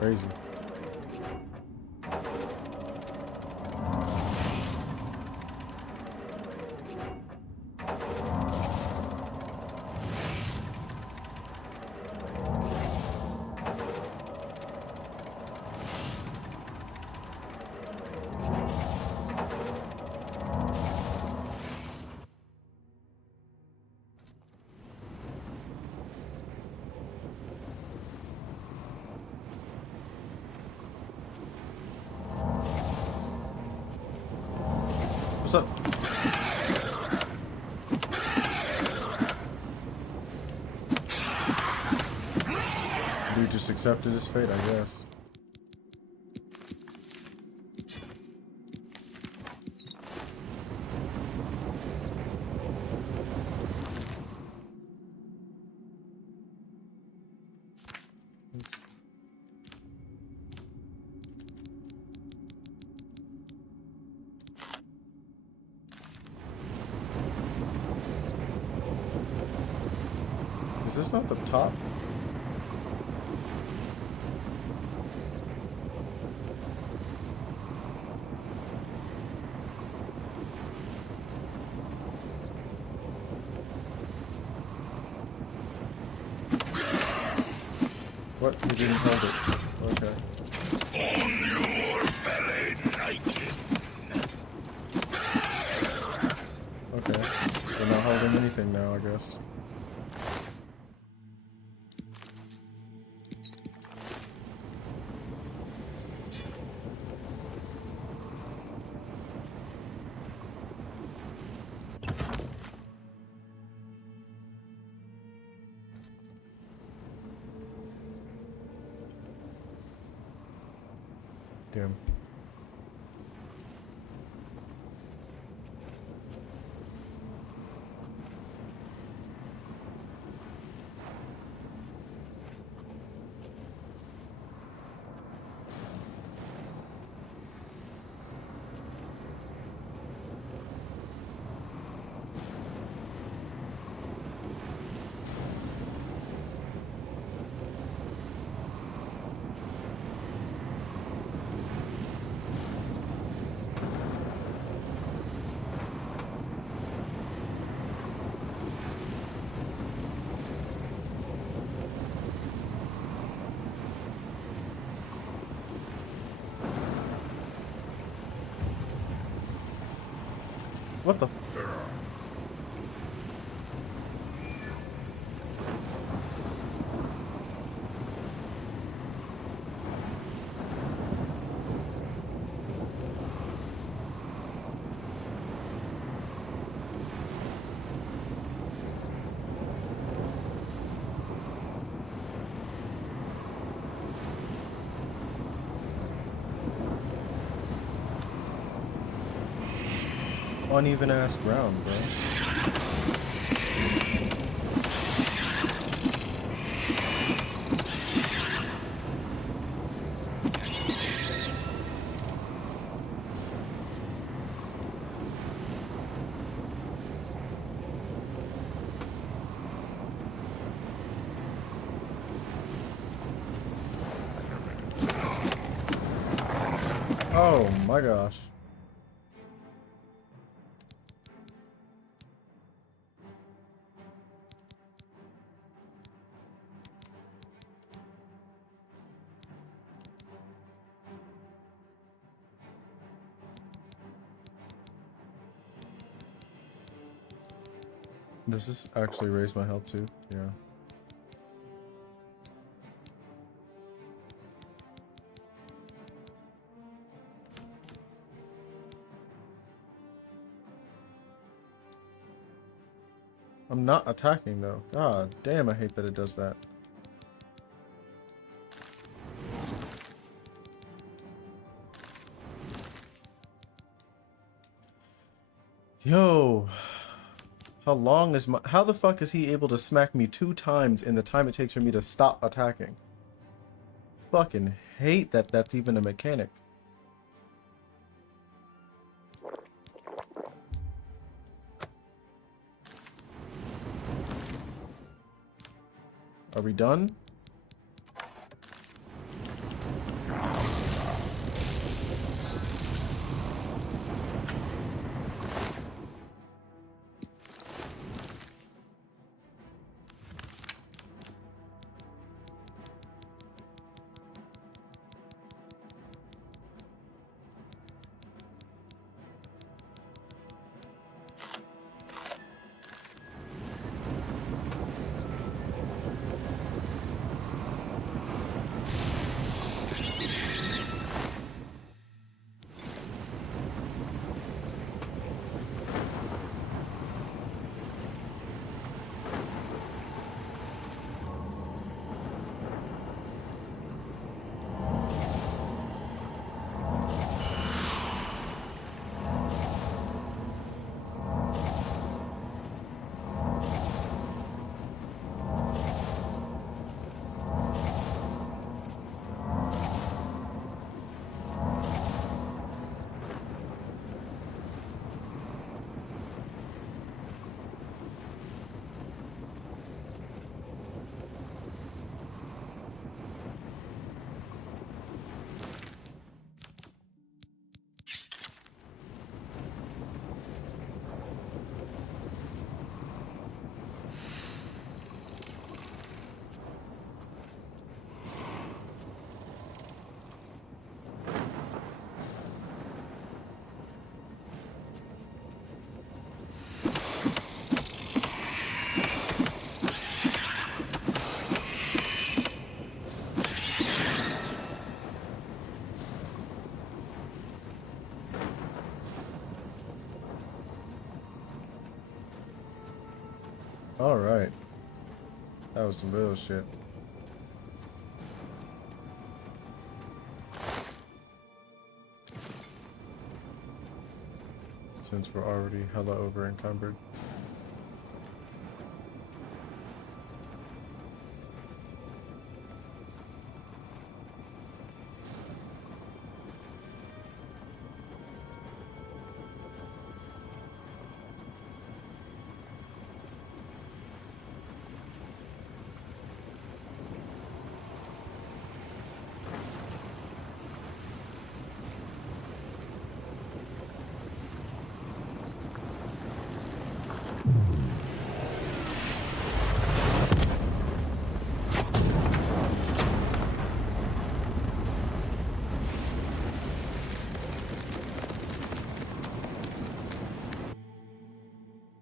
Crazy. What's up? Dude just accepted his fate, I guess. Is this not the top? What? You didn't hold it. Okay. On your belly, Nightin. Okay. We're not holding anything now, I guess. Damn. What the? Uneven ass ground, bro. Oh my gosh. Does this actually raise my health too? Yeah. I'm not attacking though. God damn, I hate that it does that. Yo. How the fuck is he able to smack me 2 times in the time it takes for me to stop attacking? Fucking hate that that's even a mechanic. Are we done? Alright. That was some real shit. since we're already hella over encumbered.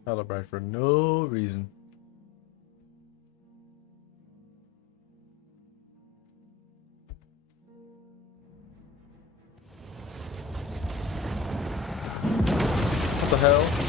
Hella bright for no reason. What the hell?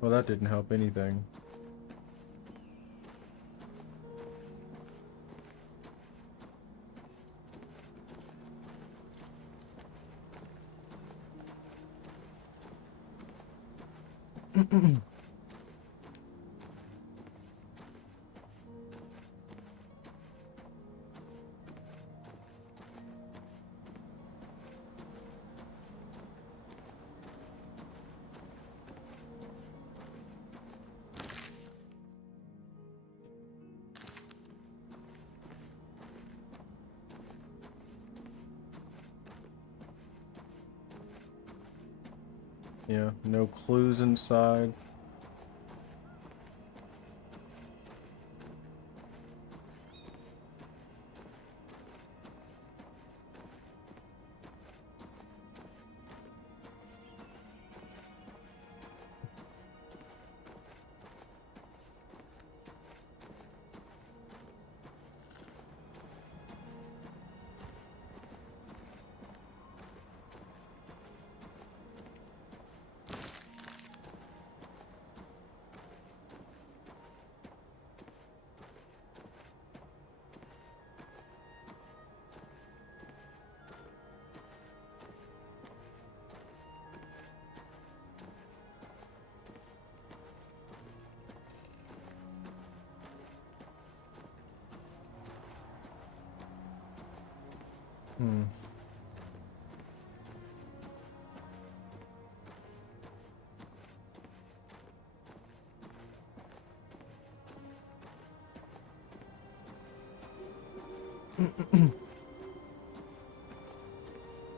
Well, that didn't help anything. Yeah, no clues inside. Hmm.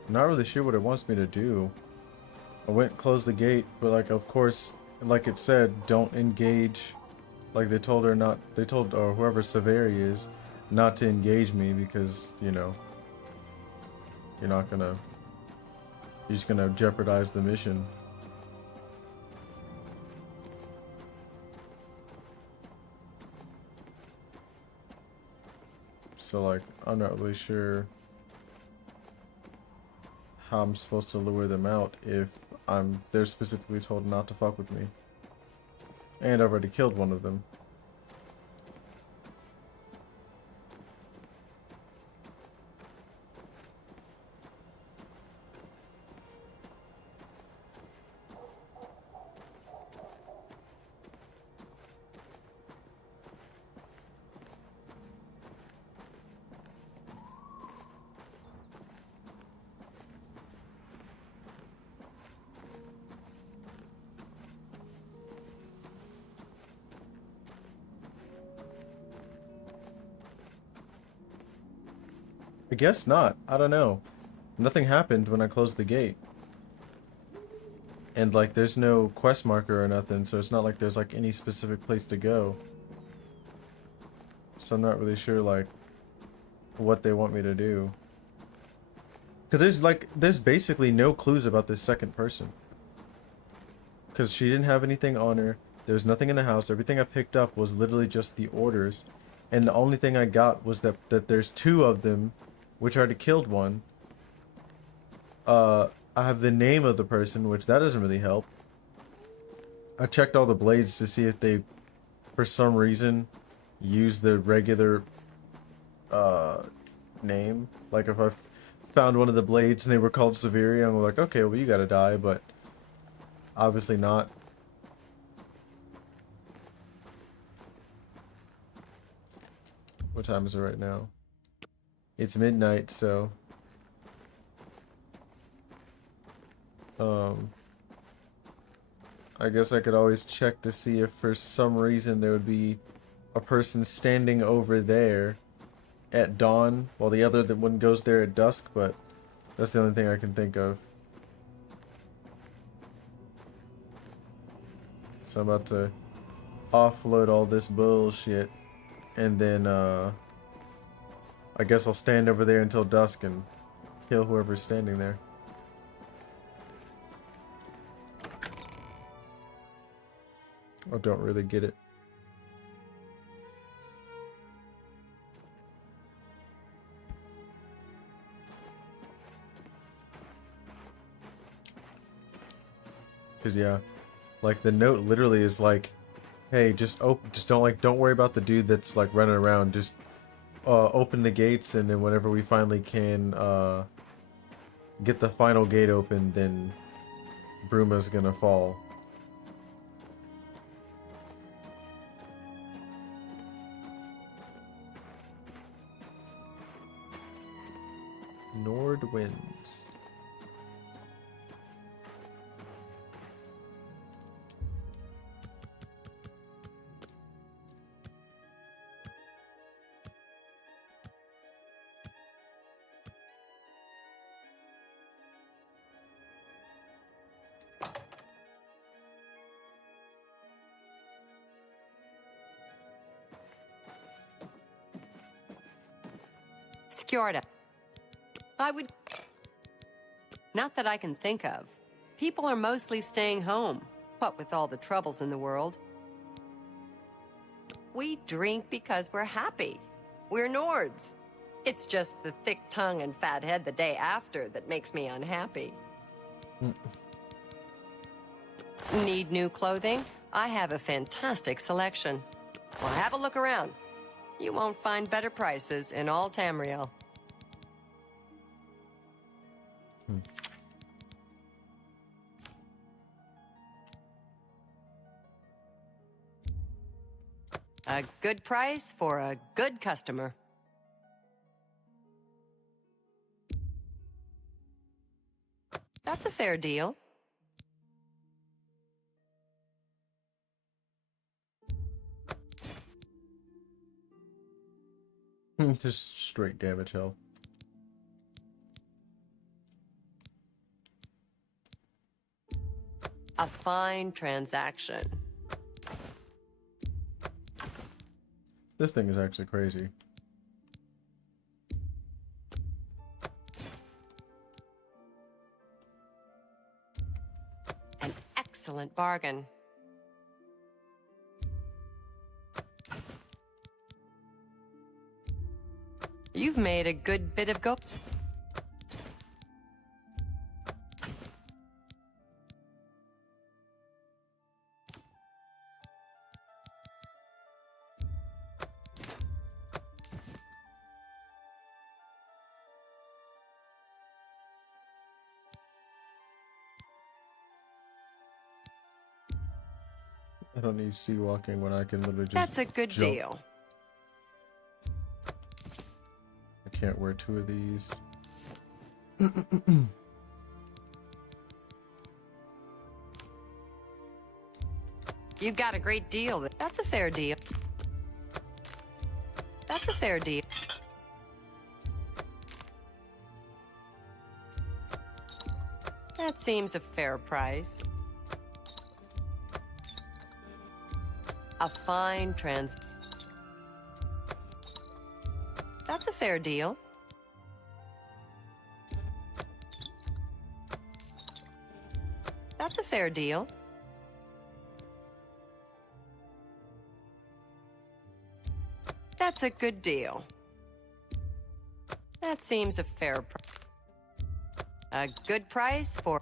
Not really sure what it wants me to do. I went, closed the gate, but like, of course, like it said, don't engage. Like they told her not, they told whoever Severi is, not to engage me because, you know, you're just gonna jeopardize the mission. So like, I'm not really sure how I'm supposed to lure them out if they're specifically told not to fuck with me. And I already killed one of them. I guess not. I don't know. Nothing happened when I closed the gate. And like there's no quest marker or nothing, so it's not like there's like any specific place to go. So I'm not really sure like what they want me to do. Because there's basically no clues about this second person. Because she didn't have anything on her. There was nothing in the house. Everything I picked up was literally just the orders. And the only thing I got was that there's two of them, which already killed one. I have the name of the person, which that doesn't really help. I checked all the blades to see if they, for some reason, use the regular name. Like if I found one of the blades and they were called Severia, I'm like, okay, well you gotta die, but obviously not. What time is it right now? It's midnight, so I guess I could always check to see if for some reason there would be a person standing over there at dawn while the other one goes there at dusk, but that's the only thing I can think of. So I'm about to offload all this bullshit and then I guess I'll stand over there until dusk and kill whoever's standing there. I don't really get it. Cause yeah, like the note literally is like, hey, just don't worry about the dude that's like running around. Just open the gates, and then whenever we finally can get the final gate open, then Bruma's gonna fall. Nord winds. Skjorda. I would... Not that I can think of. People are mostly staying home, what with all the troubles in the world. We drink because we're happy. We're Nords. It's just the thick tongue and fat head the day after that makes me unhappy. Need new clothing? I have a fantastic selection. Well, have a look around. You won't find better prices in all Tamriel. A good price for a good customer. That's a fair deal. Just straight damage health. A fine transaction. This thing is actually crazy. An excellent bargain. You've made a good bit of go. I don't need sea walking when I can literally just That's a good jump. deal. I can't wear two of these. You've got a great deal. That's a fair deal. That's a fair deal. That seems a fair price. A fine That's a fair deal. That's a fair deal. That's a good deal. That seems a fair price. A good price for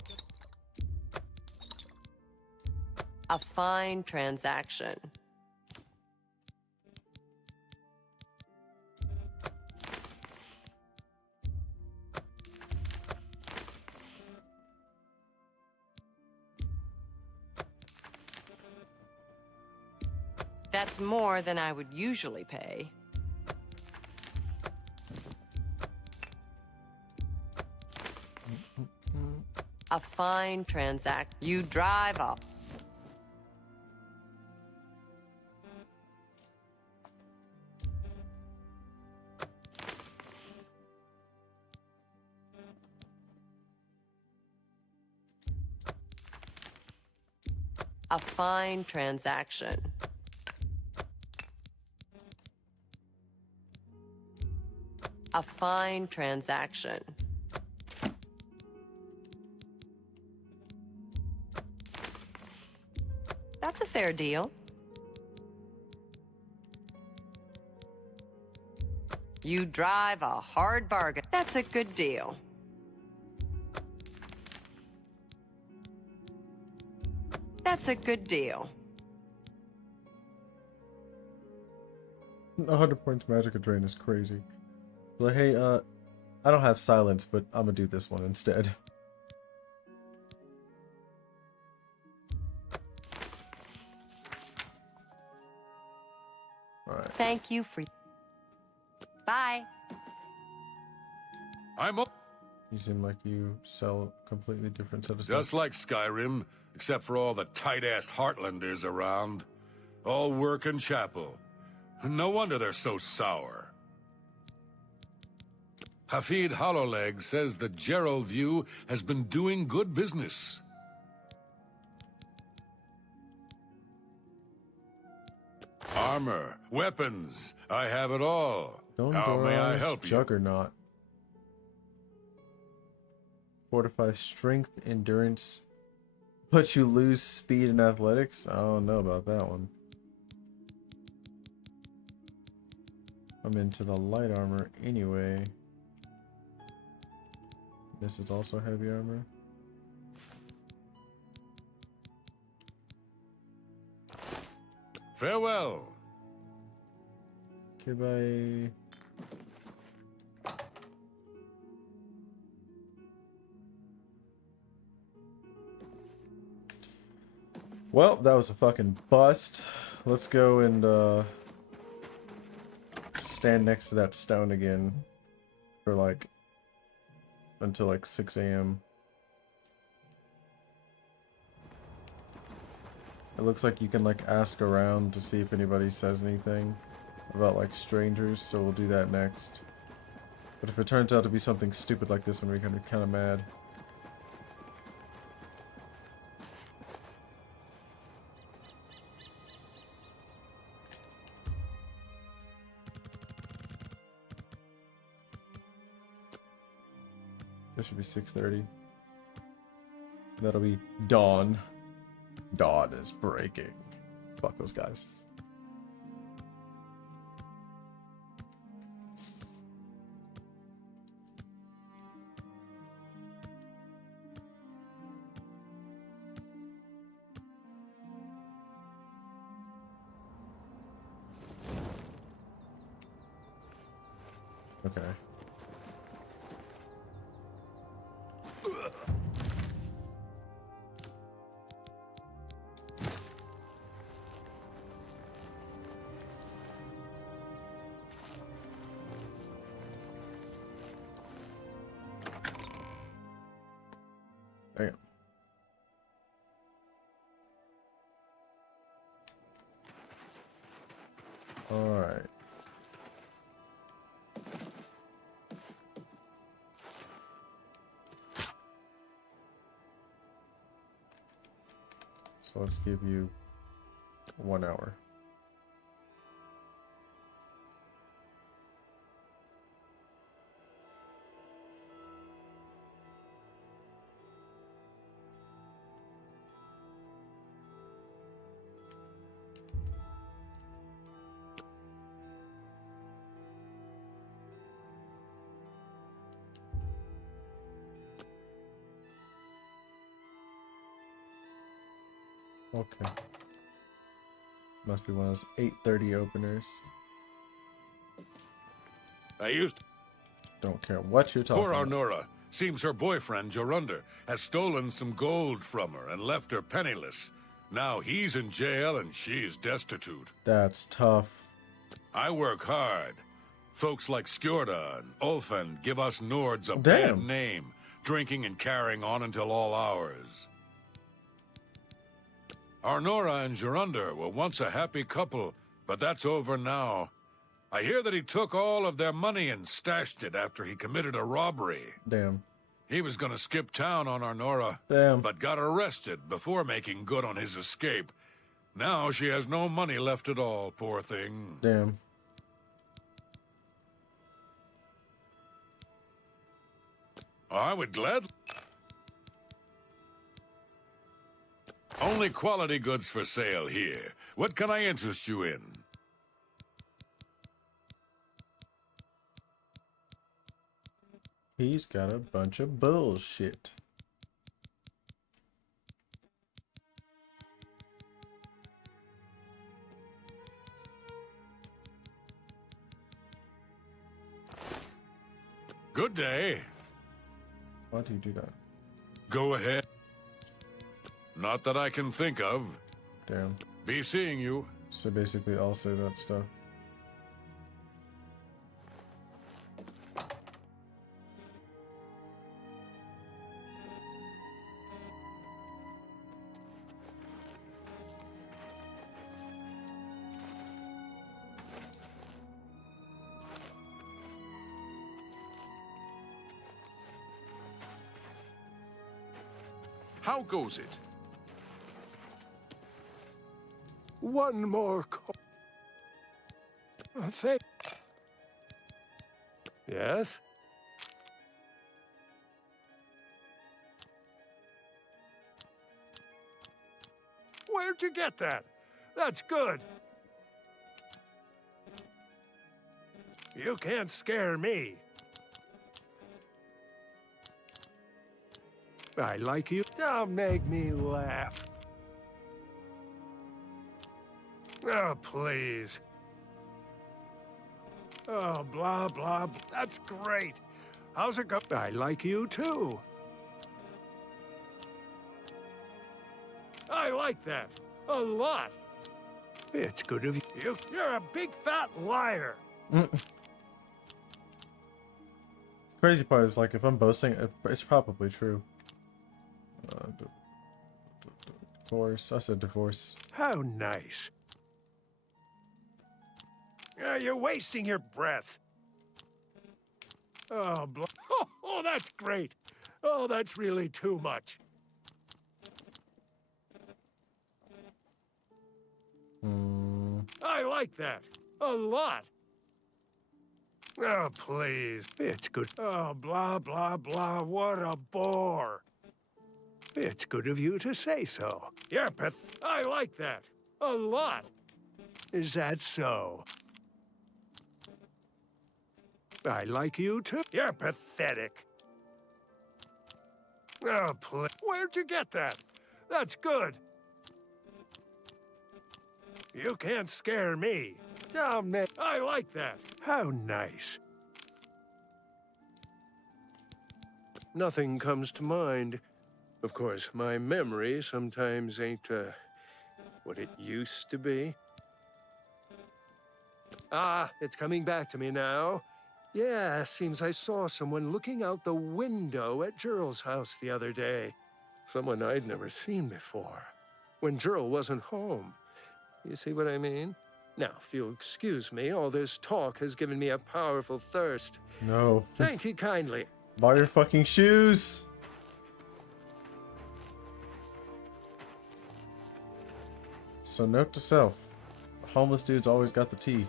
a fine transaction. That's more than I would usually pay. A fine transaction. You drive up. A fine transaction. A fine transaction. That's a fair deal. You drive a hard bargain. That's a good deal. That's a good deal. 100 points magic drain is crazy. Like, hey, I don't have silence, but I'm gonna do this one instead. Alright. Thank you for... Bye. I'm up. You seem like you sell a completely different set of stuff. Just like Skyrim, except for all the tight-ass Heartlanders around. All work and chapel. No wonder they're so sour. Hafid Hollowleg says that Gerald View has been doing good business. Armor, weapons, I have it all. How may I help you? Juggernaut. Fortify strength, endurance, but you lose speed and athletics? I don't know about that one. I'm into the light armor anyway. This is also heavy armor. Farewell. Okay, bye. Well, that was a fucking bust. Let's go and stand next to that stone again for like until like 6 a.m. It looks like you can like ask around to see if anybody says anything about like strangers, so we'll do that next. But if it turns out to be something stupid like this one, we're gonna be kind of mad. It should be 6:30. That'll be dawn. Dawn is breaking. Fuck those guys. Okay. Damn. All right. So let's give you 1 hour. Okay. Must be one of those 8:30 openers. I used to... Don't care what you're talking Poor about. Arnora. Seems her boyfriend, Jorundr, has stolen some gold from her and left her penniless. Now he's in jail and she's destitute. That's tough. I work hard. Folks like Skjorda and Ulfand give us Nords a Damn. bad name, drinking and carrying on until all hours. Arnora and Jorundr were once a happy couple, but that's over now. I hear that he took all of their money and stashed it after he committed a robbery. Damn. He was gonna skip town on Arnora, Damn. but got arrested before making good on his escape. Now she has no money left at all, poor thing. Damn. I would gladly... Only quality goods for sale here. What can I interest you in? He's got a bunch of bullshit. Good day. Why do you do that? Go ahead. Not that I can think of. Damn. Be seeing you. So basically I'll say that stuff. How goes it? One more call. Thank. Yes? Where'd you get that? That's good. You can't scare me. I like you. Don't make me laugh. Oh, please. Oh, blah, blah, blah. That's great. How's it go? I like you, too. I like that. A lot. It's good of you. You're a big fat liar. Crazy part is, like, if I'm boasting, it's probably true. Divorce. I said divorce. How nice. You're wasting your breath. Oh, oh, that's great. Oh, that's really too much. I like that. A lot. Oh, please. It's good. Oh, blah, blah, blah. What a bore. It's good of you to say so. You're I like that. A lot. Is that so? I like you too. You're pathetic. Oh, please. Where'd you get that? That's good. You can't scare me. Oh, man. I like that. How nice. Nothing comes to mind. Of course, my memory sometimes ain't, what it used to be. Ah, it's coming back to me now. Yeah, seems I saw someone looking out the window at Geralt's house the other day. Someone I'd never seen before. When Geralt wasn't home. You see what I mean? Now, if you'll excuse me, all this talk has given me a powerful thirst. No. Thank you kindly. Buy your fucking shoes. So note to self. Homeless dude's always got the tea.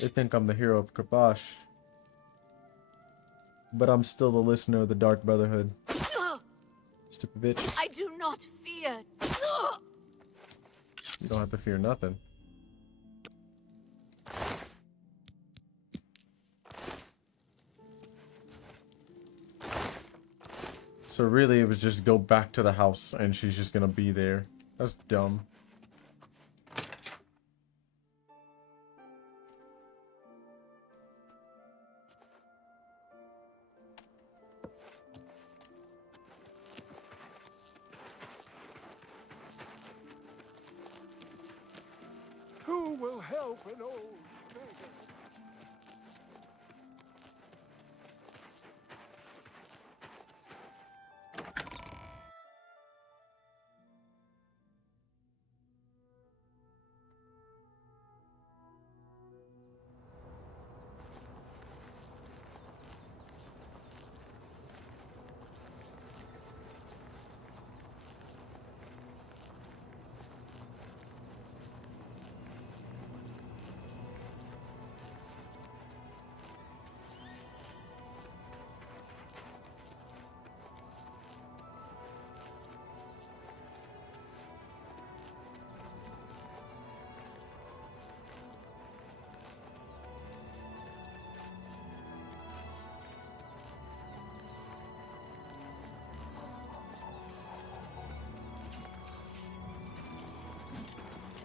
They think I'm the hero of Kabash. But I'm still the listener of the Dark Brotherhood. Stupid bitch. I do not fear. You don't have to fear nothing. So really, it was just go back to the house and she's just gonna be there. That's dumb. Who will help an old beggar?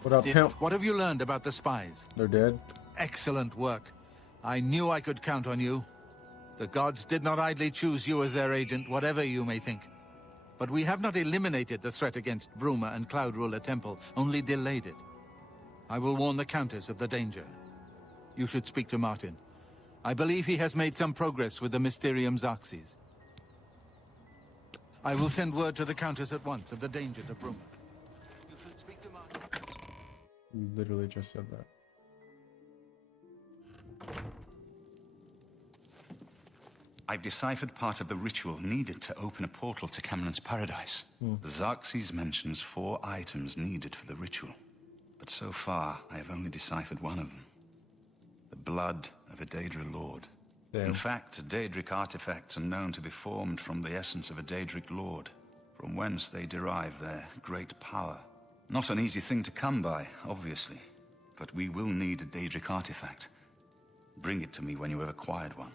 What up, pimp? What have you learned about the spies? They're dead. Excellent work. I knew I could count on you. The gods did not idly choose you as their agent, whatever you may think. But we have not eliminated the threat against Bruma and Cloud Ruler Temple, only delayed it. I will warn the Countess of the danger. You should speak to Martin. I believe he has made some progress with the Mysterium Xarxes. I will send word to the Countess at once of the danger to Bruma. You should speak to Martin. You literally just said that. I've deciphered part of the ritual needed to open a portal to Cameron's paradise. The Xarxes mentions 4 items needed for the ritual. But so far, I have only deciphered one of them. The blood of a Daedra Lord. Damn. In fact, Daedric artifacts are known to be formed from the essence of a Daedric Lord, from whence they derive their great power. Not an easy thing to come by, obviously, but we will need a Daedric artifact. Bring it to me when you have acquired one.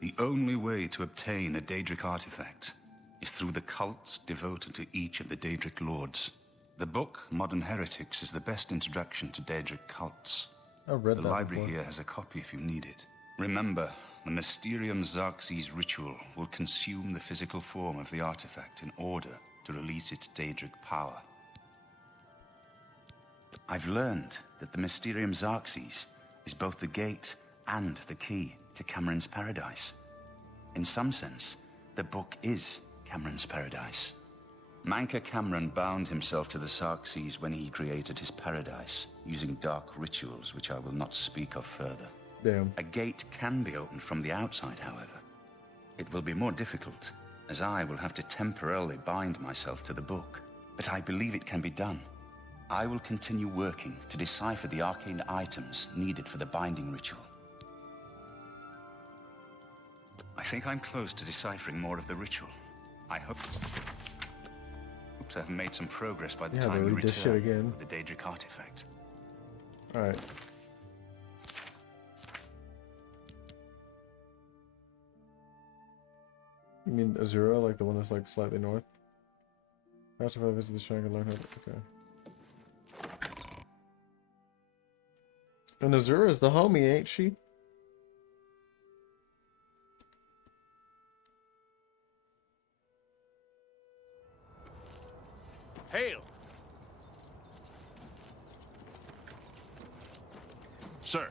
The only way to obtain a Daedric artifact is through the cults devoted to each of the Daedric Lords. The book, Modern Heretics, is the best introduction to Daedric cults. I've read The that library before. here has a copy if you need it. Remember, the Mysterium Xarxes ritual will consume the physical form of the artifact in order to release its Daedric power. I've learned that the Mysterium Xarxes is both the gate and the key to Cameron's paradise. In some sense, the book is Cameron's paradise. Manka Cameron bound himself to the Xarxes when he created his paradise, using dark rituals which I will not speak of further. Damn. A gate can be opened from the outside, however. It will be more difficult, as I will have to temporarily bind myself to the book. But I believe it can be done. I will continue working to decipher the arcane items needed for the binding ritual. I think I'm close to deciphering more of the ritual. I hope to have made some progress by the Yeah, time they we leaked this shit return again. with the Daedric artifact. Alright. You mean Azura, like the one that's like slightly north? Perhaps if I visit the shrine and learn how to... Okay. And Azura's the homie, ain't she? Hail! Sir.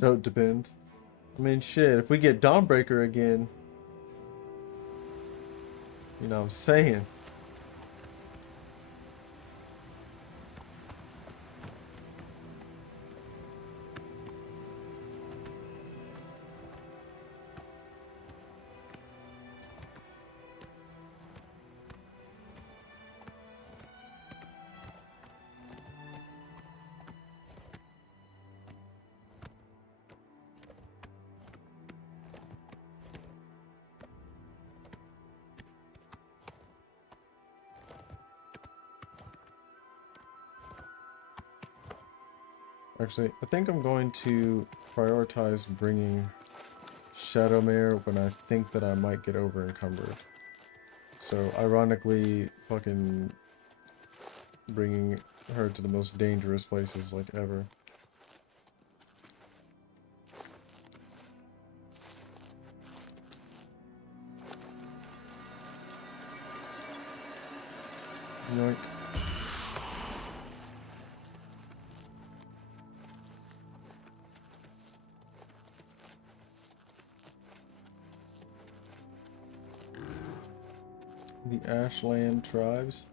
No, it depends. I mean, shit, if we get Dawnbreaker again... You know what I'm saying? Actually, I think I'm going to prioritize bringing Shadowmare when I think that I might get over encumbered. So, ironically, fucking bringing her to the most dangerous places, like, ever. Yoink. The Ashland tribes.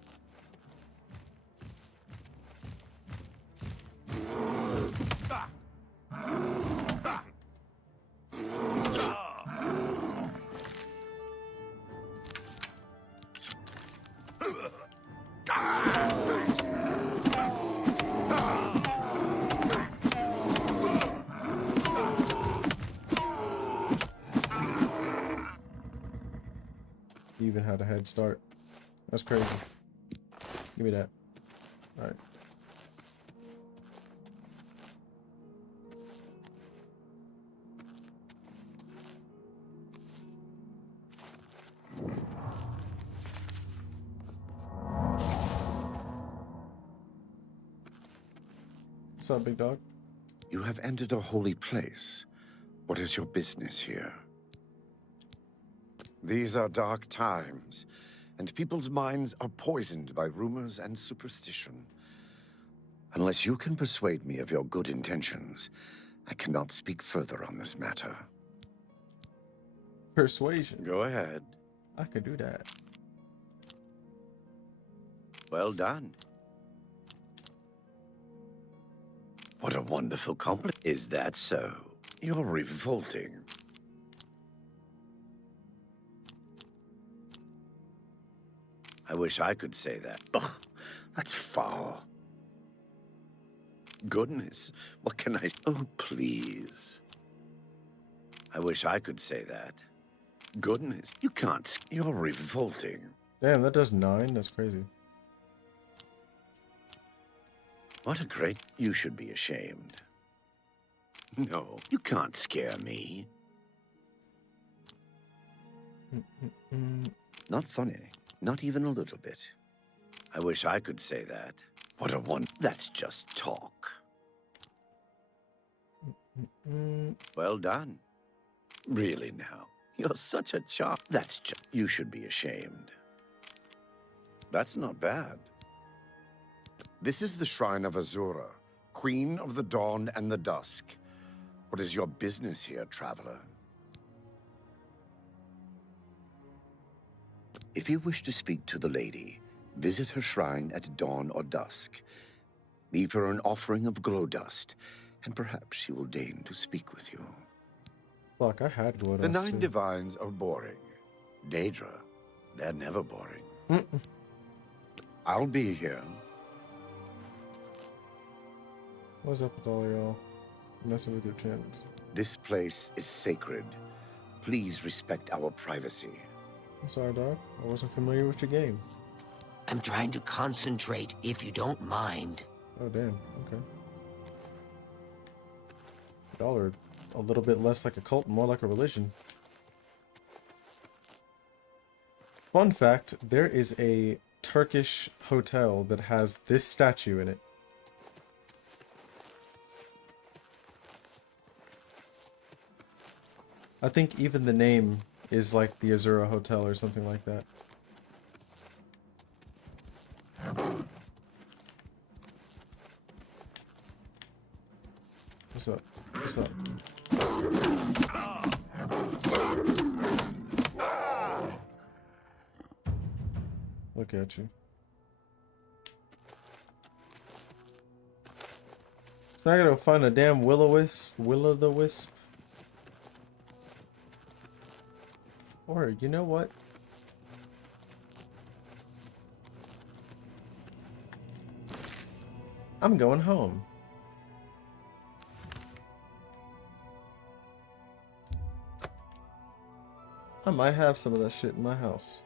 He even had a head start. That's crazy. Give me that. Alright. What's up, big dog? You have entered a holy place. What is your business here? These are dark times, and people's minds are poisoned by rumors and superstition. Unless you can persuade me of your good intentions, I cannot speak further on this matter. Persuasion. Go ahead. I could do that. Well done. What a wonderful compliment. Is that so? You're revolting. I wish I could say that. Ugh, that's foul. Goodness, what can I... Oh, please. I wish I could say that. Goodness, you can't... You're revolting. Damn, that does 9? That's crazy. What a great... You should be ashamed. No, you can't scare me. Not funny. Not even a little bit. I wish I could say that. What a one... That's just talk. Well done. Really now. You're such a chop. That's just... You should be ashamed. That's not bad. This is the Shrine of Azura, Queen of the Dawn and the Dusk. What is your business here, traveler? If you wish to speak to the lady, visit her shrine at dawn or dusk. Leave her an offering of glow dust, and perhaps she will deign to speak with you. Fuck, I had glow dust. The 9 too. divines are boring. Daedra, they're never boring. I'll be here. What's up with all y'all? Messing with your chins. This place is sacred. Please respect our privacy. I'm sorry, dog. I wasn't familiar with your game. I'm trying to concentrate, if you don't mind. Oh, damn. Okay. Y'all are a little bit less like a cult, more like a religion. Fun fact, there is a Turkish hotel that has this statue in it. I think even the name is like the Azura Hotel or something like that. What's up? What's up? Look at you. So I gotta find a damn will-o'-the-wisp. Or, you know what? I'm going home. I might have some of that shit in my house.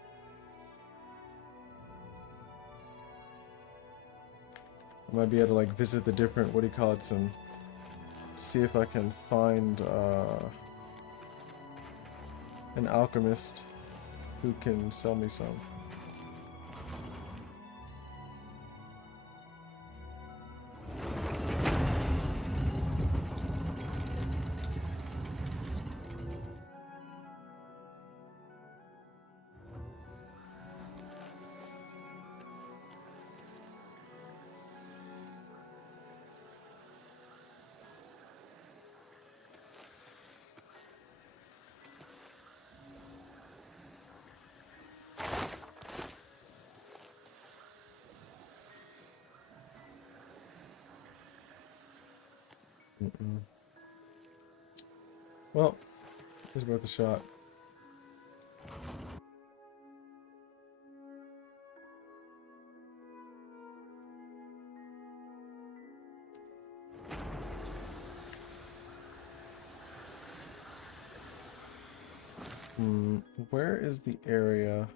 I might be able to like visit the different, what do you call it, some see if I can find an alchemist who can sell me some. Well, here's worth a shot. Where is the area?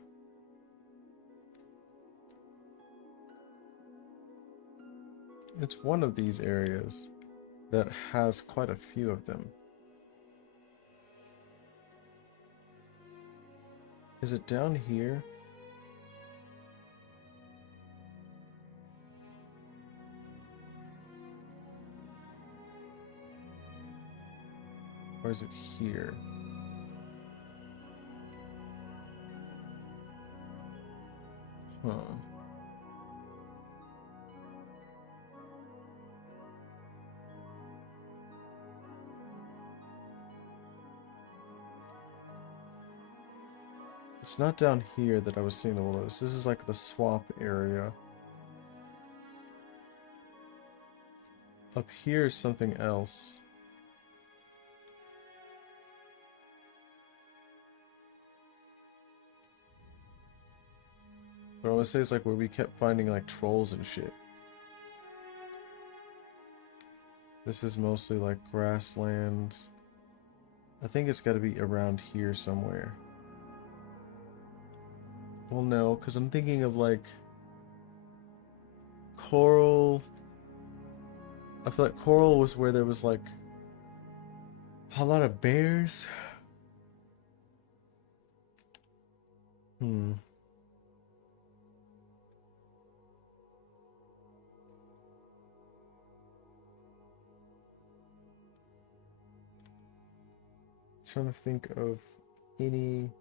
It's one of these areas that has quite a few of them. Is it down here? Or is it here? Huh. It's not down here that I was seeing the willows. This is like the swamp area. Up here is something else. But I want to say it's like where we kept finding like trolls and shit. This is mostly like grasslands. I think it's got to be around here somewhere. Well, no, because I'm thinking of like Coral. I feel like Coral was where there was like a lot of bears. Trying to think of any.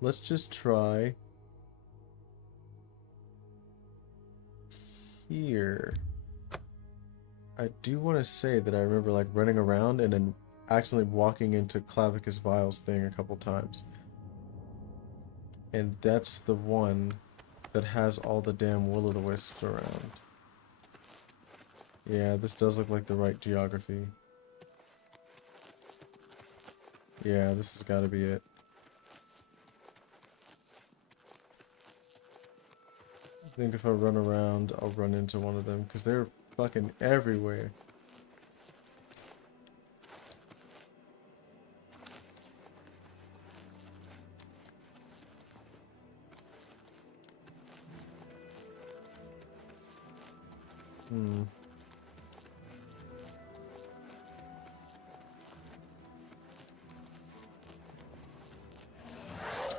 Let's just try here. I do want to say that I remember like running around and then accidentally walking into Clavicus Vile's thing a couple times. And that's the one that has all the damn will-o'-the-wisps around. Yeah, this does look like the right geography. Yeah, this has got to be it. I think if I run around, I'll run into one of them, because they're fucking everywhere.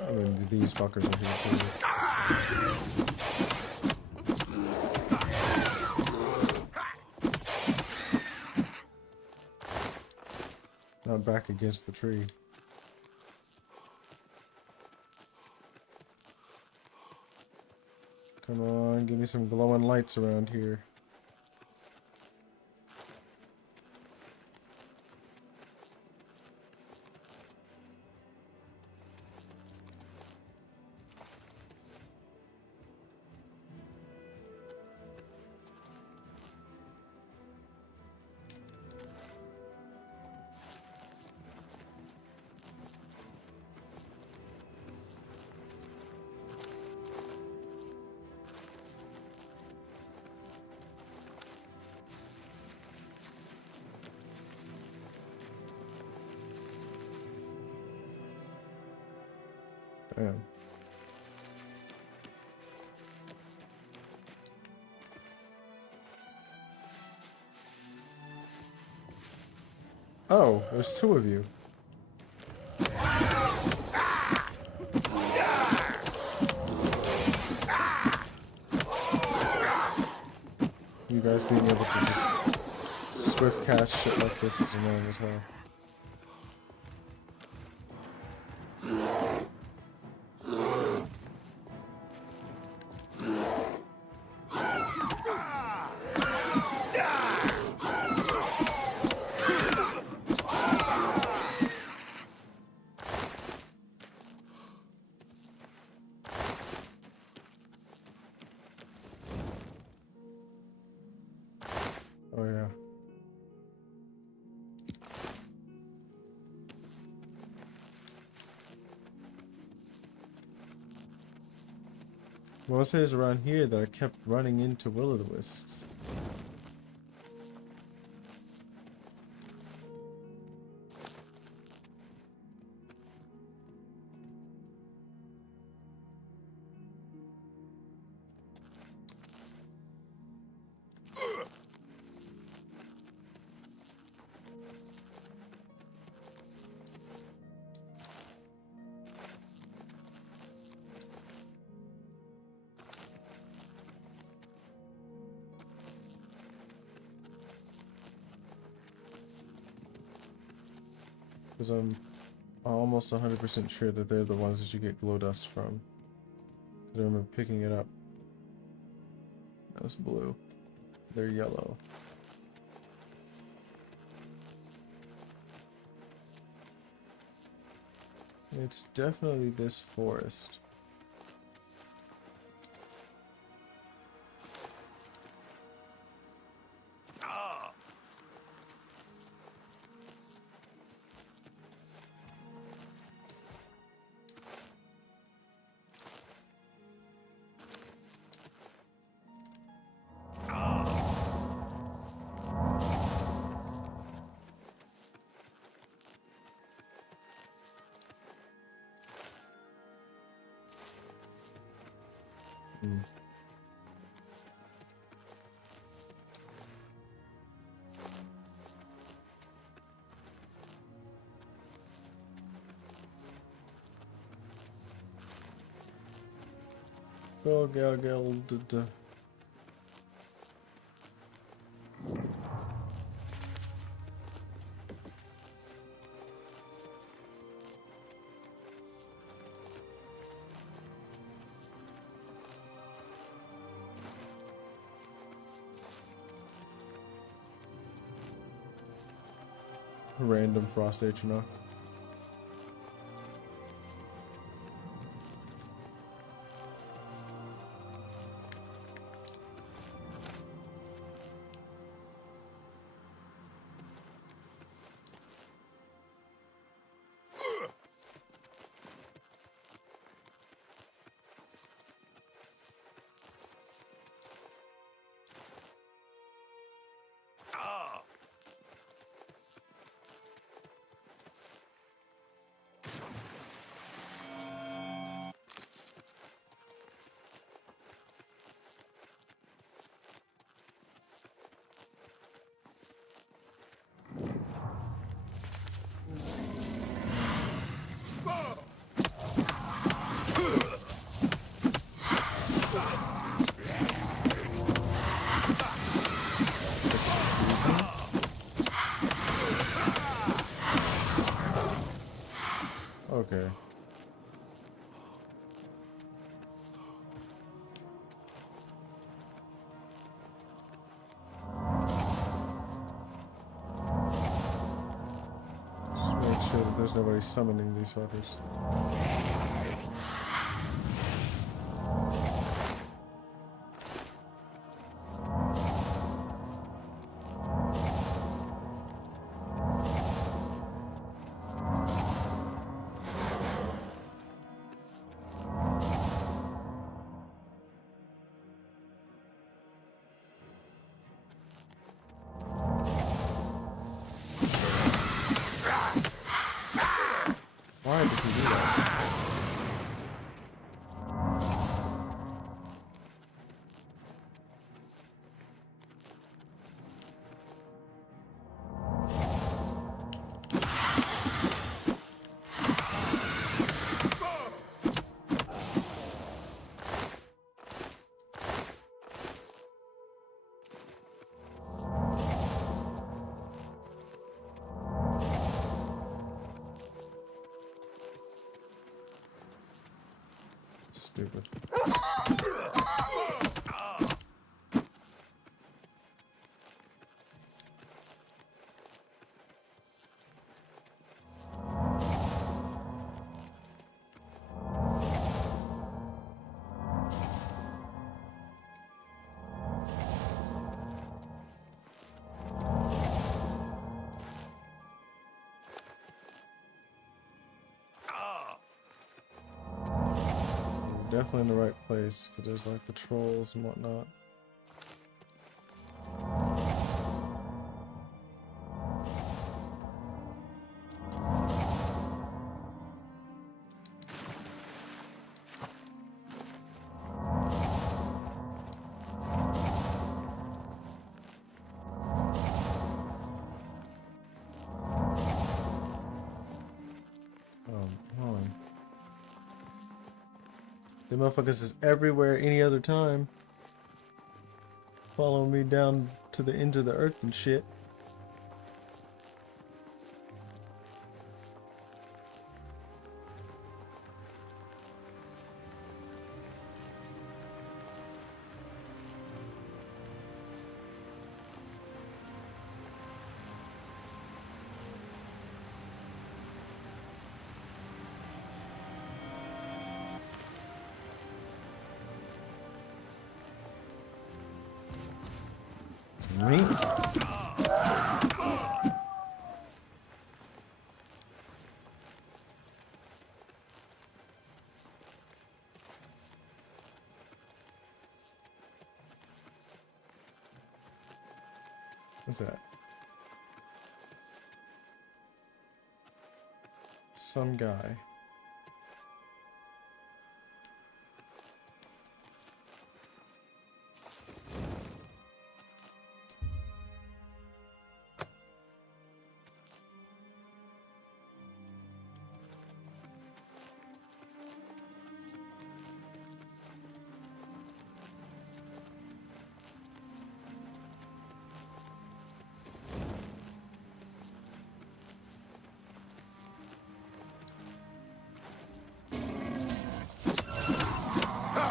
I mean, these fuckers are here too. Not back against the tree. Come on, give me some glowing lights around here. Damn. Oh, there's two of you. You guys being able to just swift catch shit like this is annoying as hell. Oh yeah. I want to say it's around here that I kept running into will-o'-the-wisps. Because I'm almost 100% sure that they're the ones that you get glow dust from. I remember picking it up. That was blue. They're yellow. It's definitely this forest. Go. Random frost H&R. Okay. Just make sure that there's nobody summoning these fuckers. Why did he do that? Stupid. Definitely in the right place, because there's like the trolls and whatnot. The motherfuckers is everywhere any other time. Following me down to the ends of the earth and shit. Me? What's that? Some guy.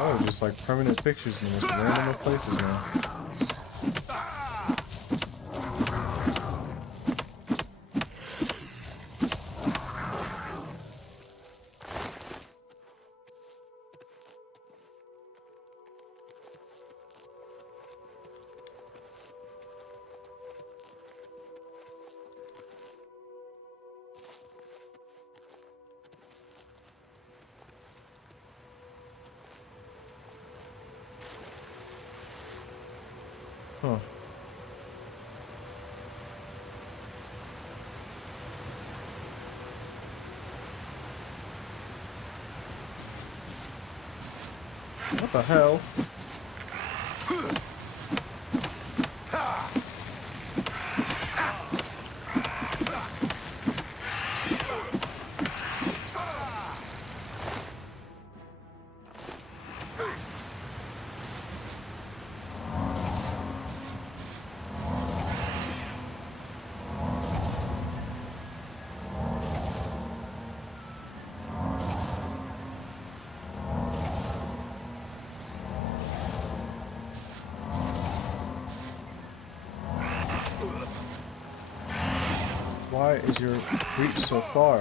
Oh, just like permanent pictures in the most random of places now. Huh. What the hell? Why is your reach so far?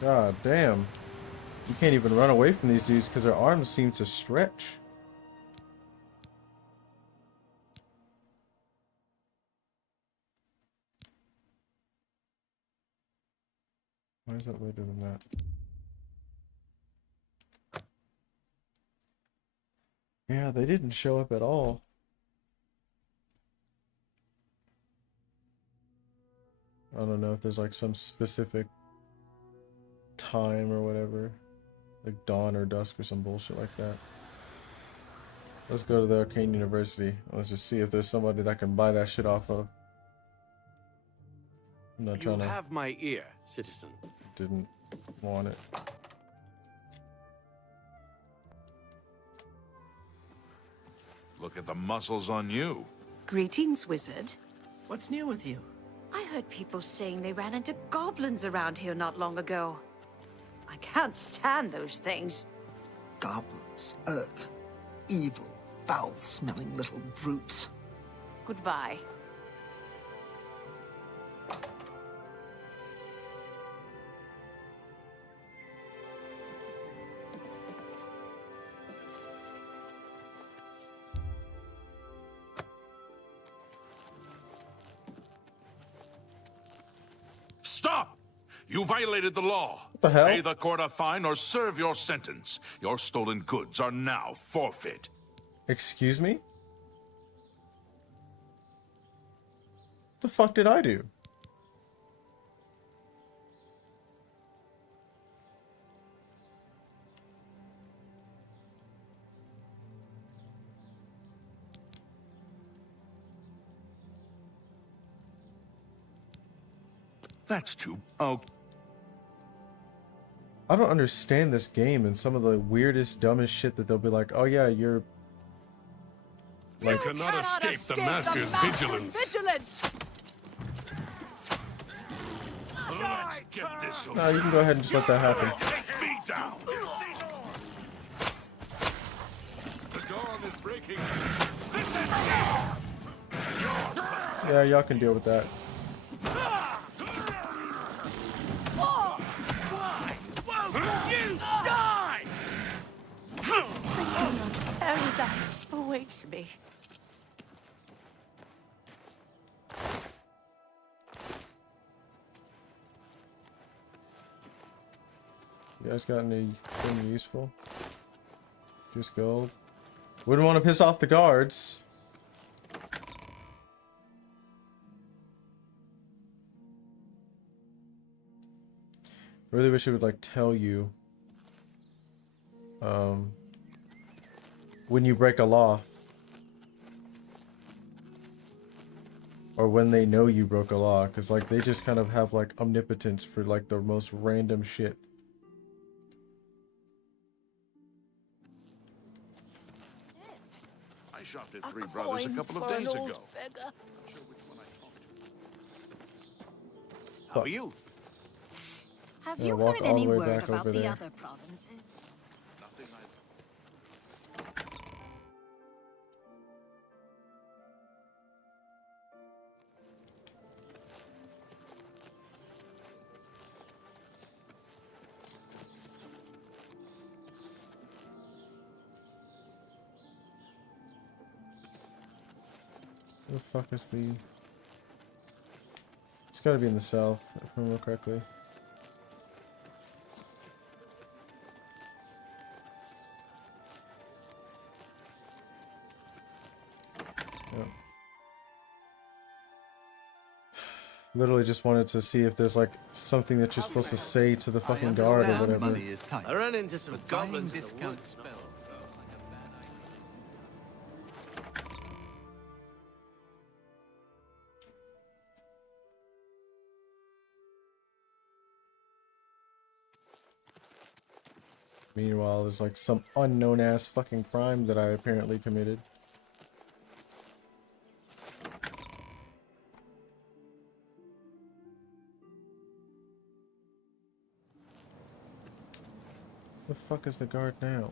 God damn. You can't even run away from these dudes because their arms seem to stretch. Why is that later than that? Yeah, they didn't show up at all. I don't know if there's like some specific time or whatever. Like dawn or dusk or some bullshit like that. Let's go to the Arcane University. Let's just see if there's somebody that can buy that shit off of. I'm not trying to... You have my ear, citizen. Didn't want it. Look at the muscles on you. Greetings, wizard. What's new with you? I heard people saying they ran into goblins around here not long ago. I can't stand those things. Goblins. Ugh. Evil, foul-smelling little brutes. Goodbye. Stop! You violated the law. What the hell? Pay the court a fine or serve your sentence. Your stolen goods are now forfeit. Excuse me? The fuck did I do? That's too... Oh. I don't understand this game and some of the weirdest, dumbest shit that they'll be like, oh yeah, you're... You cannot escape the Master's vigilance. Let's get this over. No, you can go ahead and just let that happen. Take me down. The dawn is breaking. This ends Yeah, y'all can deal with that. You die! Paradise awaits me. You guys got anything useful? Just gold. Wouldn't want to piss off the guards. I really wish it would like tell you when you break a law, or when they know you broke a law, because like they just kind of have like omnipotence for like the most random shit. I shopped at Three Brothers a couple of days ago. How are you? Have Yeah, you walk heard all the any way word back about over the there. other provinces? Where the fuck is the... It's gotta be in the south, if I remember correctly. Yep. Literally just wanted to see if there's like something that you're supposed to say to the fucking guard or whatever. I ran into some goblins in the discount woods. spells sounds like a bad idea. Meanwhile, there's like some unknown ass fucking crime that I apparently committed. The fuck is the guard now?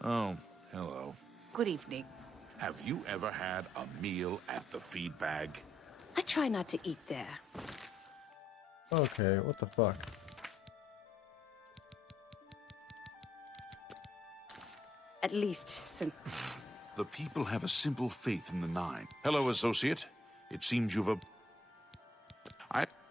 Oh, hello. Good evening. Have you ever had a meal at the feed bag? I try not to eat there. Okay, what the fuck? At least since... The people have a simple faith in the Nine. Hello, associate. It seems you've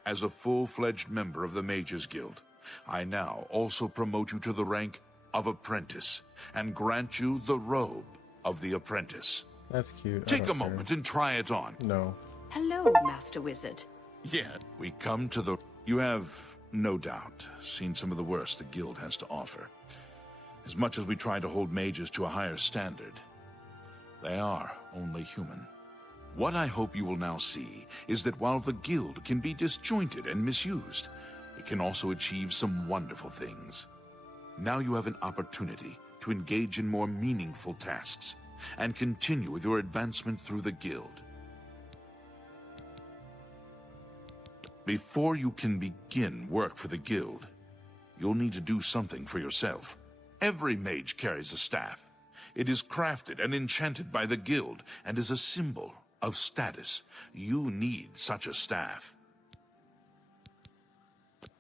as a full-fledged member of the Mages Guild, I now also promote you to the rank of apprentice and grant you the robe of the apprentice. That's cute. Take a moment and try it on. No. Hello, Master Wizard. Yeah, we come to the... You have No doubt. Seen some of the worst the Guild has to offer. As much as we try to hold mages to a higher standard, they are only human. What I hope you will now see is that while the Guild can be disjointed and misused, it can also achieve some wonderful things. Now you have an opportunity to engage in more meaningful tasks and continue with your advancement through the Guild. Before you can begin work for the Guild, you'll need to do something for yourself. Every mage carries a staff. It is crafted and enchanted by the Guild and is a symbol of status. You need such a staff.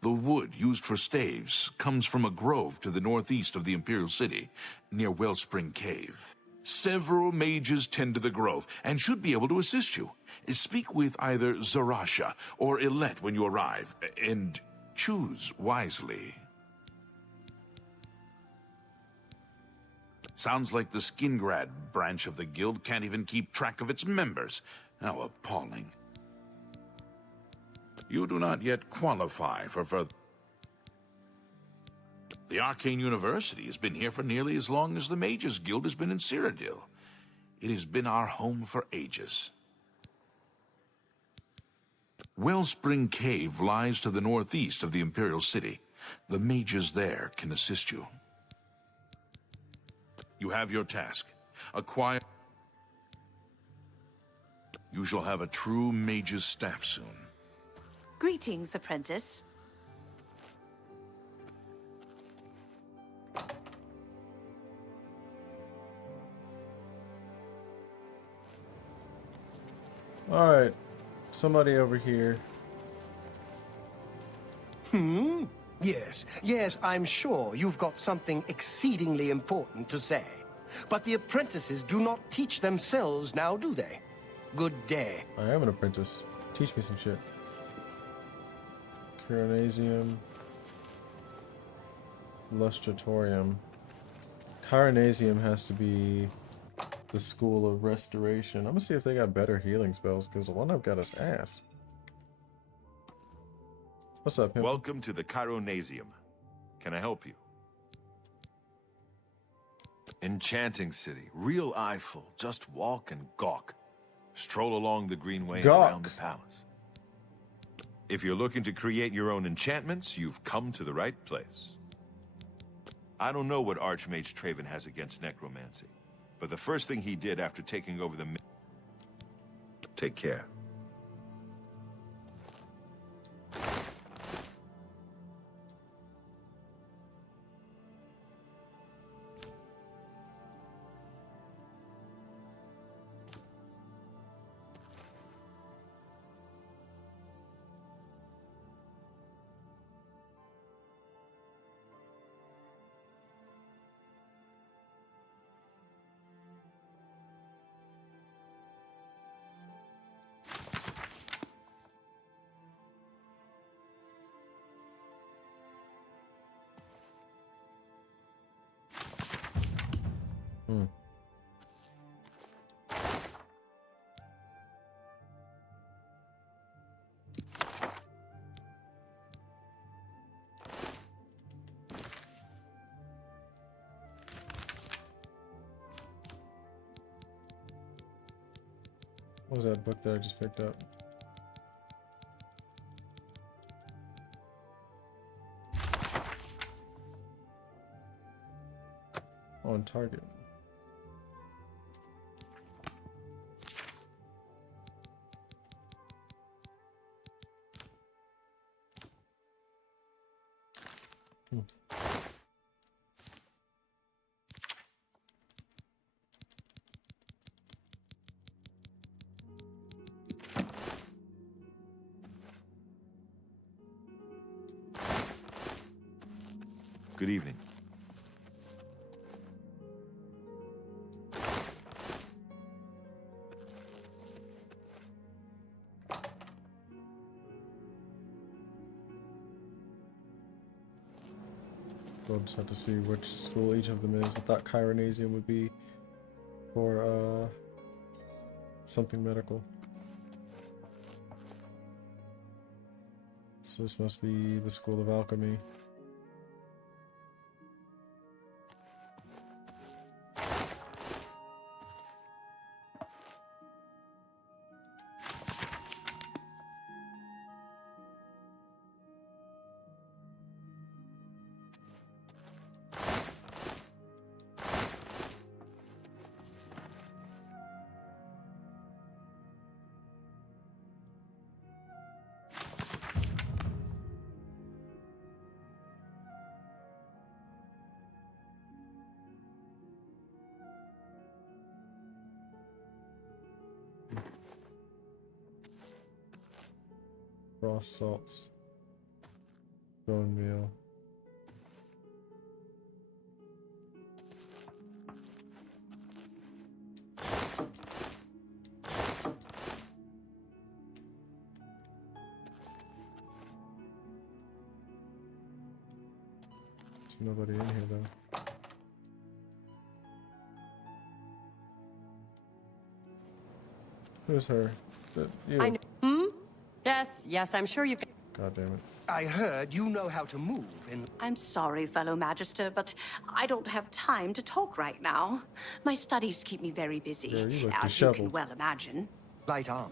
The wood used for staves comes from a grove to the northeast of the Imperial City, near Wellspring Cave. Several mages tend to the grove and should be able to assist you. Speak with either Zarasha or Illet when you arrive, and choose wisely. Sounds like the Skingrad branch of the Guild can't even keep track of its members. How appalling. You do not yet qualify for further. The Arcane University has been here for nearly as long as the Mages Guild has been in Cyrodiil. It has been our home for ages. Wellspring Cave lies to the northeast of the Imperial City. The mages there can assist you. You have your task. Acquire... You shall have a true mage's staff soon. Greetings, apprentice. Alright. Somebody over here. Yes, I'm sure you've got something exceedingly important to say. But the apprentices do not teach themselves now, do they? Good day. I am an apprentice. Teach me some shit. Chironasium. Lustratorium. Chironasium has to be the School of Restoration. I'm gonna see if they got better healing spells, because the one I've got is ass. What's up, Pimp? Welcome to the Chironasium. Can I help you? Enchanting city, real eyeful. Just walk and gawk. Stroll along the greenway and around the palace. If you're looking to create your own enchantments, you've come to the right place. I don't know what Archmage Traven has against necromancy, but the first thing he did after taking over the... Take care. What was that book that I just picked up? On target. Good evening. We'll just have to see which school each of them is. I thought Chironasium would be for something medical. So this must be the School of Alchemy. Frost salts. Bone meal. There's nobody in here though. Who's her? You. I know. Hmm? Yes, I'm sure you've got... God damn it. I heard you know how to move in... I'm sorry, fellow Magister, but I don't have time to talk right now. My studies keep me very busy, Girl, you look as you can disheveled. well imagine. light armor.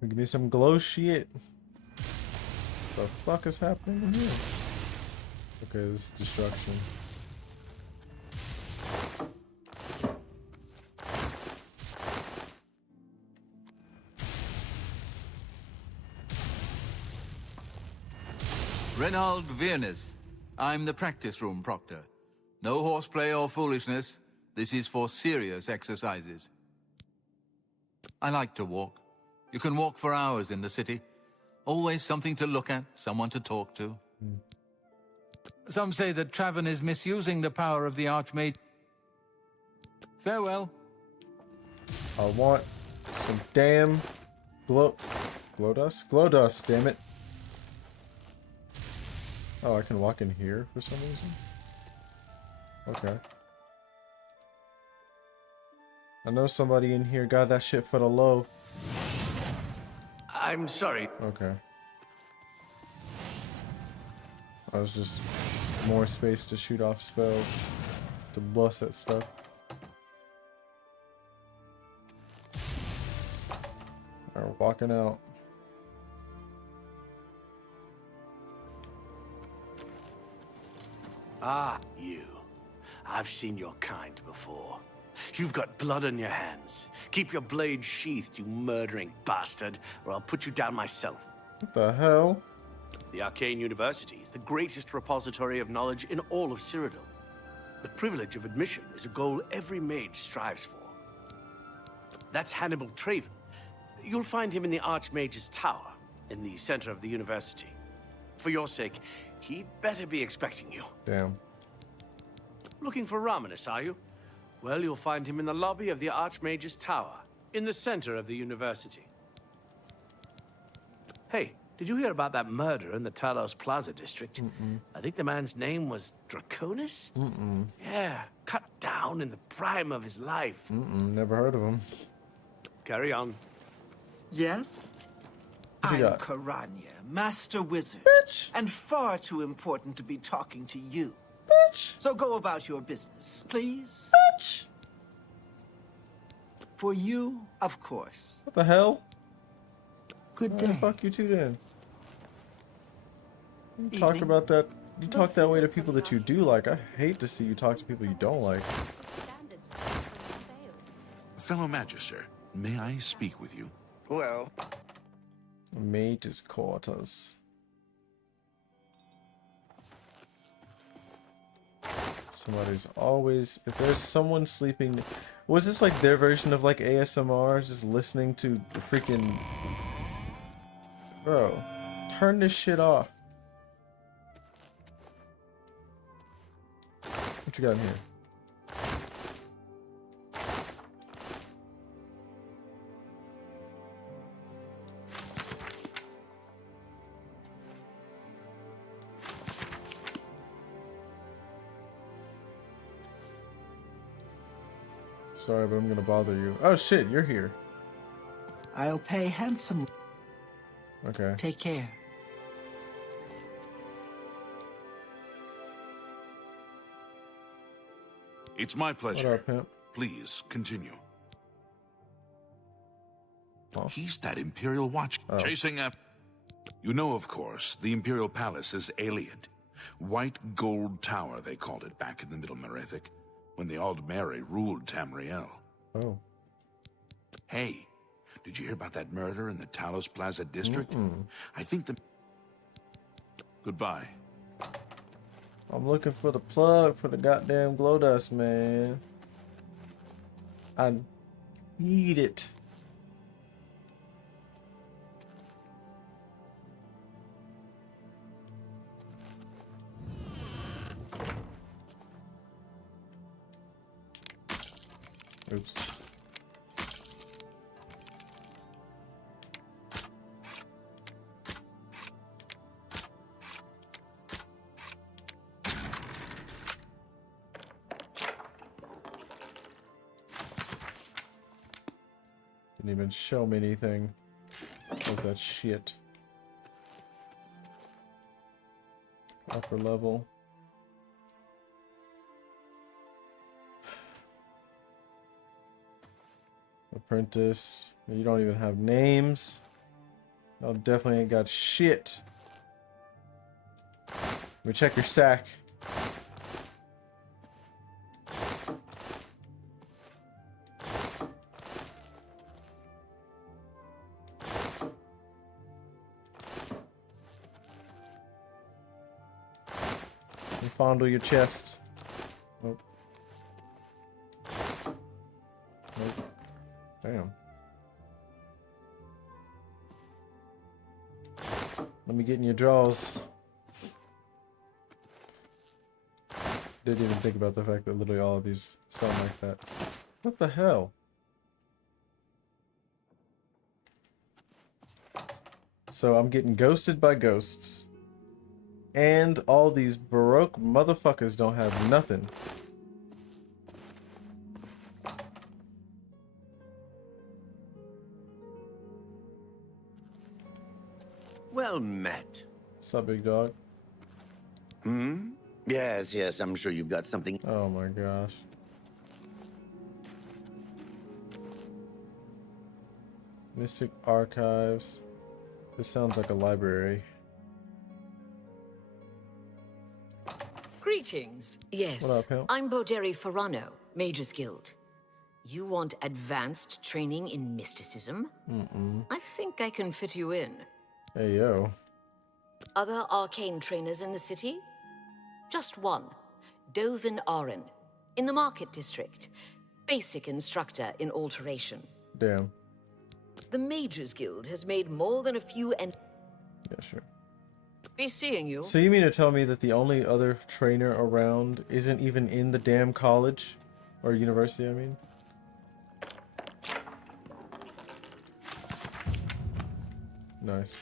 Give me some glow shit. The fuck is happening in here? Okay, this is destruction. Renald Viernes. I'm the practice room proctor. No horseplay or foolishness. This is for serious exercises. I like to walk. You can walk for hours in the city. Always something to look at, someone to talk to. Some say that Traven is misusing the power of the Archmage. Farewell. I want some damn glow dust? Glow dust, damn it. Oh, I can walk in here for some reason? Okay. I know somebody in here got that shit for the low. I'm sorry. Okay. I was just more space to shoot off spells, to bust at stuff. Alright, we're walking out. Ah, you. I've seen your kind before. You've got blood on your hands. Keep your blade sheathed, you murdering bastard, or I'll put you down myself. What the hell? The Arcane University is the greatest repository of knowledge in all of Cyrodiil. The privilege of admission is a goal every mage strives for. That's Hannibal Traven. You'll find him in the Archmage's Tower, in the center of the university. For your sake, he'd better be expecting you. Damn. Looking for Romanus, are you? Well, you'll find him in the lobby of the Archmage's Tower, in the center of the university. Hey, did you hear about that murder in the Talos Plaza district? I think the man's name was Draconis? Yeah, cut down in the prime of his life. Never heard of him. Carry on. Yes? What you I'm got? Karanya, Master Wizard. Bitch! And far too important to be talking to you. Bitch! So go about your business, please. Bitch! For you, of course. What the hell? Good Oh, day. fuck you too then. You talk Evening. about that. You talk that way to people that you do like. I hate to see you talk to people you don't like. Fellow Magister, may I speak with you? Well, Mage's quarters. Somebody's always. If there's someone sleeping. Was this like their version of like ASMR? Just listening to the freaking. Bro, turn this shit off. What you got in here? Sorry, but I'm gonna bother you. Oh shit, you're here. I'll pay handsomely. Okay. Take care. It's my pleasure. What up, pimp? Please continue. Oh. He's that Imperial Watch chasing after. You know, of course, the Imperial Palace is Ayleid. White Gold Tower, they called it back in the Middle Merethic, when the Aldmeri ruled Tamriel. Oh. Hey, did you hear about that murder in the Talos Plaza district? I think the... Goodbye. I'm looking for the plug for the goddamn glow dust, man. I need it. Oops. Didn't even show me anything. What was that shit? Upper level. Apprentice. You don't even have names. Y'all definitely ain't got shit. Let me check your sack. You fondle your chest. Nope. Nope. Damn. Let me get in your drawers. Didn't even think about the fact that literally all of these sound like that. What the hell? So I'm getting ghosted by ghosts. And all these Baroque motherfuckers don't have nothing. Well met. What's up, big dog? Hmm? Yes, yes, I'm sure you've got something. Oh my gosh. Mystic Archives. This sounds like a library. Greetings. Yes. What up, pimp? I'm Boderi Ferrano, Mages Guild. You want advanced training in mysticism? I think I can fit you in. Hey, yo. Other arcane trainers in the city? Just one. Dovin Arin, in the Market District. Basic instructor in alteration. Damn. The Mages Guild has made more than a few and... Yeah, sure. Be seeing you. So you mean to tell me that the only other trainer around isn't even in the damn college? Or university, I mean? Nice.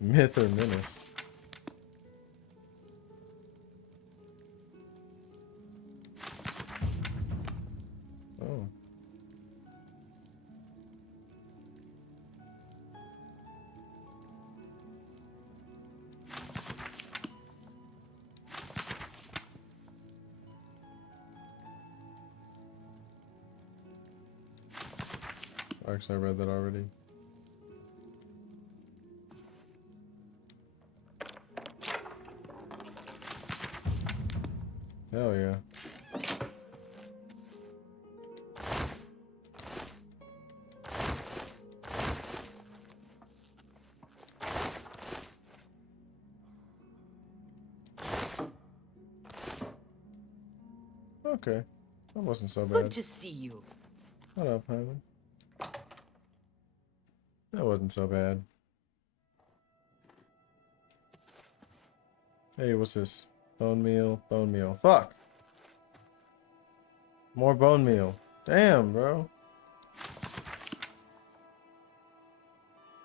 Myth or menace? Oh. Actually, I read that already. Hell yeah. Okay. That wasn't so bad. Good to see you. What up, Hyman? That wasn't so bad. Hey, what's this? Bone meal, bone meal. Fuck! More bone meal. Damn, bro.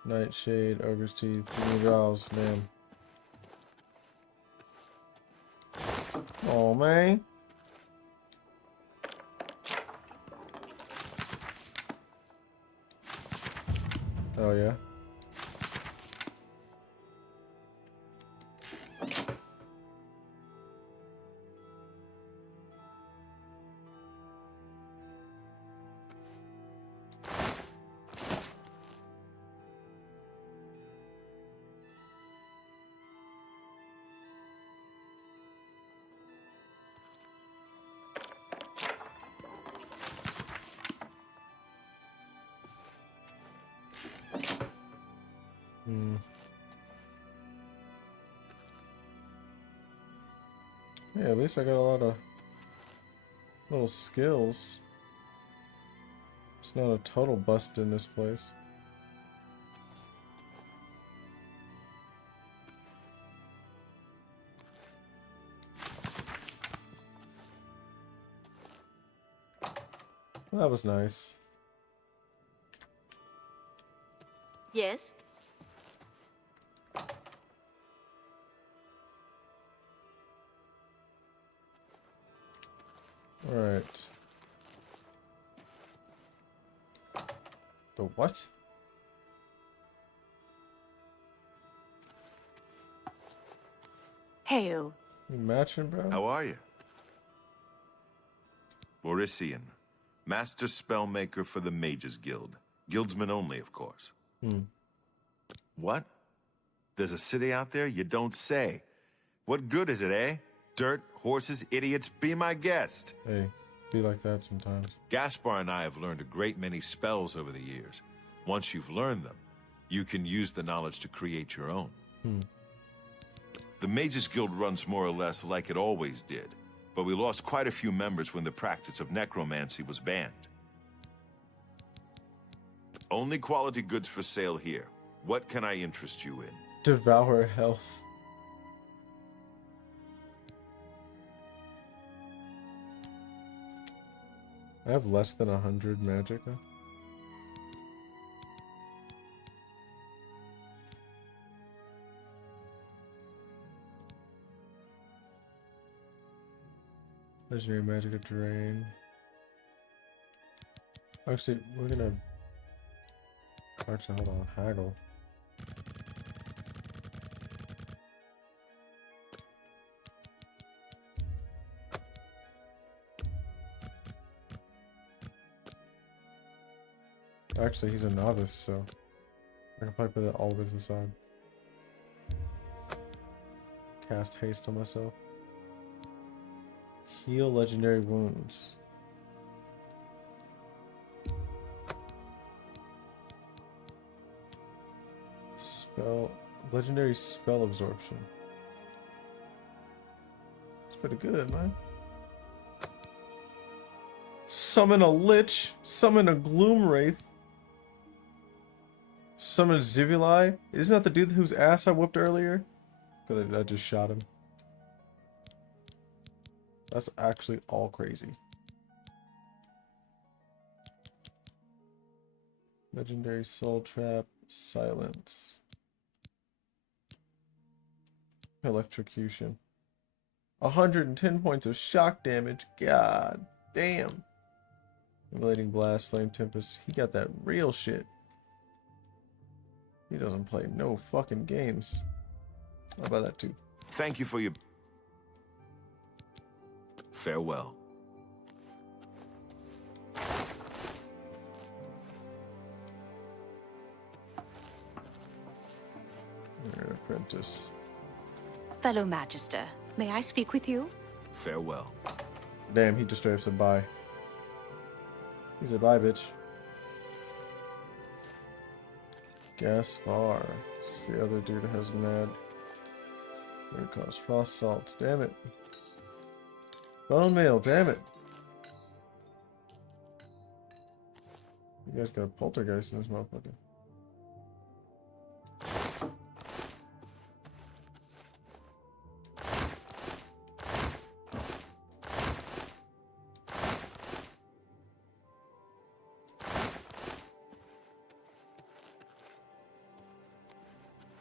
Nightshade, ogre's teeth, new jaws, damn. Oh man. Oh yeah. Yeah, at least I got a lot of little skills. It's not a total bust in this place. Well, that was nice. Yes? Alright. The what? Hail. You matching, bro? How are you? Borisian, Master Spellmaker for the Mages Guild. Guildsmen only, of course. What? There's a city out there? You don't say. What good is it, eh? Dirt, horses, idiots, be my guest. Hey, be like that sometimes. Gaspar and I have learned a great many spells over the years. Once you've learned them, you can use the knowledge to create your own. The Mages Guild runs more or less like it always did, but we lost quite a few members when the practice of necromancy was banned. Only quality goods for sale here. What can I interest you in? Devour health. I have less than 100 magicka. Legendary magicka drain. Actually, we're gonna... Actually, hold on. Haggle. Actually, he's a novice, so I can probably put that all the way to the side. Cast haste on myself. Heal legendary wounds. Legendary spell absorption. It's pretty good, man. Summon a lich. Summon a gloom wraith. Summon Zivili. Isn't that the dude whose ass I whooped earlier? Cause I just shot him. That's actually all crazy. Legendary soul trap. Silence. Electrocution. 110 points of shock damage. God damn. Emulating blast, flame tempest. He got that real shit. He doesn't play no fucking games. How about that too? Thank you for your... Farewell. Apprentice. Fellow Magister, may I speak with you? Farewell. Damn, he just straight up said bye. He said bye, bitch. Gaspar. It's the other dude that has mad. What it costs? Frost salt. Damn it. Bone meal. Damn it. You guys got a poltergeist in this motherfucker.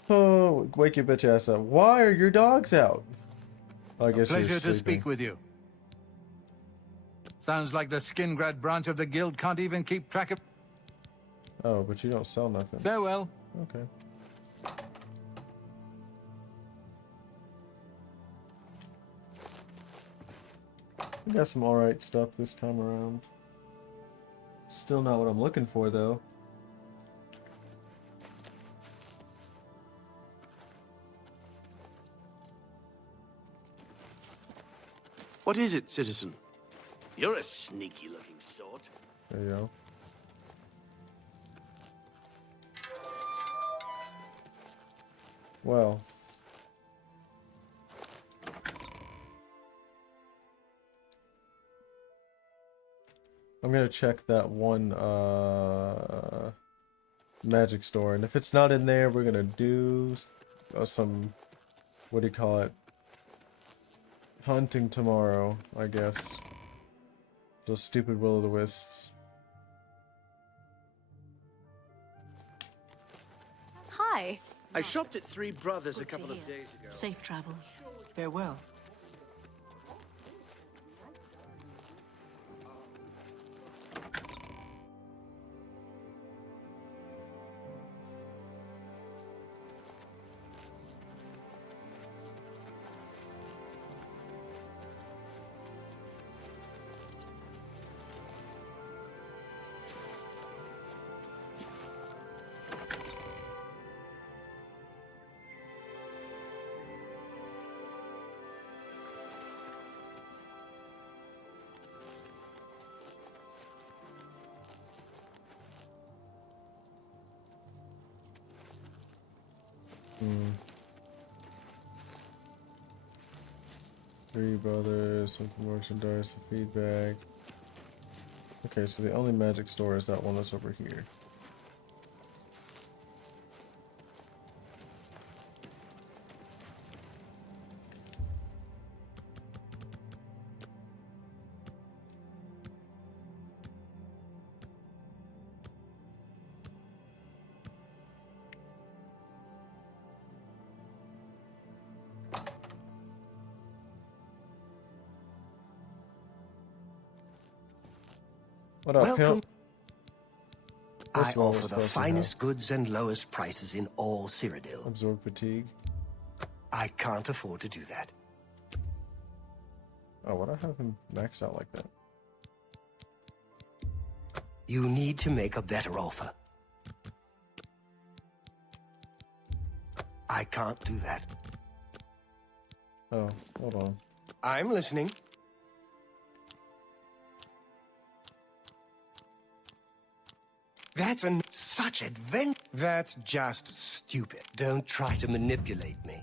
Oh, wake your bitch ass up. Why are your dogs out? I guess you're Pleasure to sleeping. speak with you. Sounds like the Skingrad branch of the guild can't even keep track of... Oh, but you don't sell nothing. Farewell. Okay. We got some alright stuff this time around. Still not what I'm looking for, though. What is it, citizen? You're a sneaky-looking sort. There you go. Well. I'm gonna check that one magic store, and if it's not in there, we're gonna do some, what do you call it? Hunting tomorrow, I guess. Those stupid will-o'-the-wisps. Hi. I shopped at Three Brothers a Good to couple of hear. days ago. Safe travels. Farewell. Three Brothers, some merchandise, some feedback. Okay, so the only magic store is that one that's over here. What up, Welcome. pimp? I First of all, offer what the spells do you finest goods and lowest prices in all Cyrodiil. have? Absorb fatigue. I can't afford to do that. Oh, why'd I have him maxed out like that? You need to make a better offer. I can't do that. Oh, hold on. I'm listening. That's such adventure. That's just stupid. Don't try to manipulate me.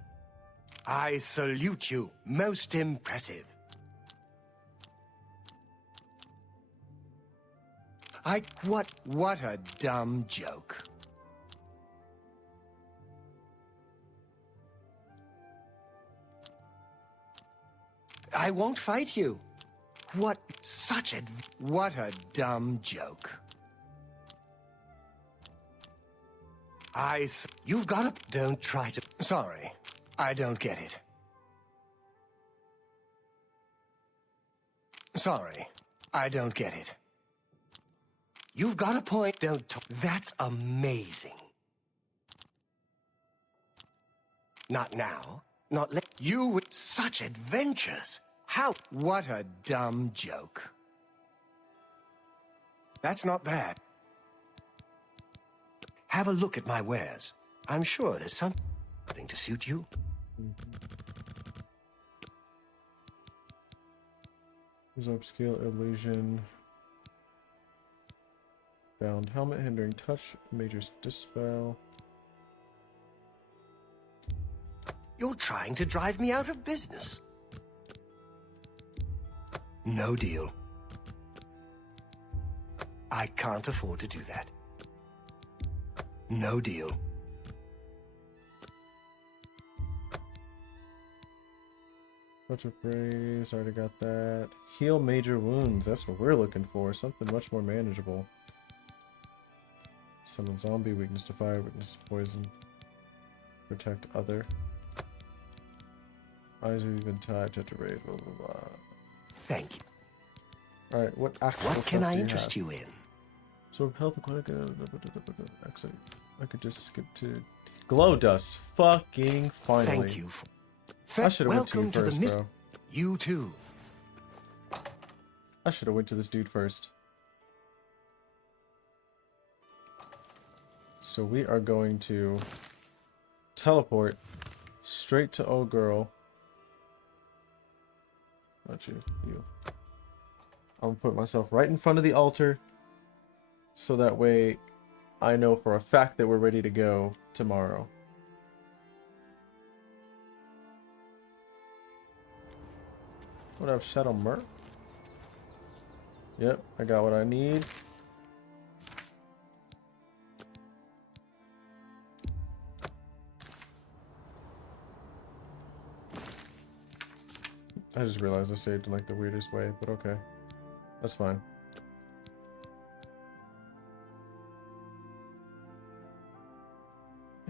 I salute you. Most impressive. What a dumb joke. I won't fight you. What a dumb joke. You've got to... Don't try to... Sorry, I don't get it. Sorry, I don't get it. You've got a point. Don't talk. That's amazing. Not now. Not let you with such adventures. How? What a dumb joke. That's not bad. Have a look at my wares. I'm sure there's something to suit you. Absorb upscale illusion. Bound helmet hindering touch. Major dispel. You're trying to drive me out of business. No deal. I can't afford to do that. No deal. Touch of praise, already got that. Heal major wounds, that's what we're looking for. Something much more manageable. Summon zombie, weakness to fire, weakness to poison. Protect other. Eyes are even tied to raise, blah blah blah. Thank you. Alright, what actual What can stuff I do interest have? you in? So health aquatic. Actually, I could just skip to glow dust. Fucking finally. Thank you. I should have went to you Welcome to first, the mist. bro. You too. I should have went to this dude first. So we are going to teleport straight to old girl. Not you, you. I'm gonna put myself right in front of the altar, so that way I know for a fact that we're ready to go tomorrow. What up, Shadow Merc? Yep, I got what I need. I just realized I saved in like the weirdest way, but okay. That's fine.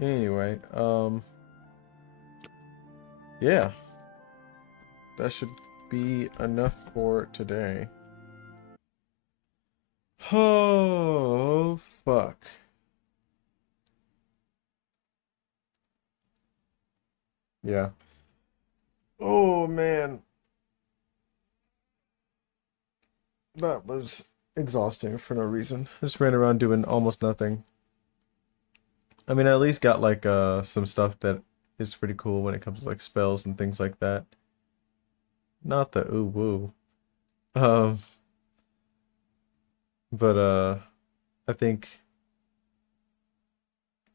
Anyway, yeah. That should be enough for today. Oh, fuck. Yeah. Oh, man. That was exhausting for no reason. Just ran around doing almost nothing. I mean, I at least got like some stuff that is pretty cool when it comes to like spells and things like that. Not the ooh woo. But I think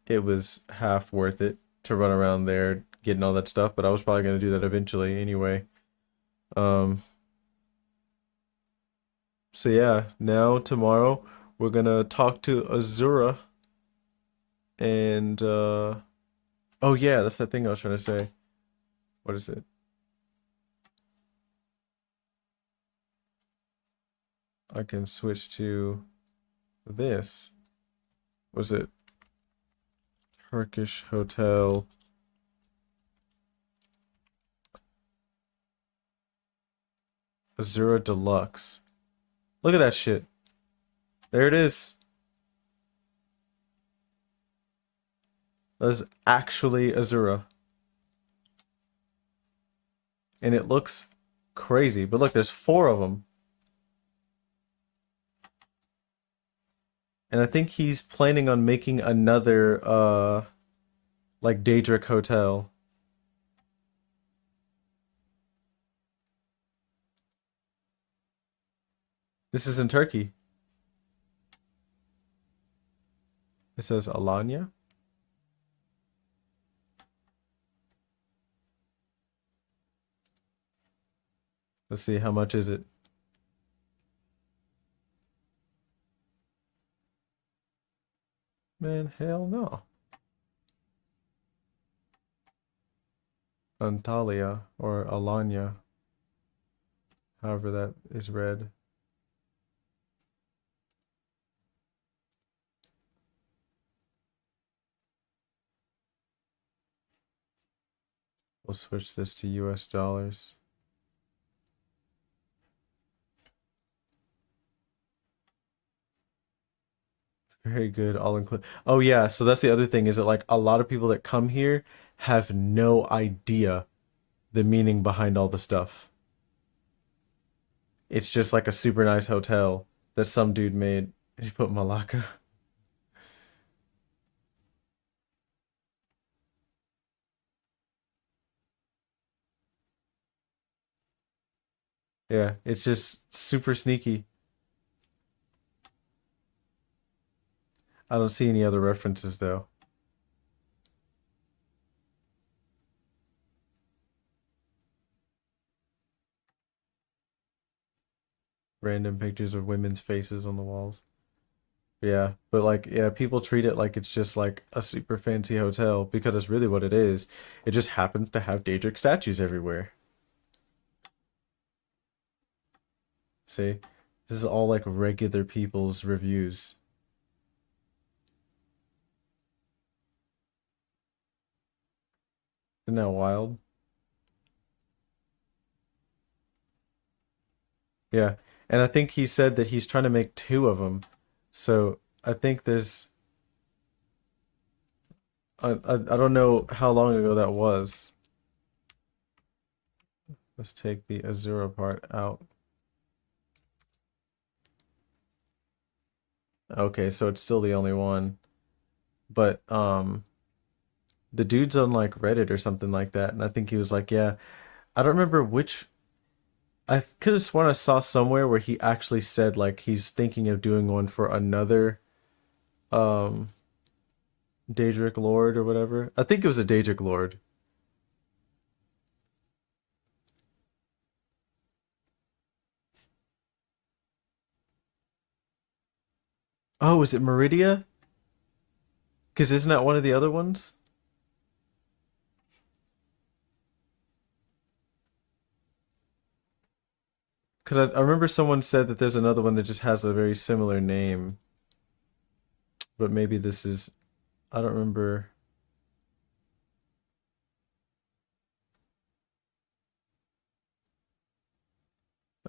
it was half worth it to run around there getting all that stuff, but I was probably gonna do that eventually anyway. So yeah, now tomorrow we're gonna talk to Azura. And oh yeah, that's that thing I was trying to say. What is it? I can switch to this. Was it Turkish Hotel? Azura Deluxe. Look at that shit. There it is. That is actually Azura. And it looks crazy. But look, there's 4 of them. And I think he's planning on making another, like, Daedric Hotel. This is in Turkey. It says Alanya. Let's see, how much is it? Man, hell no. Antalya or Alanya. However that is read. We'll switch this to US dollars. Very good, all include. Oh yeah, so that's the other thing, is that like a lot of people that come here have no idea the meaning behind all the stuff. It's just like a super nice hotel that some dude made. He put Malacca. Yeah, it's just super sneaky. I don't see any other references though. Random pictures of women's faces on the walls. Yeah, but like, yeah, people treat it like it's just like a super fancy hotel because it's really what it is. It just happens to have Daedric statues everywhere. See? This is all like regular people's reviews. Isn't that wild? Yeah. And I think he said that he's trying to make 2 of them. So I think there's I don't know how long ago that was. Let's take the Azura part out. Okay, so it's still the only one. But the dude's on like Reddit or something like that, and I think he was like, yeah, I don't remember which. I could have sworn I saw somewhere where he actually said like he's thinking of doing one for another um Daedric Lord or whatever. I think it was a Daedric Lord. Oh, is it Meridia? Because isn't that one of the other ones? Because I remember someone said that there's another one that just has a very similar name. But maybe this is... I don't remember...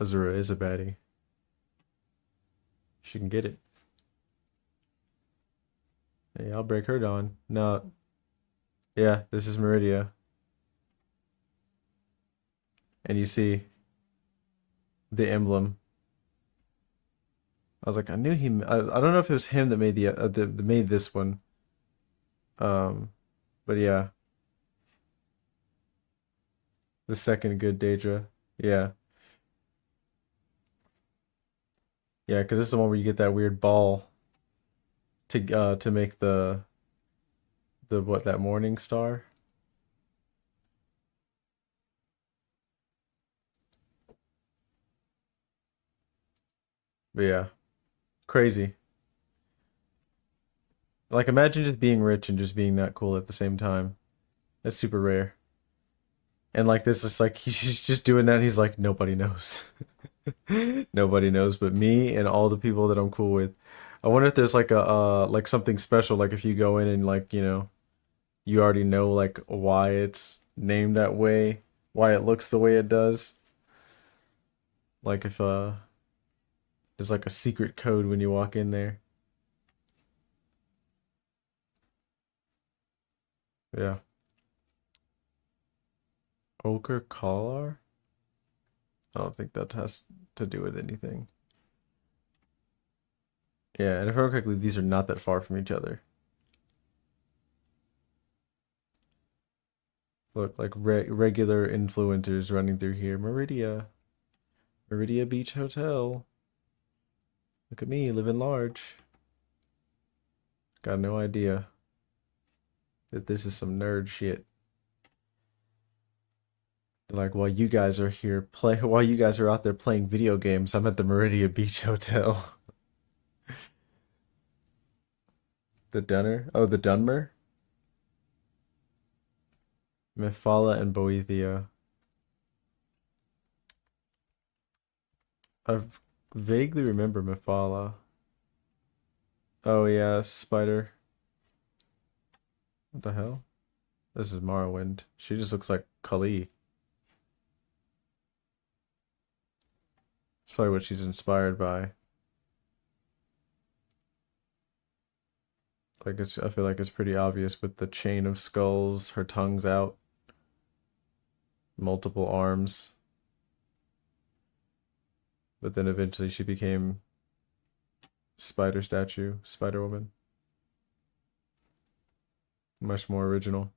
Azura is a baddie. She can get it. Hey, I'll break her down. No. Yeah, this is Meridia. And you see the emblem. I was like, I knew he. I don't know if it was him that made that made this one. But yeah, the second good Daedra. Yeah, yeah, because this is the one where you get that weird ball to make the what, that morning star. But yeah, crazy. Like, imagine just being rich and just being that cool at the same time. That's super rare. And like this is like he's just doing that and he's like, nobody knows. Nobody knows but me and all the people that I'm cool with. I wonder if there's like a like something special, like if you go in and like, you know, you already know like why it's named that way, why it looks the way it does. Like if there's like a secret code when you walk in there. Yeah. Ochre collar? I don't think that has to do with anything. Yeah, and if I remember correctly, these are not that far from each other. Look, like regular influencers running through here. Meridia. Meridia Beach Hotel. Look at me, living large. Got no idea that this is some nerd shit. Like, while you guys are here while you guys are out there playing video games, I'm at the Meridia Beach Hotel. The Dunner? Oh, the Dunmer? Mephala and Boethia. I vaguely remember Mephala. Oh yeah, Spider. What the hell? This is Morrowind. She just looks like Kali. It's probably what she's inspired by. Like I feel like it's pretty obvious with the chain of skulls, her tongue's out, multiple arms. But then eventually she became Spider statue, Spider Woman. Much more original.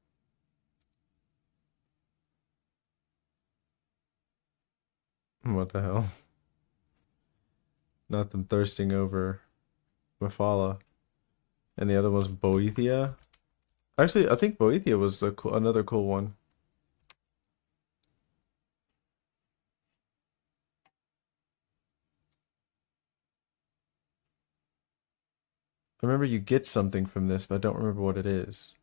What the hell? Not them thirsting over Mephala. And the other one's Boethia. Actually, I think Boethia was another cool one. I remember you get something from this, but I don't remember what it is.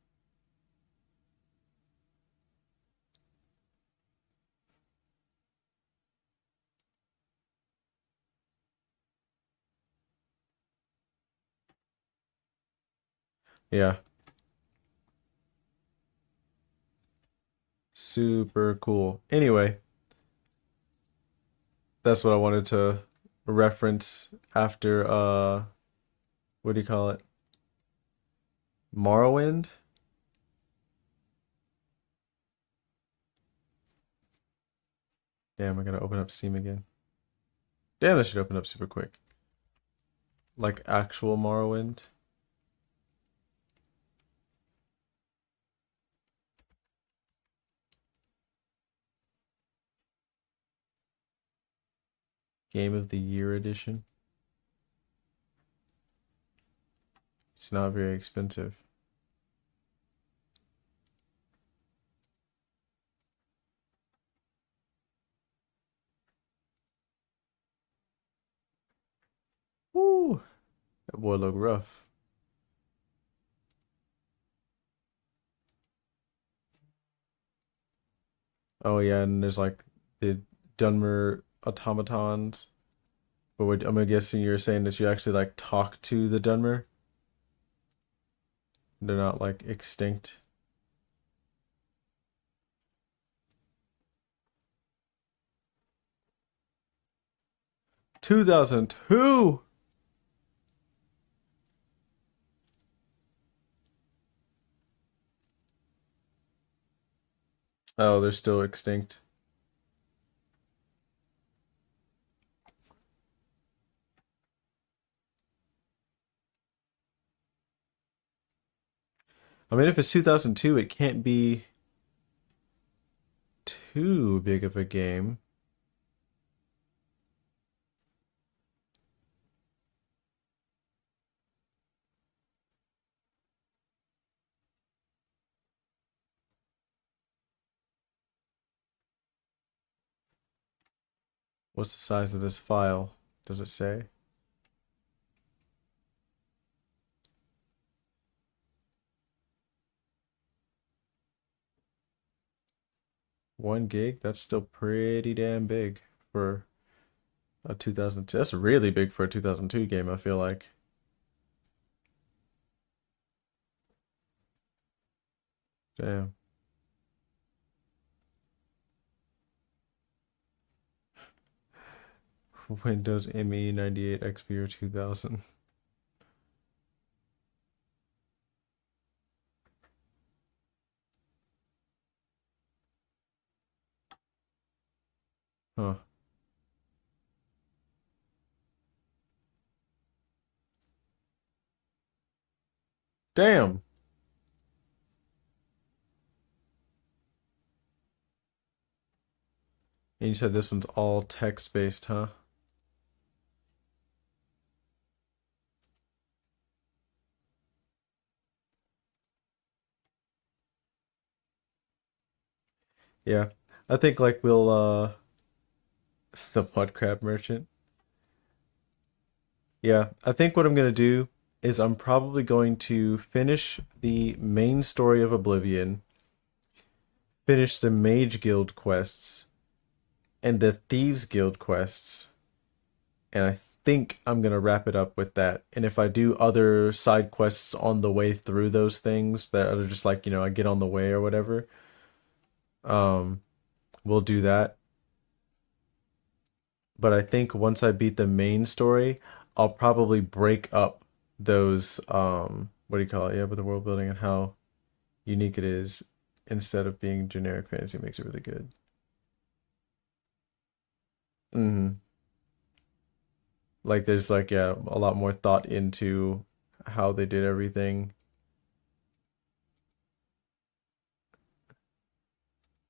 Yeah. Super cool. Anyway. That's what I wanted to reference after what do you call it? Morrowind? Damn, I gotta open up Steam again. Damn, that should open up super quick. Like actual Morrowind. Game of the Year edition. It's not very expensive. Woo! That boy look rough. Oh yeah, and there's like the Dunmer automatons. But I'm guessing you're saying that you actually like talk to the Dunmer. They're not like extinct. (2002). Oh, they're still extinct. I mean, if it's 2002, it can't be too big of a game. What's the size of this file? Does it say? One gig? That's still pretty damn big for a 2002. That's really big for a 2002 game, I feel like. Damn. Windows ME 98 XP or 2000. Huh. Damn. And you said this one's all text-based, huh? Yeah. I think like we'll the Mudcrab Merchant. Yeah, I think what I'm gonna do is I'm probably going to finish the main story of Oblivion, finish the Mage Guild quests, and the Thieves Guild quests, and I think I'm gonna wrap it up with that. And if I do other side quests on the way through those things that are just like, you know, I get on the way or whatever, we'll do that. But I think once I beat the main story, I'll probably break up those what do you call it? Yeah, with the world building and how unique it is instead of being generic fantasy makes it really good. Like there's like, yeah, a lot more thought into how they did everything.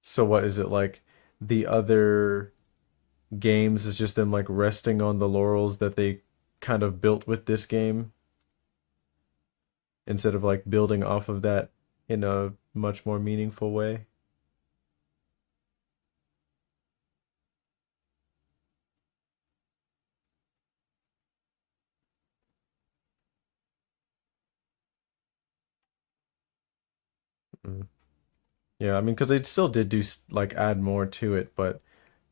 So what is it like? The other games is just them like resting on the laurels that they kind of built with this game instead of like building off of that in a much more meaningful way. Yeah, I mean, because they still did do like add more to it, but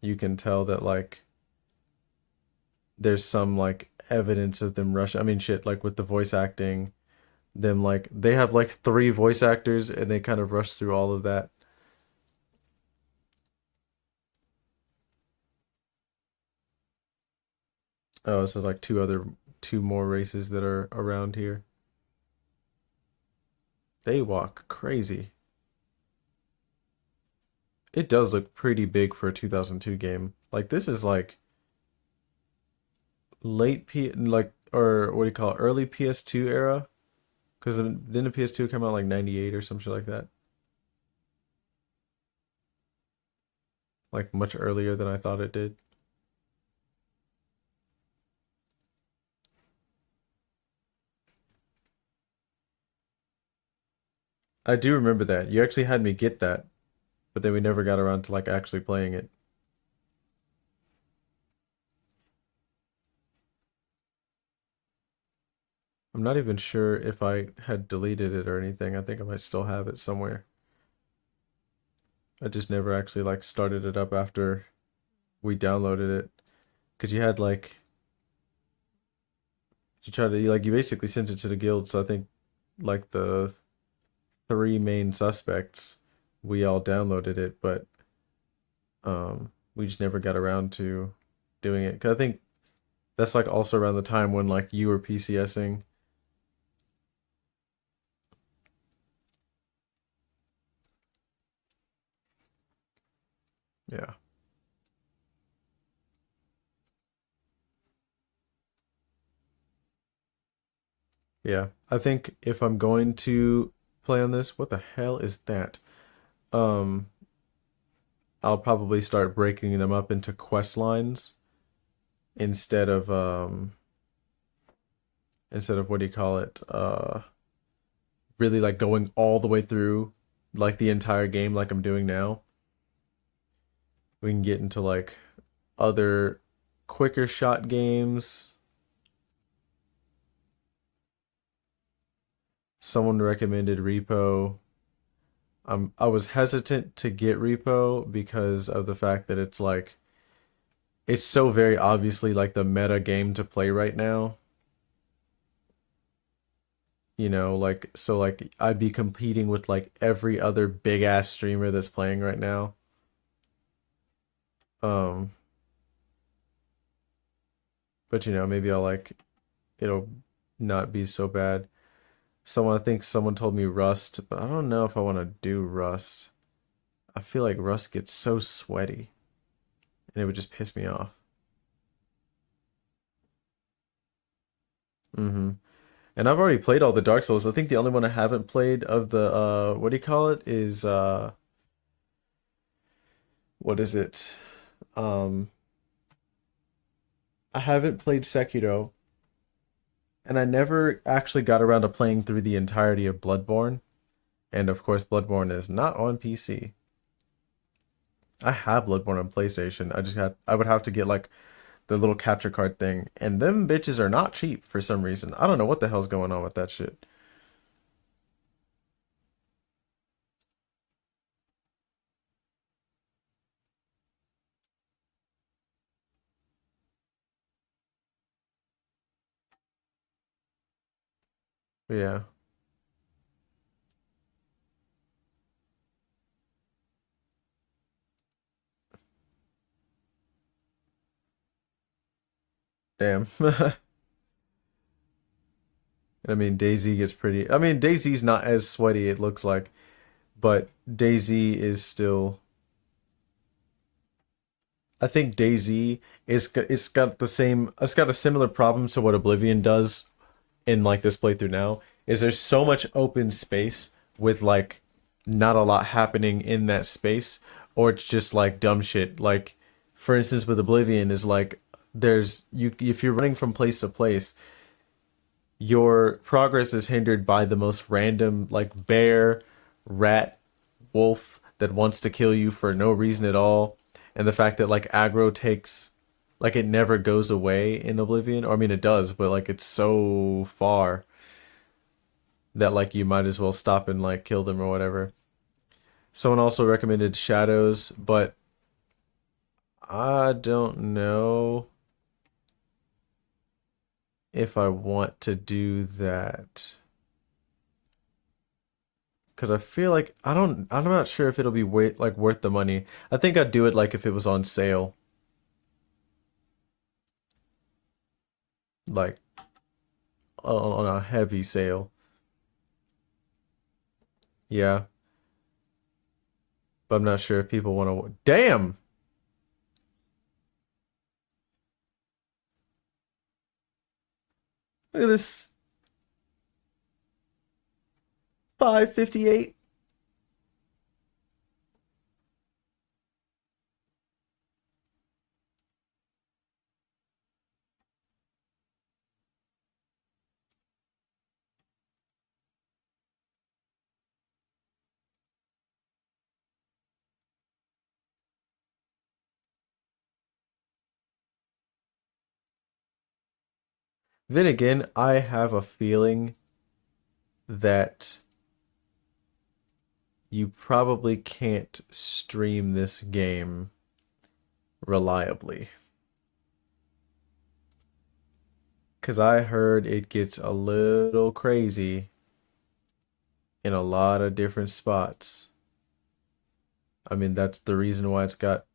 you can tell that like there's some like evidence of them rushing. I mean, shit, like with the voice acting, them like they have like 3 voice actors and they kind of rush through all of that. Oh, so like two more races that are around here. They walk crazy. It does look pretty big for a 2002 game. Like this is like late or what do you call it? Early PS2 era? Because didn't the PS2 come out like 98 or some shit like that? Like much earlier than I thought it did. I do remember that. You actually had me get that, but then we never got around to like actually playing it. I'm not even sure if I had deleted it or anything. I think I might still have it somewhere. I just never actually like started it up after we downloaded it. Cause you had like you basically sent it to the guild, so I think like the three main suspects, we all downloaded it, but we just never got around to doing it. Cause I think that's like also around the time when like you were PCSing. Yeah. Yeah. I think if I'm going to play on this, what the hell is that? Um, I'll probably start breaking them up into quest lines instead of what do you call it? Really like going all the way through like the entire game like I'm doing now. We can get into like other quicker shot games. Someone recommended Repo. I was hesitant to get Repo because of the fact that it's like it's so very obviously like the meta game to play right now. You know, like so like I'd be competing with like every other big ass streamer that's playing right now. Um, but you know, maybe I'll like it'll not be so bad. I think someone told me Rust, but I don't know if I want to do Rust. I feel like Rust gets so sweaty and it would just piss me off. Mm-hmm. And I've already played all the Dark Souls. I think the only one I haven't played of the what do you call it is what is it? Um I haven't played Sekiro, and I never actually got around to playing through the entirety of Bloodborne. And of course, Bloodborne is not on PC. I have Bloodborne on PlayStation. I would have to get like the little capture card thing, and them bitches are not cheap for some reason. I don't know what the hell's going on with that shit. Yeah. Damn. I mean, DayZ gets pretty. I mean, DayZ's not as sweaty, it looks like, but DayZ is still. I think DayZ it's got the same. It's got a similar problem to what Oblivion does in like this playthrough now. Is there's so much open space with like not a lot happening in that space, or it's just like dumb shit. Like, for instance, with Oblivion is like there's you if you're running from place to place, your progress is hindered by the most random like bear, rat, wolf that wants to kill you for no reason at all, and the fact that like aggro takes like it never goes away in Oblivion, or I mean it does, but like it's so far that like you might as well stop and like kill them or whatever. Someone also recommended Shadows, but I don't know if I want to do that. Cause I feel like I'm not sure if it'll be worth the money. I think I'd do it like if it was on sale. like on a heavy sale. Yeah. But I'm not sure if people want to. Damn! Look at this. 558. Then again, I have a feeling that you probably can't stream this game reliably. Because I heard it gets a little crazy in a lot of different spots. I mean, that's the reason why it's got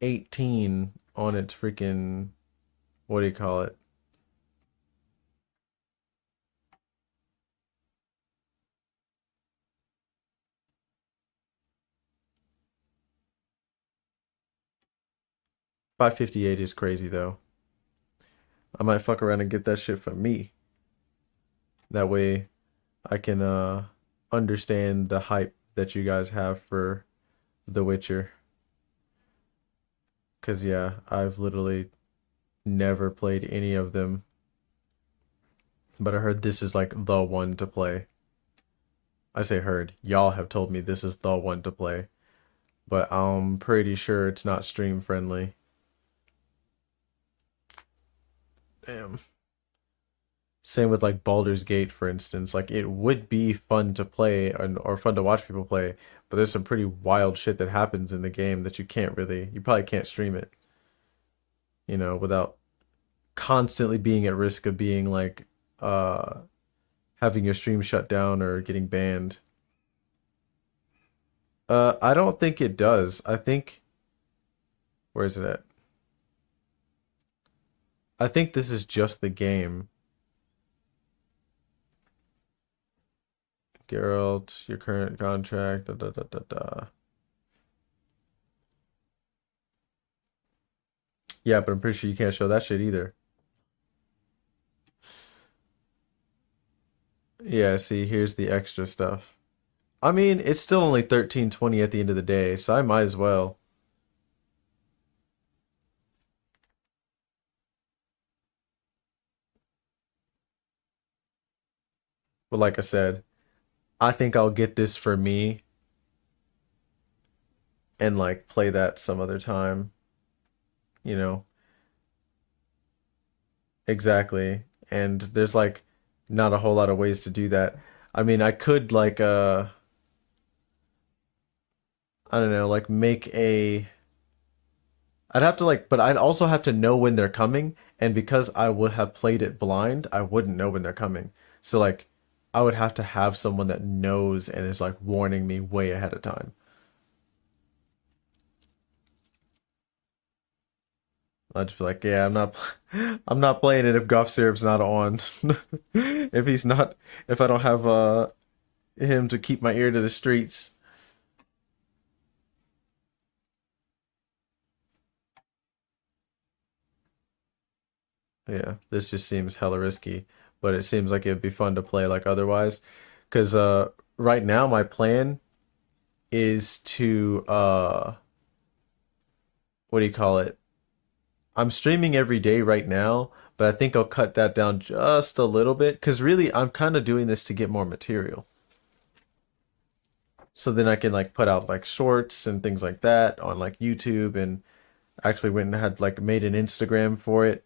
18 on its freaking, what do you call it? $5.58 is crazy though. I might fuck around and get that shit for me. That way I can understand the hype that you guys have for The Witcher. Cause yeah, I've literally never played any of them. But I heard this is like the one to play. I say heard. Y'all have told me this is the one to play. But I'm pretty sure it's not stream friendly. Damn. Same with like Baldur's Gate, for instance. Like it would be fun to play or fun to watch people play, but there's some pretty wild shit that happens in the game that you probably can't stream it. You know, without constantly being at risk of being like having your stream shut down or getting banned. I don't think it does. I think, where is it at? I think this is just the game. Geralt, your current contract, da da da da da. Yeah, but I'm pretty sure you can't show that shit either. Yeah, see, here's the extra stuff. I mean, it's still only $13.20 at the end of the day, so I might as well. But like I said, I think I'll get this for me and like play that some other time. You know. Exactly. And there's like not a whole lot of ways to do that. I mean, I could like I don't know, like make a I'd have to like, but I'd also have to know when they're coming, and because I would have played it blind, I wouldn't know when they're coming. So like I would have to have someone that knows and is like warning me way ahead of time. I'd just be like, yeah, I'm not playing it if Goth Syrup's not on. If I don't have him to keep my ear to the streets. Yeah, this just seems hella risky, but it seems like it'd be fun to play like otherwise. Cause right now my plan is to what do you call it? I'm streaming every day right now, but I think I'll cut that down just a little bit because really I'm kind of doing this to get more material. So then I can like put out like shorts and things like that on like YouTube, and actually went and had like made an Instagram for it.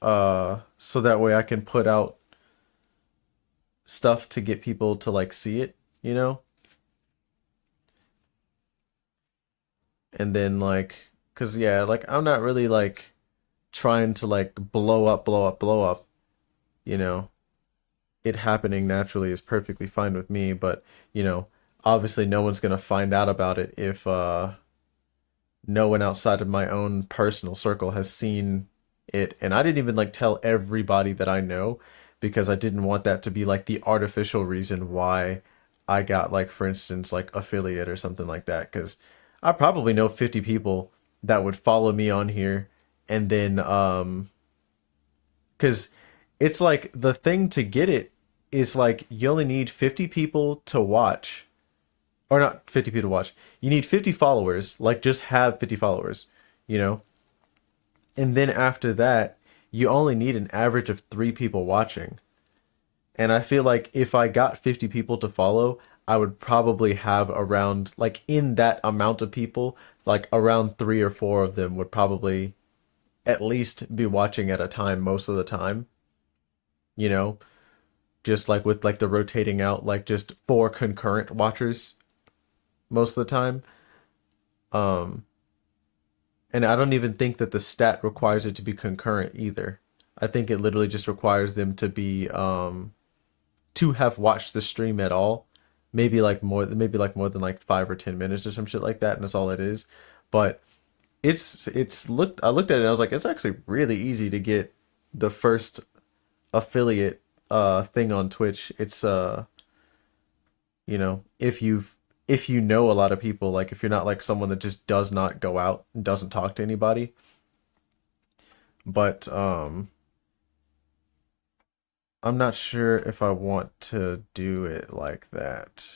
So that way I can put out stuff to get people to like see it, you know? And then like, cause yeah, like I'm not really like trying to like blow up, you know. It happening naturally is perfectly fine with me, but you know, obviously no one's gonna find out about it if no one outside of my own personal circle has seen it. And I didn't even like tell everybody that I know because I didn't want that to be like the artificial reason why I got like, for instance, like affiliate or something like that. Because I probably know 50 people that would follow me on here, and then because it's like the thing to get it is like you only need 50 people to watch, or not 50 people to watch. You need 50 followers, like just have 50 followers, you know? And then after that, you only need an average of 3 people watching. And I feel like if I got 50 people to follow, I would probably have around, like in that amount of people, like around 3 or 4 of them would probably at least be watching at a time most of the time, you know? Just like with like the rotating out, like just 4 concurrent watchers most of the time. And I don't even think that the stat requires it to be concurrent either. I think it literally just requires them to be to have watched the stream at all. Maybe like more than like 5 or 10 minutes or some shit like that, and that's all it is. But I looked at it and I was like, it's actually really easy to get the first affiliate thing on Twitch. It's you know, if you know a lot of people, like if you're not like someone that just does not go out and doesn't talk to anybody. But I'm not sure if I want to do it like that.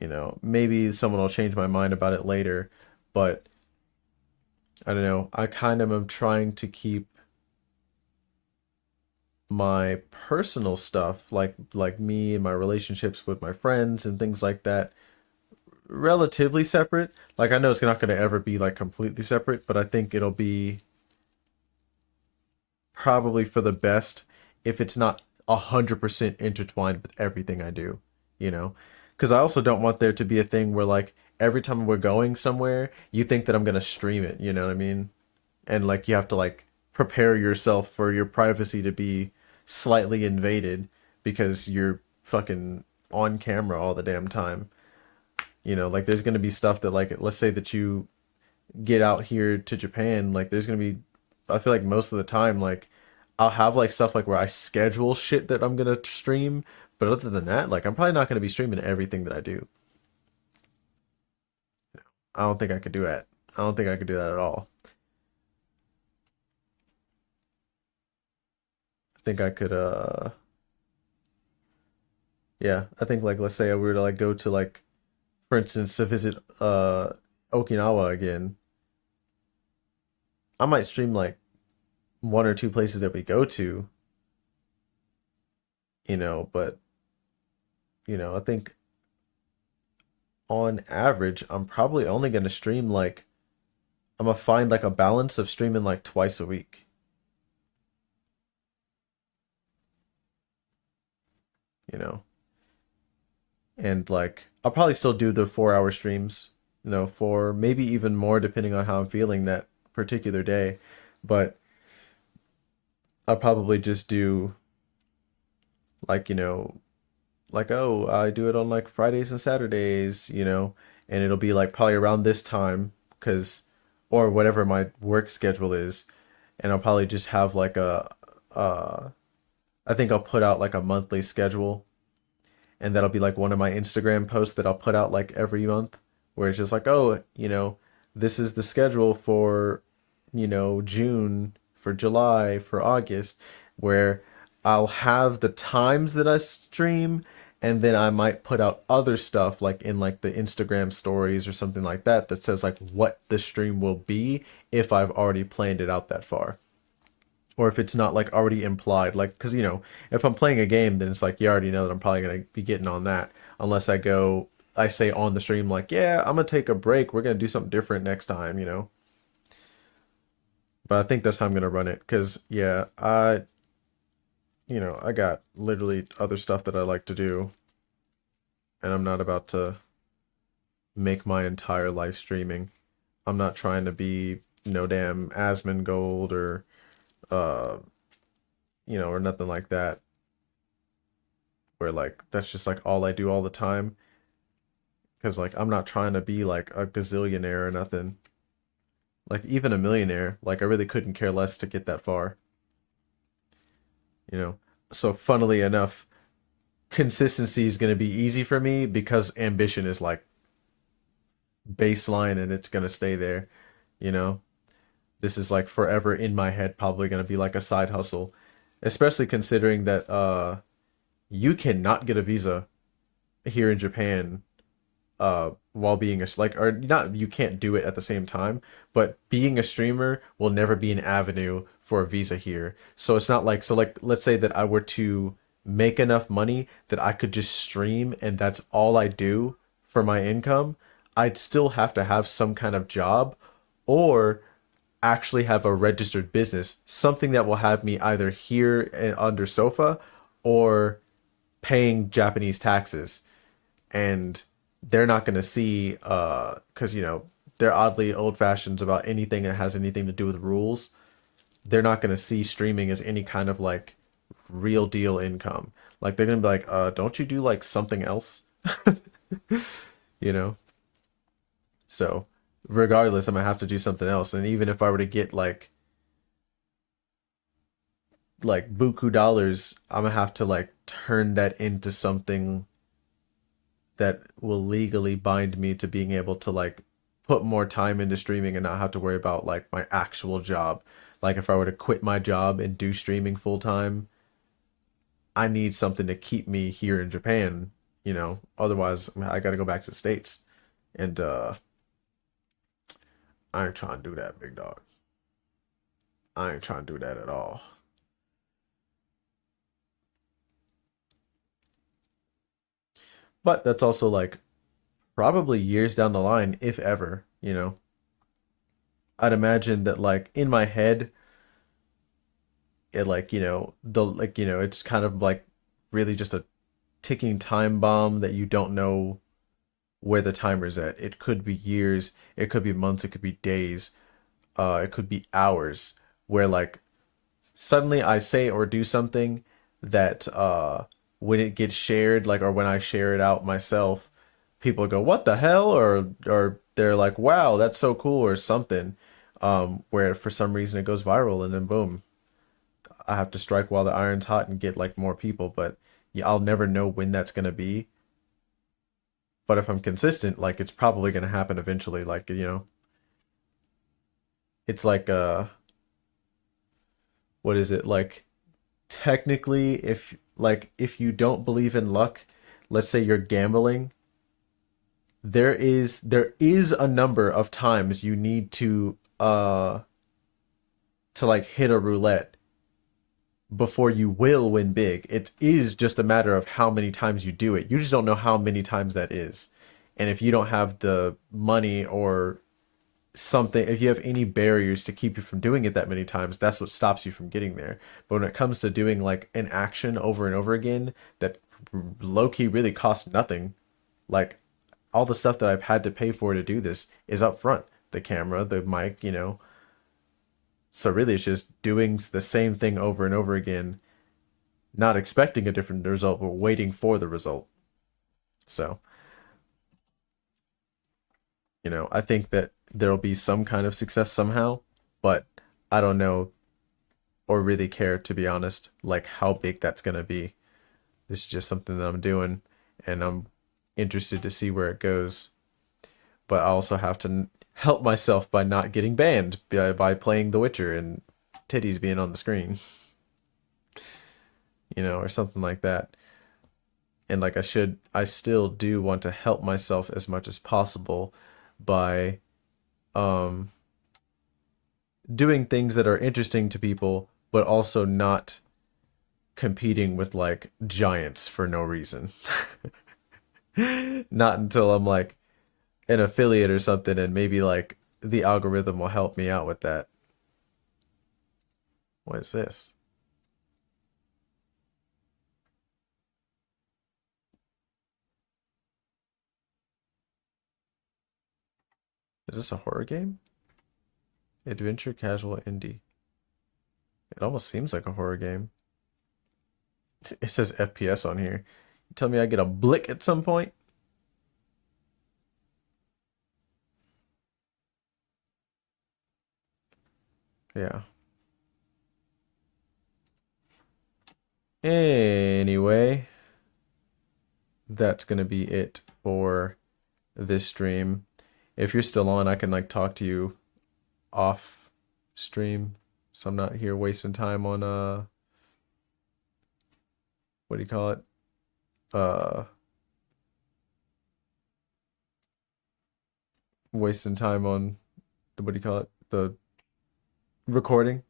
You know, maybe someone will change my mind about it later, but I don't know. I kind of am trying to keep my personal stuff, like me and my relationships with my friends and things like that, relatively separate. Like I know it's not going to ever be like completely separate, but I think it'll be probably for the best if it's not 100% intertwined with everything I do, you know? Because I also don't want there to be a thing where like every time we're going somewhere, you think that I'm going to stream it, you know what I mean? And like you have to like prepare yourself for your privacy to be slightly invaded because you're fucking on camera all the damn time. You know, like there's going to be stuff that like, let's say that you get out here to Japan, like there's going to be, I feel like most of the time, like I'll have like stuff like where I schedule shit that I'm going to stream. But other than that, like I'm probably not going to be streaming everything that I do. I don't think I could do that. I don't think I could do that at all. I think I could, yeah, I think like, let's say we were to like go to like, for instance, to visit, Okinawa again. I might stream like 1 or 2 places that we go to, you know, but, you know, I think on average, I'm probably only going to stream like, I'm going to find like a balance of streaming like twice a week. You know, and like, I'll probably still do the 4-hour streams, you know, for maybe even more depending on how I'm feeling that particular day. But I'll probably just do like, you know, like, oh, I do it on like Fridays and Saturdays, you know, and it'll be like probably around this time or whatever my work schedule is. And I'll probably just have like I think I'll put out like a monthly schedule, and that'll be like one of my Instagram posts that I'll put out like every month, where it's just like, oh, you know, this is the schedule for, you know, June, for July, for August, where I'll have the times that I stream, and then I might put out other stuff like in like the Instagram stories or something like that that says like what the stream will be if I've already planned it out that far. Or if it's not like already implied, like, because, you know, if I'm playing a game, then it's like you already know that I'm probably going to be getting on that, unless I say on the stream like, yeah, I'm going to take a break, we're going to do something different next time, you know. But I think that's how I'm going to run it, because yeah, you know, I got literally other stuff that I like to do, and I'm not about to make my entire life streaming. I'm not trying to be no damn Asmongold or you know, or nothing like that, where like that's just like all I do all the time, because like I'm not trying to be like a gazillionaire or nothing. Like even a millionaire, like I really couldn't care less to get that far. You know, so funnily enough, consistency is going to be easy for me because ambition is like baseline and it's going to stay there. You know, this is like forever in my head, probably going to be like a side hustle, especially considering that you cannot get a visa here in Japan while being a like, or not, you can't do it at the same time, but being a streamer will never be an avenue for a visa here. So it's not like, so like let's say that I were to make enough money that I could just stream and that's all I do for my income, I'd still have to have some kind of job or actually have a registered business, something that will have me either here under SOFA or paying Japanese taxes. And they're not going to see, because, you know, they're oddly old-fashioned about anything that has anything to do with rules. They're not going to see streaming as any kind of, like, real deal income. Like, they're going to be like, don't you do, like, something else? You know? So, regardless, I'm going to have to do something else. And even if I were to get, like buku dollars, I'm going to have to, like, turn that into something that will legally bind me to being able to like put more time into streaming and not have to worry about like my actual job. Like if I were to quit my job and do streaming full time, I need something to keep me here in Japan, you know, otherwise I got to go back to the States. And I ain't trying to do that, big dog. I ain't trying to do that at all. But that's also like probably years down the line, if ever, you know. I'd imagine that like in my head, it like, you know, it's kind of like really just a ticking time bomb that you don't know where the timer's at. It could be years, it could be months, it could be days, it could be hours, where like suddenly I say or do something that when it gets shared, like, or when I share it out myself, people go, what the hell? Or they're like, wow, that's so cool, or something, where for some reason it goes viral, and then boom, I have to strike while the iron's hot and get like more people. But yeah, I'll never know when that's going to be. But if I'm consistent, like, it's probably going to happen eventually. Like, you know, it's like, what is it? Like, technically, if you don't believe in luck, let's say you're gambling, there is a number of times you need to like hit a roulette before you will win big. It is just a matter of how many times you do it. You just don't know how many times that is. And if you don't have the money or something, if you have any barriers to keep you from doing it that many times, that's what stops you from getting there. But when it comes to doing like an action over and over again that low-key really costs nothing, like all the stuff that I've had to pay for to do this is up front. The camera, the mic, you know. So really it's just doing the same thing over and over again, not expecting a different result, but waiting for the result. So, you know, I think that there'll be some kind of success somehow, but I don't know or really care, to be honest, like how big that's going to be. This is just something that I'm doing, and I'm interested to see where it goes. But I also have to help myself by not getting banned by playing The Witcher and titties being on the screen. You know, or something like that. And like I still do want to help myself as much as possible by doing things that are interesting to people, but also not competing with like giants for no reason. Not until I'm like an affiliate or something, and maybe like the algorithm will help me out with that. What is this? Is this a horror game? Adventure, casual, indie. It almost seems like a horror game. It says FPS on here. You tell me I get a blick at some point? Yeah. Anyway, that's gonna be it for this stream. If you're still on, I can like talk to you off stream, so I'm not here wasting time on what do you call it? Wasting time on what do you call it? The recording.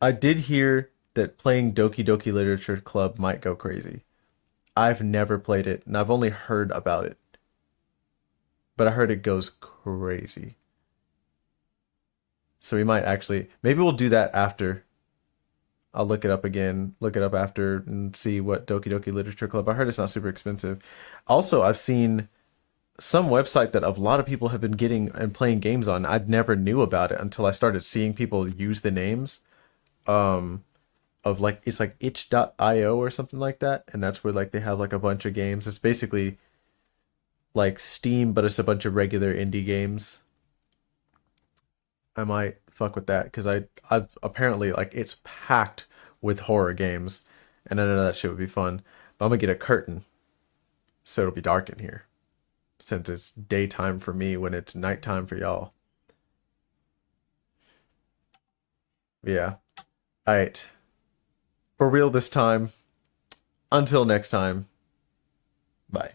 I did hear that playing Doki Doki Literature Club might go crazy. I've never played it, and I've only heard about it. But I heard it goes crazy. So we might actually... Maybe we'll do that after. I'll look it up again, look it up after, and see what Doki Doki Literature Club... I heard it's not super expensive. Also, I've seen some website that a lot of people have been getting and playing games on. I never knew about it until I started seeing people use the names. Of like, it's like itch.io or something like that, and that's where like they have like a bunch of games. It's basically like Steam, but it's a bunch of regular indie games. I might fuck with that because I've apparently like it's packed with horror games, and I know that shit would be fun. But I'm gonna get a curtain so it'll be dark in here, since it's daytime for me when it's nighttime for y'all. Yeah. Alright. For real this time. Until next time. Bye.